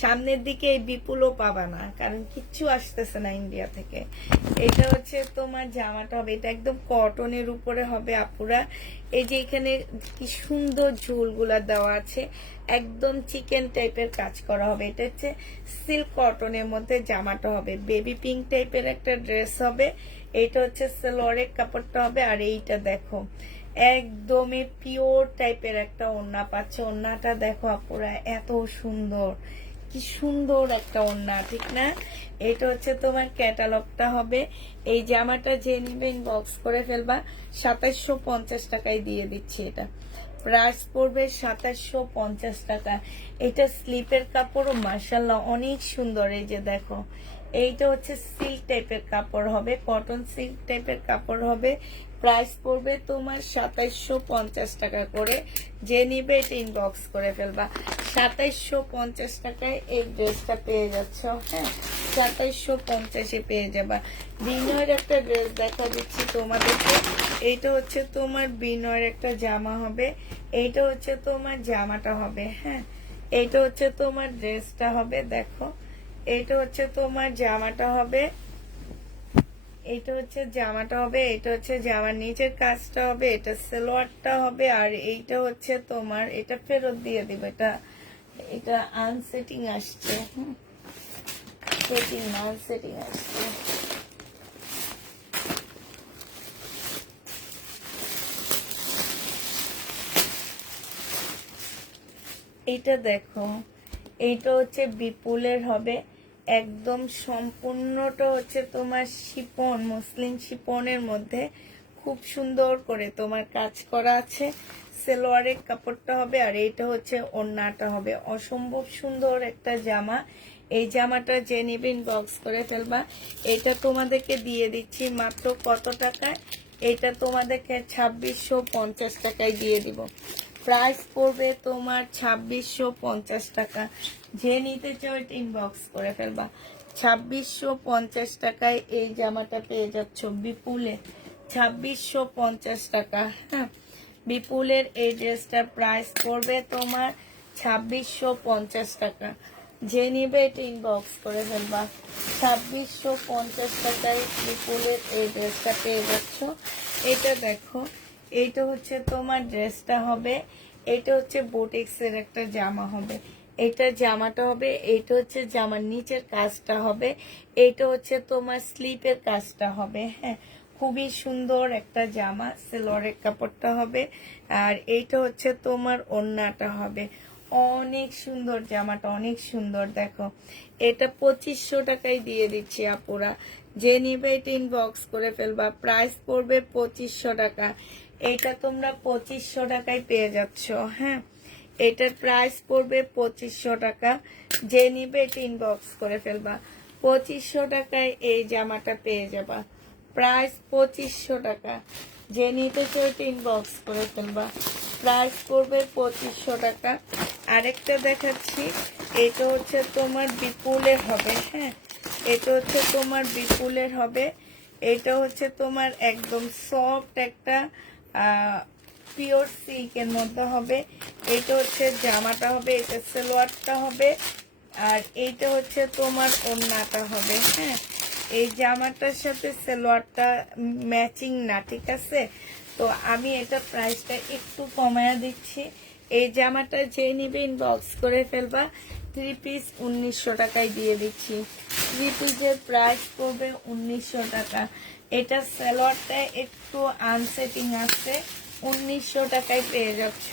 সামনের দিকে এই বিপুলও পাবা না, কারণ কিচ্ছু আসতেছে না ইন্ডিয়া থেকে। এটা হচ্ছে তোমার জামাটা হবে, এটা একদম কটনের উপরে হবে আপুরা। এই যে এখানে কি সুন্দর ঝুলগুলা দেওয়া আছে, একদম চিকেন টাইপের কাজ করা হবে। এটা হচ্ছে সিল্ক কটনের মধ্যে জামাটা হবে, বেবি পিঙ্ক টাইপের একটা ড্রেস হবে। এইটা হচ্ছে সালোয়ারের কাপড়টা হবে। আর এইটা দেখো, একদমই পিওর টাইপের একটা ওড়না পাচ্ছে। ওড়নাটা দেখো আপুরা, এত সুন্দর, কি সুন্দর একটা ওড়না, ঠিক না? এটা হচ্ছে তোমার ক্যাটালগটা হবে। এই জামাটা যে নিবে ইনবক্স করে ফেলবা। 2750 টাকায় দিয়ে দিচ্ছি এটা। প্রাইস পড়বে 2750 টাকা। এটা স্লিপের কাপড়, মাশাআল্লাহ অনেক সুন্দর। এই যে দেখো, এইটা হচ্ছে সিল্ক টাইপের কাপড় হবে, কটন সিল্ক টাইপের কাপড় হবে। প্রাইস পড়বে তোমার 2750 টাকা করে। যে নিবে এটা ইনবক্স করে ফেলবা। 2750 টাকায় এই ড্রেসটা পেয়ে যাচ্ছ, হ্যাঁ, 2750-এ পেয়ে যাবা। বিনয়ের একটা ড্রেস দেখা দিচ্ছি তোমাদেরকে। এইটা হচ্ছে তোমার বিনয়ের একটা জামা হবে, এইটা হচ্ছে তোমার জামাটা হবে, হ্যাঁ। এইটা হচ্ছে তোমার ড্রেসটা হবে, দেখো, এইটা হচ্ছে তোমার জামাটা হবে, এটা হচ্ছে জামাটা হবে, এটা হচ্ছে জামার নিচের কাজটা হবে, এটা সালোয়ারটা হবে। আর এইটা হচ্ছে তোমার, এটা ফেরত দিয়ে দিব, এটা এটা আনসেটিং আসছে, সেটিং না আনসেটিং আসছে। এটা দেখো, এইটা হচ্ছে বিপুলের হবে, একদম সম্পূর্ণটা হচ্ছে তোমার শিপন, মুসলিম শিপনের মধ্যে খুব সুন্দর করে তোমার কাজ করা আছে। সালোয়ারের কাপড়টা হবে, আর এইটা হচ্ছে ওড়নাটা হবে। অসম্ভব সুন্দর একটা জামা। এই জামাটা যে নিবে ইনবক্স করে ফেলবা। এটা তোমাদেরকে দিয়ে দিচ্ছি মাত্র কত টাকায়? এটা তোমাদেরকে 2650 টাকায় দিয়ে দিব। প্রাইস পড়বে তোমার 2650 টাকা। যে নিতে চাও এটা ইনবক্স করে ফেলবা। 2650 টাকায় এই জামাটা পেয়ে যাচ্ছ বিপুলে। 2650 টাকা। হ্যাঁ, বিপুলের এই ড্রেসটার প্রাইস পড়বে তোমার 2650 টাকা। যে নিবে এটা ইনবক্স করে ফেলবা। 2650 টাকায় বিপুলের এই ড্রেসটা পেয়ে যাচ্ছ। এটা দেখো, এইটা হচ্ছে তোমার ড্রেসটা হবে, এটা হচ্ছে বুটিক্সের একটা জামা হবে। এটা জামাটা হবে, এইটা হচ্ছে জামার নিচের কাজটা হবে, এইটা হচ্ছে তোমার স্লিপের কাজটা হবে। হ্যাঁ, খুবই সুন্দর একটা জামা, সেলোয়ারের কাপড়টা হবে, আর এইটা হচ্ছে তোমার ওড়নাটা হবে। অনেক সুন্দর জামাটা, অনেক সুন্দর। দেখো, এটা 2500 টাকায় দিয়ে দিচ্ছি আপুরা। যে নিবে এটা ইনবক্স করে ফেলবা। প্রাইস পড়বে 2500 টাকা। এটা তোমরা 2500 টাকায় পেয়ে যাচ্ছ। হ্যাঁ, এটার প্রাইস পড়বে 2500 টাকা। যে নিবে এটা ইনবক্স করে ফেলবা। 2500 টাকায় এই জামাটা পেয়ে যাবা। প্রাইস 2500 টাকা। যে নিতে চাও এটা ইনবক্স করে ফেলবা। প্রাইস পড়বে 2500 টাকা। আরেকটা দেখাচ্ছি, এটা হচ্ছে তোমার বিপুলের হবে। হ্যাঁ, এটা হচ্ছে তোমার বিপুলের হবে। এটা হচ্ছে তোমার একদম সফট একটা পিওর সিল্কের মধ্যে হবে। এটা হচ্ছে জামাটা হবে, এটা সালোয়ারটা হবে, আর এইটা হচ্ছে তোমার ওড়নাটা হবে। হ্যাঁ, এই জামাটার সাথে সালোয়ারটা ম্যাচিং না, ঠিক আছে? তো আমি এটা প্রাইসটা একটু কমায়া দিচ্ছি। এই জামাটা যে নিবে ইনবক্স করে ফেলবা। 3 পিস 1900 টাকায় দিয়ে দিচ্ছি। 3 পিসের প্রাইস পড়বে 1900 টাকা। এটা সালোয়ারটা একটু আনসেটিং আছে, 1900 টাকায় পেয়ে যাচ্ছ।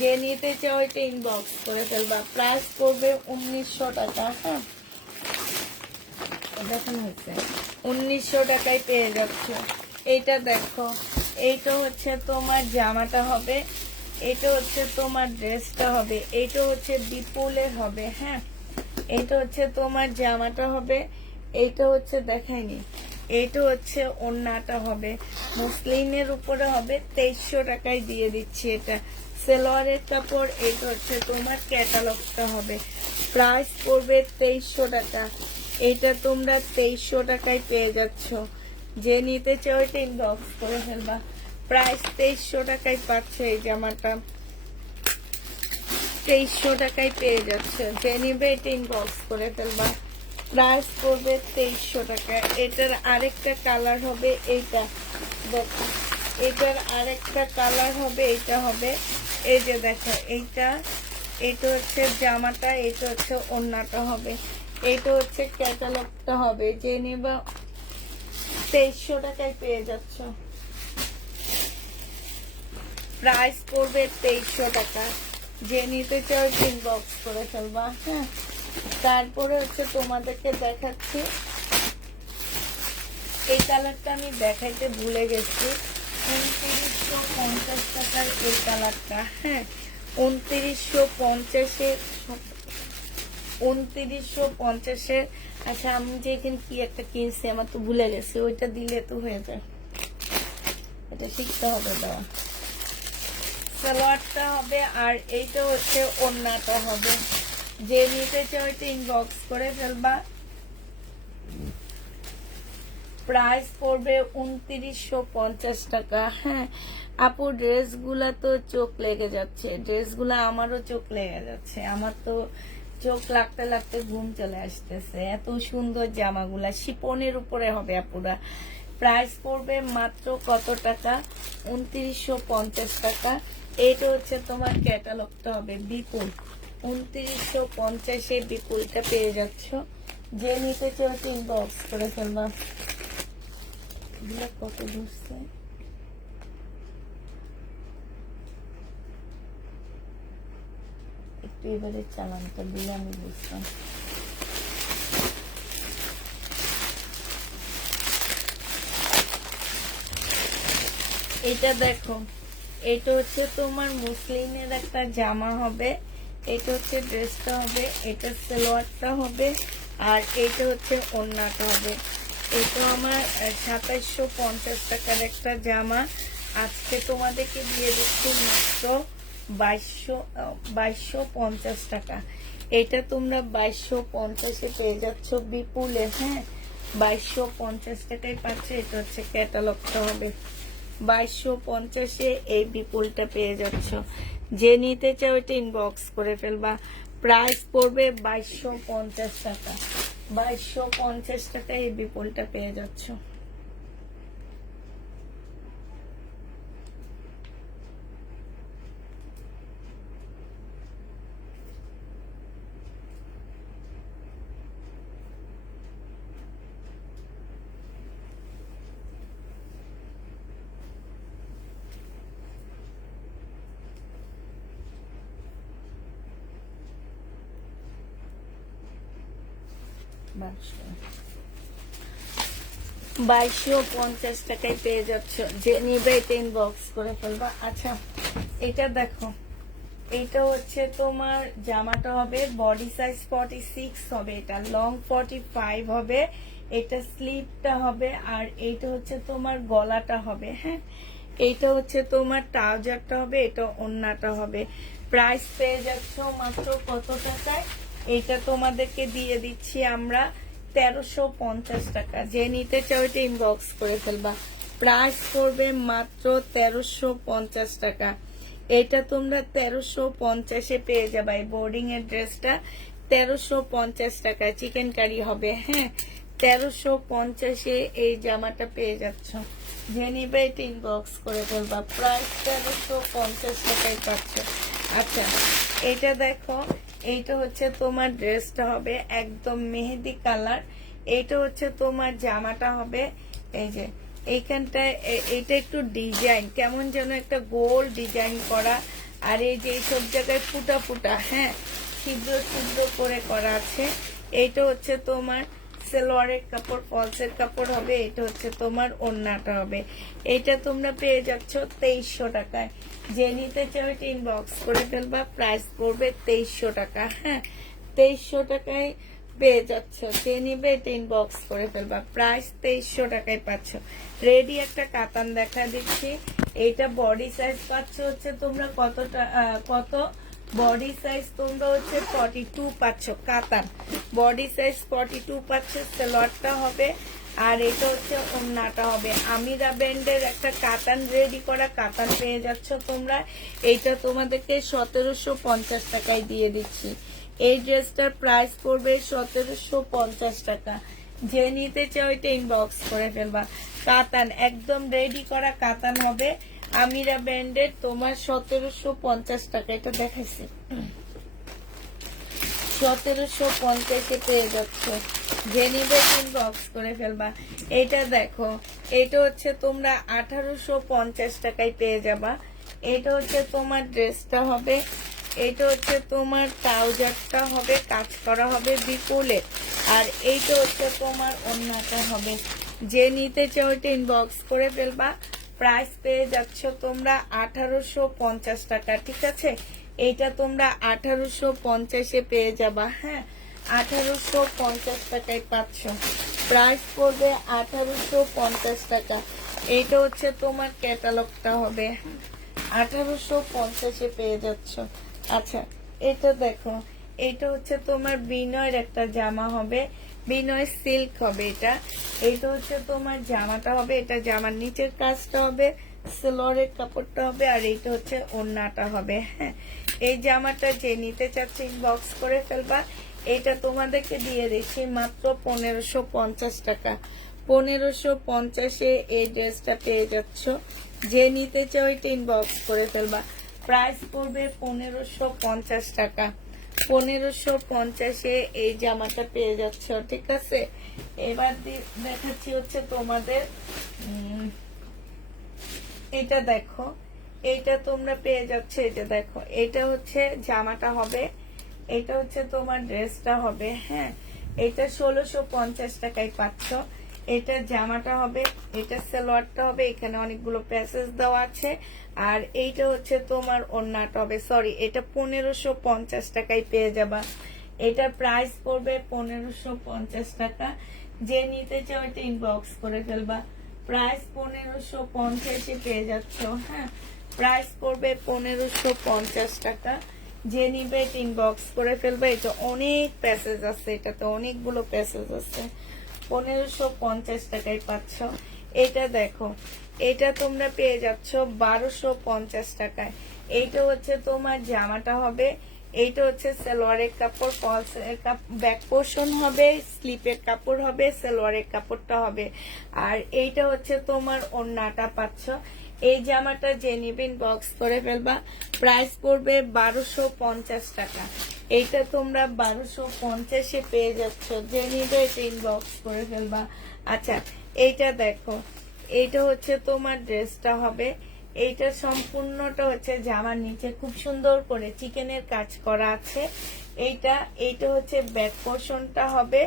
যে নিতে চাও এটা ইনবক্স করে ফেলবা। প্রাইস পড়বে 1900 টাকা। হ্যাঁ, দেখুন হচ্ছে 1900 টাকায় পেয়ে যাচ্ছ। এইটা দেখো, এইটা হচ্ছে তোমার জামাটা হবে, এটা হচ্ছে তোমার ড্রেসটা হবে, এইটা হচ্ছে বিপুলের হবে। হ্যাঁ, এইটা হচ্ছে তোমার জামাটা হবে, এইটা হচ্ছে দেখাইনি, এইটা হচ্ছে ওড়নাটা হবে। মুসলিমের উপরে হবে, 2300 টাকায় দিয়ে দিচ্ছি। এটা সেলোয়ারের কাপড়, এটা হচ্ছে তোমার ক্যাটালগটা হবে। প্রাইস পড়বে 2300 টাকা। এটা তোমরা 2300 টাকায় পেয়ে যাচ্ছ। যে নিতে চাও এটা ইনবক্স করে ফেলবা। প্রাইস 2300 টাকায় পাচ্ছে এই জামাটা। 2300 টাকায় পেয়ে যাচ্ছে। যে নিবে এটা ইনবক্স করে ফেলবা। প্রাইস পড়বে 2300 টাকা। এটার আরেকটা কালার হবে এইটা, দেখো, এটার আরেকটা কালার হবে, এইটা হবে, এই যে দেখো, এইটা, এটা হচ্ছে জামাটা, এটা হচ্ছে ওড়নাটা হবে, এইটা হচ্ছে ক্যাটালগটা হবে। যে নিবা 2300 টাকায় পেয়ে যাচ্ছ। প্রাইস পড়বে 2300 টাকা। যে নিতে চাও ইনবক্স করে ফেলবা। হ্যাঁ, তারপরে হচ্ছে তোমাদেরকে দেখাচ্ছি, এই কালারটা আমি দেখাইতে ভুলে গেছি। 2950 টাকার এই কালারটা। হ্যাঁ, 2950-এ, 2950-এর। আচ্ছা, আমি যে এখানে কি একটা কিনছি আমার তো ভুলে গেছি, ওইটা দিলে তো হয়ে যায়, এটা শিখতে হবে দেওয়া। সালোয়ারটা হবে, আর এইটা হচ্ছে ওড়নাটা হবে। যে নিতে চাও এটা ইনবক্স করে ফেলবা। প্রাইস পড়বে 2950 টাকা। হ্যাঁ আপু, ড্রেসগুলা তো চোখ লেগে যাচ্ছে, ড্রেসগুলা আমারও চোখ লেগে যাচ্ছে, আমার তো চোখ লাগতে লাগতে ঘুম চলে আসতেছে। এত সুন্দর জামাগুলা শিপনের উপরে হবে আপুরা। প্রাইস পড়বে মাত্র কত টাকা? 2950 টাকা। এইটা হচ্ছে তোমার ক্যাটালগটা হবে বিপুল। 2950-এ বিপুলটা পেয়ে যাচ্ছ। যে নিতে চাও ইনবক্স করে ফেলবা। কত ঘুরছে, একটু এবারে চালানটা দিলে আমি বুঝতাম। এটা দেখো, এটা হচ্ছে তোমার মুসলিমের একটা জামা হবে, এটা হচ্ছে ড্রেসটা হবে, এটা সালোয়ারটা হবে, আর এটা হচ্ছে ওড়নাটা হবে। এটা আমার 2750 টাকার একটা জামা। আজকে তোমাদেরকে দিয়ে দিচ্ছি মাত্র 2250 টাকা। এটা তোমরা 2250-এ পেয়ে যাচ্ছ বিপুলে। হ্যাঁ, 2250 টাকায় পাচ্ছ। এটা হচ্ছে ক্যাটালগটা হবে। 2250-এ এই বিপুলটা পেয়ে যাচ্ছ। যে নিতে চাও এটা ইনবক্স করে ফেলবা। প্রাইস পড়বে 2250 টাকা। 2250 টাকায় এই বিপুলটা পেয়ে যাচ্ছ। বাইশশো 50 টাকায় পেয়ে যাচ্ছ। যে নিবে এটা ইনবক্স করে ফেলবা। আচ্ছা, এটা দেখো, এটা হচ্ছে তোমার জামাটা হবে বডি সাইজ 46 হবে, এটা লং 45 হবে, এটা স্লিভটা হবে, আর এইটা হচ্ছে তোমার গলাটা হবে। হ্যাঁ, এইটা হচ্ছে তোমার ট্রাউজারটা হবে, এটা ওড়নাটা হবে। প্রাইস পেয়ে যাচ্ছ মাত্র কত টাকায়? এটা তোমাদেরকে দিয়ে দিচ্ছি আমরা 1350 টাকা। যে নিতে চাও এটা ইনবক্স করে ফেলবা। প্রাইস করবে মাত্র 1350 টাকা। এটা তোমরা 1350-এ পেয়ে যাবে। বোর্ডিং এর ড্রেসটা 1350 টাকায় চিকেন কারি হবে। হ্যাঁ, 1350-এ এই জামাটা পেয়ে যাচ্ছ। যে নিবে এটা ইনবক্স করে ফেলবা। প্রাইস 1350 টাকায় পাচ্ছ। আচ্ছা, এটা দেখো, এইটা হচ্ছে তোমার ড্রেসটা হবে একদম মেহেদি কালার। এইটা হচ্ছে তোমার জামাটা হবে। এই যে এইখানটায় এইটা একটু ডিজাইন কেমন যেন একটা গোল ডিজাইন করা, আর এই যে এইসব জায়গায় ফুটা ফুটা, হ্যাঁ, ছিদ্র ছিদ্র করে করা আছে। এইটা হচ্ছে তোমার সালোয়ারের কাপড়, ফলসের কাপড় হবে। এটা হচ্ছে তোমার ওড়নাটা হবে। এটা তোমরা পেয়ে যাচ্ছ 2300 টাকায়। যে নিতে চাও এটা ইনবক্স করে ফেলবা। প্রাইস পড়বে 2300 টাকা। হ্যাঁ, 2300 টাকায় পেয়ে যাচ্ছ। যে নিবে এটা ইনবক্স করে ফেলবা। প্রাইস 2300 টাকায় পাচ্ছ। রেডি একটা কাতান দেখা দিচ্ছি। এইটা বডি সাইজ পাচ্ছ হচ্ছে তোমরা কত বডি সাইজ তোমরা হচ্ছে 42 পাচ্ছ। কাতান বডি সাইজ 42 পাচ্ছ। সালোয়ারটা হবে, আর এটা হচ্ছে ওড়নাটা হবে। আমিরা ব্র্যান্ডের একটা কাতান রেডি করা কাতান পেয়ে যাচ্ছ তোমরা। এইটা তোমাদেরকে 1750 টাকায় দিয়ে দিচ্ছি। এই ড্রেসটার প্রাইস পড়বে 1750 টাকা। যে নিতে চাও এটা ইনবক্স করে ফেলবা। কাতান একদম রেডি করা কাতান হবে আমিরা ব্র্যান্ডের, তোমার 1750 টাকা। এটা দেখাইছি 1750-এ পেয়ে যাচ্ছ। যে নিবে ইনবক্স করে ফেলবা। এটা দেখো, এটা হচ্ছে তোমরা 1850 টাকায় পেয়ে যাবা। এটা হচ্ছে তোমার ড্রেসটা হবে, এটা হচ্ছে তোমার ট্রাউজারটা হবে, কাজ করা হবে বিপুলে, আর এইটা হচ্ছে তোমার ওড়নাটা হবে। যে নিতে চাও এটা ইনবক্স করে ফেলবা। প্রাইস পেয়ে যাচ্ছ তোমরা 1850 টাকা। ঠিক আছে, এইটা তোমরা 1850-এ পেয়ে যাবা। হ্যাঁ, 1850 টাকায় পাচ্ছ। প্রাইস পড়বে 1850 টাকা। এইটা হচ্ছে তোমার ক্যাটালগটা হবে। 1850-এ পেয়ে যাচ্ছ। আচ্ছা, এটা দেখো, এটা হচ্ছে তোমার বিনয়ের একটা জামা হবে, বিনয় সিল্ক হবে। এটা হচ্ছে তোমার জামাটা হবে, এটা জামার নিচের কাজটা হবে, সালোয়ারের কাপড়টা হবে, আর এইটা হচ্ছে ওড়নাটা হবে। হ্যাঁ, এই জামাটা যে নিতে চাচ্ছে ইনবক্স করে ফেলবা। এটা তোমাদেরকে দিয়ে দিচ্ছি মাত্র 1550 টাকা। 1550-এ এই ড্রেসটা পেয়ে যাচ্ছ। যে নিতে চাও এটা ইনবক্স করে ফেলবা। প্রাইস পড়বে 1550 টাকা। 1550-এ এই জামাটা পেয়ে যাচ্ছ। ঠিক আছে, এবার দেখাচ্ছি হচ্ছে তোমাদের এটা দেখো, এটা তোমরা পেয়ে যাচ্ছে। এটা দেখো, এটা হচ্ছে জামাটা হবে, এটা হচ্ছে তোমার ড্রেসটা হবে। হ্যাঁ, এটা 1650 টাকায় পাচ্ছ। এটা জামাটা হবে, এটা সালোয়ারটা হবে, এখানে অনেকগুলো প্যাসেজ দেওয়া আছে। আর এইটা হচ্ছে তোমার ওড়নাটা হবে, সরি এটা 1550 টাকায় পেয়ে যাবা। এটার প্রাইস পড়বে 1550 টাকা। যে নিতে চাও এটা ইনবক্স করে ফেলবা। প্রাইস 1550 পেয়ে যাচ্ছ। হ্যাঁ, প্রাইস পড়বে 1550 টাকা। যে নিবে এটা ইনবক্স করে ফেলবে। এটা অনেক প্যাসেজ আছে, এটাতে অনেকগুলো প্যাসেজ আছে। 1550 টাকায় পাচ্ছ। এটা দেখো, এটা তোমরা পেয়ে যাচ্ছ 1250 টাকায়। এইটা হচ্ছে তোমার জামাটা হবে, এইটা হচ্ছে সালোয়ারের কাপড়, ফলস ব্যাক পোর্শন হবে, স্লিপের কাপড় হবে, সালোয়ারের কাপড়টা হবে। আর এইটা হচ্ছে তোমার ওড়নাটা পাচ্ছ। এই জামাটা যে নিবেন বক্স করে ফেলবা। প্রাইস পড়বে 1250 টাকা। এইটা তোমরা 1250 পেয়ে যাচ্ছ। যে নিবে এটা ইনবক্স করে ফেলবা। আচ্ছা, এইটা দেখো, এইটা হচ্ছে তোমার ড্রেসটা হবে। এইটা সম্পূর্ণটা হচ্ছে জামার নিচে খুব সুন্দর করে চিকেনের কাজ করা আছে। এইটা হচ্ছে ব্যাক পোর্শনটা হবে,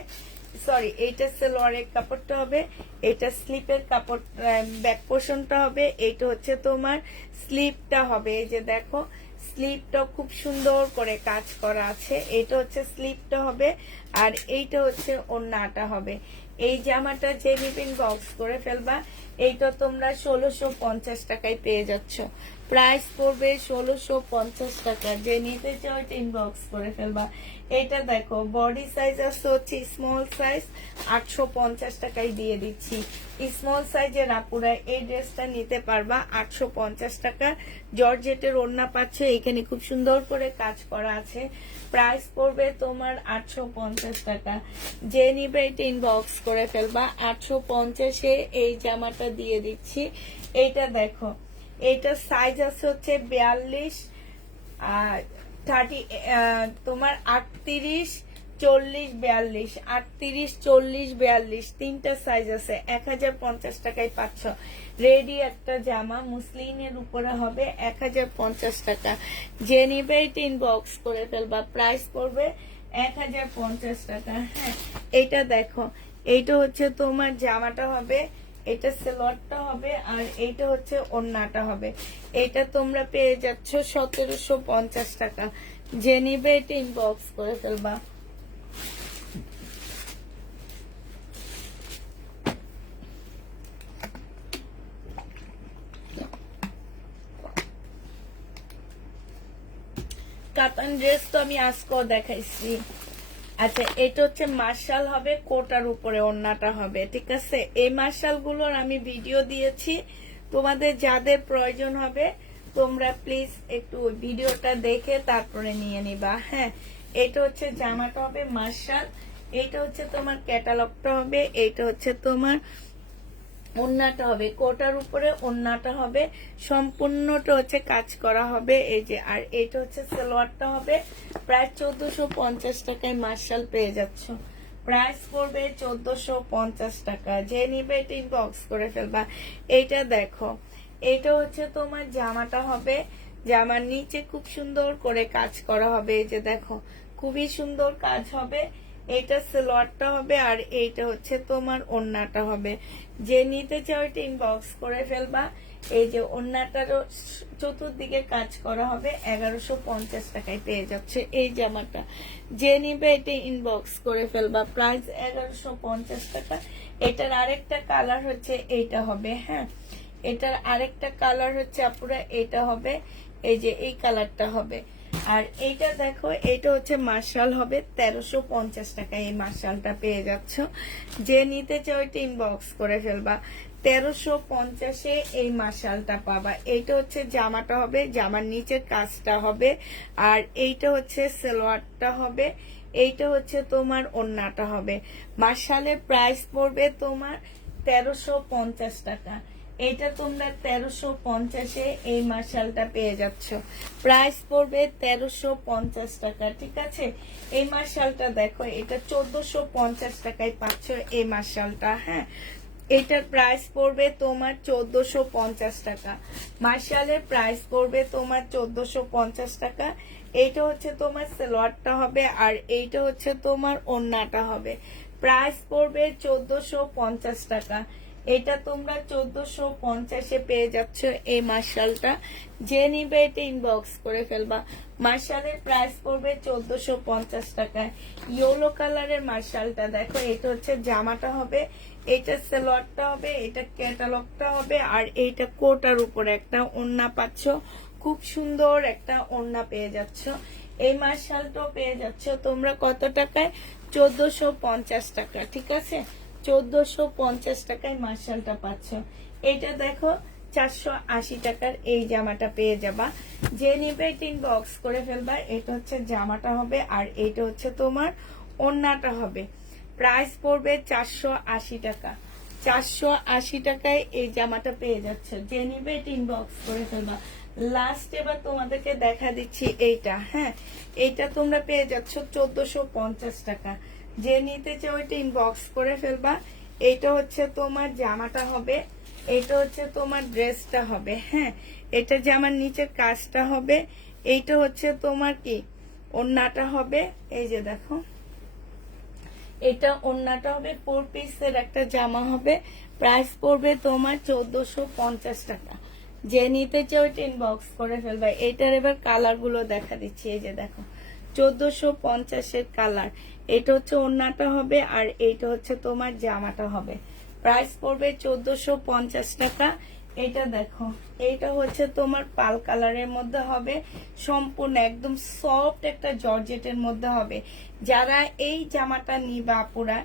সরি এইটা সালোয়ারের কাপড়টা হবে, এটা স্লিপের কাপড় ব্যাক পোর্শনটা হবে, এইটা হচ্ছে তোমার স্লিপটা হবে। এই যে দেখো, স্লিপটা খুব সুন্দর করে কাজ করা আছে। এইটা হচ্ছে স্লিপটা হবে, আর এইটা হচ্ছে ওড়নাটা হবে। এই জামাটা যে নিবেন বক্স করে ফেলবা। এইটা তোমরা 1650 টাকায় পেয়ে যাচ্ছ। প্রাইস পড়বে 1650 টাকা। যে নিতে চাও এটা ইনবক্স করে ফেলবা। এটা দেখো, বডি সাইজ আছে হচ্ছে স্মল সাইজ, 850 টাকায় দিয়ে দিচ্ছি। স্মল সাইজের আপুরা এই ড্রেসটা নিতে পারবা 850 টাকা। জর্জেটের ওড়না পাচ্ছে, এখানে খুব সুন্দর করে কাজ করা আছে। প্রাইস পড়বে তোমার 850 টাকা। যে নিবে এটা ইনবক্স করে ফেলবা। 850-এ এই জামাটা দিয়ে দিচ্ছি। এইটা দেখো, এইটা সাইজ আছে হচ্ছে 42 আর 30, তোমার 38, 40, 42, 38, 40, 42 তিনটা সাইজ আছে। 1050 টাকায় পাচ্ছ। রেডি একটা জামা মুসলিনের উপরে হবে 1050 টাকা। যে নিবে এটা ইনবক্স করে ফেলবা। প্রাইস পড়বে 1050 টাকা। হ্যাঁ, এইটা দেখো, এইটা হচ্ছে তোমার জামাটা হবে, এটা সালোয়ারটা হবে, আর এইটা হচ্ছে ওড়নাটা হবে। এটা তোমরা পেয়ে যাচ্ছ 1750 টাকা। যে নিবে এটা ইনবক্স করে ফেলবা। কাতান ড্রেস তো আমি আজকেও দেখাইছি। আচ্ছা, এটা হচ্ছে মার্শাল হবে, কোটার উপরে ওড়নাটা হবে, ঠিক আছে। এই মার্শাল গুলোর আমি ভিডিও দিয়েছি, তোমাদের যাদের প্রয়োজন হবে তোমরা প্লিজ একটু ওই ভিডিওটা দেখে তারপরে নিয়ে নিবা। হ্যাঁ, এটা হচ্ছে জামাটা হবে মার্শাল, এইটা হচ্ছে তোমার ক্যাটালগটা হবে, এইটা হচ্ছে তোমার ওড়নাটা হবে, কোটার উপরে ওড়নাটা হবে, সম্পূর্ণটা হচ্ছে কাজ করা হবে। এই যে, আর এটা হচ্ছে সালোয়ারটা হবে। প্রায় 1450 টাকায় মার্শাল পেয়ে যাচ্ছ। প্রাইস পড়বে 1450 টাকা। যে নিবে এটা ইনবক্স করে ফেলবা। এইটা দেখো, এইটা হচ্ছে তোমার জামাটা হবে। জামার নিচে খুব সুন্দর করে কাজ করা হবে। এই যে দেখো, খুবই সুন্দর কাজ হবে। এইটা সালোয়ারটা হবে, আর এইটা হচ্ছে তোমার ওড়নাটা হবে। যে নিতে চাও এটা ইনবক্স করে ফেলবা। এই যে ওড়নাটারও চতুর্দিকে কাজ করা হবে, 1150 টাকায় পেয়ে যাচ্ছে এই জামাটা। যে নিবে এটা ইনবক্স করে ফেলবা। প্রাইস 1150 টাকা। এটার আরেকটা কালার হচ্ছে এইটা হবে। হ্যাঁ, এটার আরেকটা কালার হচ্ছে আপুরা এটা হবে, এই যে এই কালারটা হবে। আর এইটা দেখো, এটা হচ্ছে মার্শাল হবে 1350 টাকায়। এই মার্শালটা পেয়ে যাচ্ছ। যে নিতে চাও এটা ইনবক্স করে ফেলবা। 1350-এ এই মার্শালটা পাবা। এইটা হচ্ছে জামাটা হবে, জামার নিচের কাজটা হবে, আর এইটা হচ্ছে সালোয়ারটা হবে, এইটা হচ্ছে তোমার ওড়নাটা হবে। মার্শালের প্রাইস পড়বে তোমার 1350 টাকা। এটা তোমরা 1350-এ এই মার্শালটা পেয়ে যাচ্ছ। প্রাইস পড়বে 1350 টাকা, ঠিক আছে। এই মার্শালটা দেখো, এটা 1450 টাকায় পাচ্ছ এই মার্শালটা। হ্যাঁ, এটার প্রাইস পড়বে তোমার 1450 টাকা। মার্শালের প্রাইস পড়বে তোমার 1450 টাকা। এইটা হচ্ছে তোমার সালোয়ারটা হবে, আর এইটা হচ্ছে তোমার ওড়নাটা হবে। প্রাইস পড়বে 1450 টাকা। এটা তোমরা 1450-এ পেয়ে যাচ্ছ এই মার্শালটা। যে নিবে এটা ইনবক্স করে ফেলবা। মার্শালের প্রাইস পড়বে 1450 টাকায়। ইয়েলো কালারের মার্শালটা দেখো, এটা হচ্ছে জামাটা হবে, এটা সালোয়ারটা হবে, এটা ক্যাটালগটা হবে, আর এইটা কোটার উপরে একটা ওড়না পাচ্ছ। খুব সুন্দর একটা ওড়না পেয়ে যাচ্ছ। এই মার্শালটাও পেয়ে যাচ্ছ তোমরা কত টাকায়? 1450 টাকা। ঠিক আছে, 1450 টাকায় মার্শালটা পাচ্ছ। এটা দেখো 480 টাকার এই জামাটা পেয়ে যাবা। যে নিবে ইনবক্স করে ফেলবা। এটা হচ্ছে জামাটা হবে, আর এটা হচ্ছে তোমার ওড়নাটা হবে। প্রাইস পড়বে 480 টাকা। 480 টাকায় এই জামাটা পেয়ে যাচ্ছে। যে নিবে ইনবক্স করে ফেলবা। লাস্ট এবার তোমাদেরকে দেখা দিচ্ছি এইটা। হ্যাঁ, এইটা তোমরা পেয়ে যাচ্ছ 1450 টাকা। যে নিতে চাও ওইটা ইনবক্স করে ফেলবা। এইটা হচ্ছে তোমার জামাটা হবে, এটা হচ্ছে তোমার ড্রেসটা হবে। হ্যাঁ, এটা জামার নিচের কাজটা হবে, এইটা হচ্ছে তোমার কি ওড়নাটা হবে। এই যে দেখো, এটা ওড়নাটা হবে। 4 পিসের একটা জামা হবে। প্রাইস পড়বে তোমার 1450 টাকা। যে নিতে চাও ওইটা ইনবক্স করে ফেলবা। এটার এবার কালার গুলো দেখা দিচ্ছি। এই যে দেখো, 1450-এর কালার। এটা হচ্ছে ওড়নাটা হবে, আর এইটা হচ্ছে তোমার জামাটা হবে। প্রাইস পড়বে 1450 টাকা। এটা দেখো, এইটা হচ্ছে তোমার পাল কালারের মধ্যে হবে, সম্পূর্ণ একদম সফট একটা জর্জেটের মধ্যে হবে। যারা এই জামাটা নিবা আপুরা,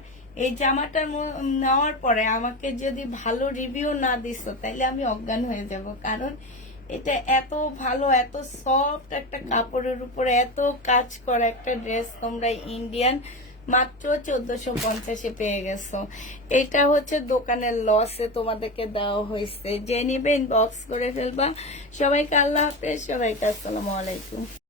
এই জামাটা নেওয়ার পরে আমাকে যদি ভালো রিভিউ না দিছো তাইলে আমি অজ্ঞান হয়ে যাব। কারণ এটা এত ভালো, এত সফট একটা কাপড়ের উপরে এত কাজ করা একটা ড্রেস তোমরা ইন্ডিয়ান মাত্র 1450-এ পেয়ে গেছো। এটা হচ্ছে দোকানের লসে তোমাদেরকে দেওয়া হয়েছে। যে নিবে ইনবক্স করে ফেলবা। সবাইকে আল্লাহ হাফেজ, সবাইকে আসসালামু আলাইকুম।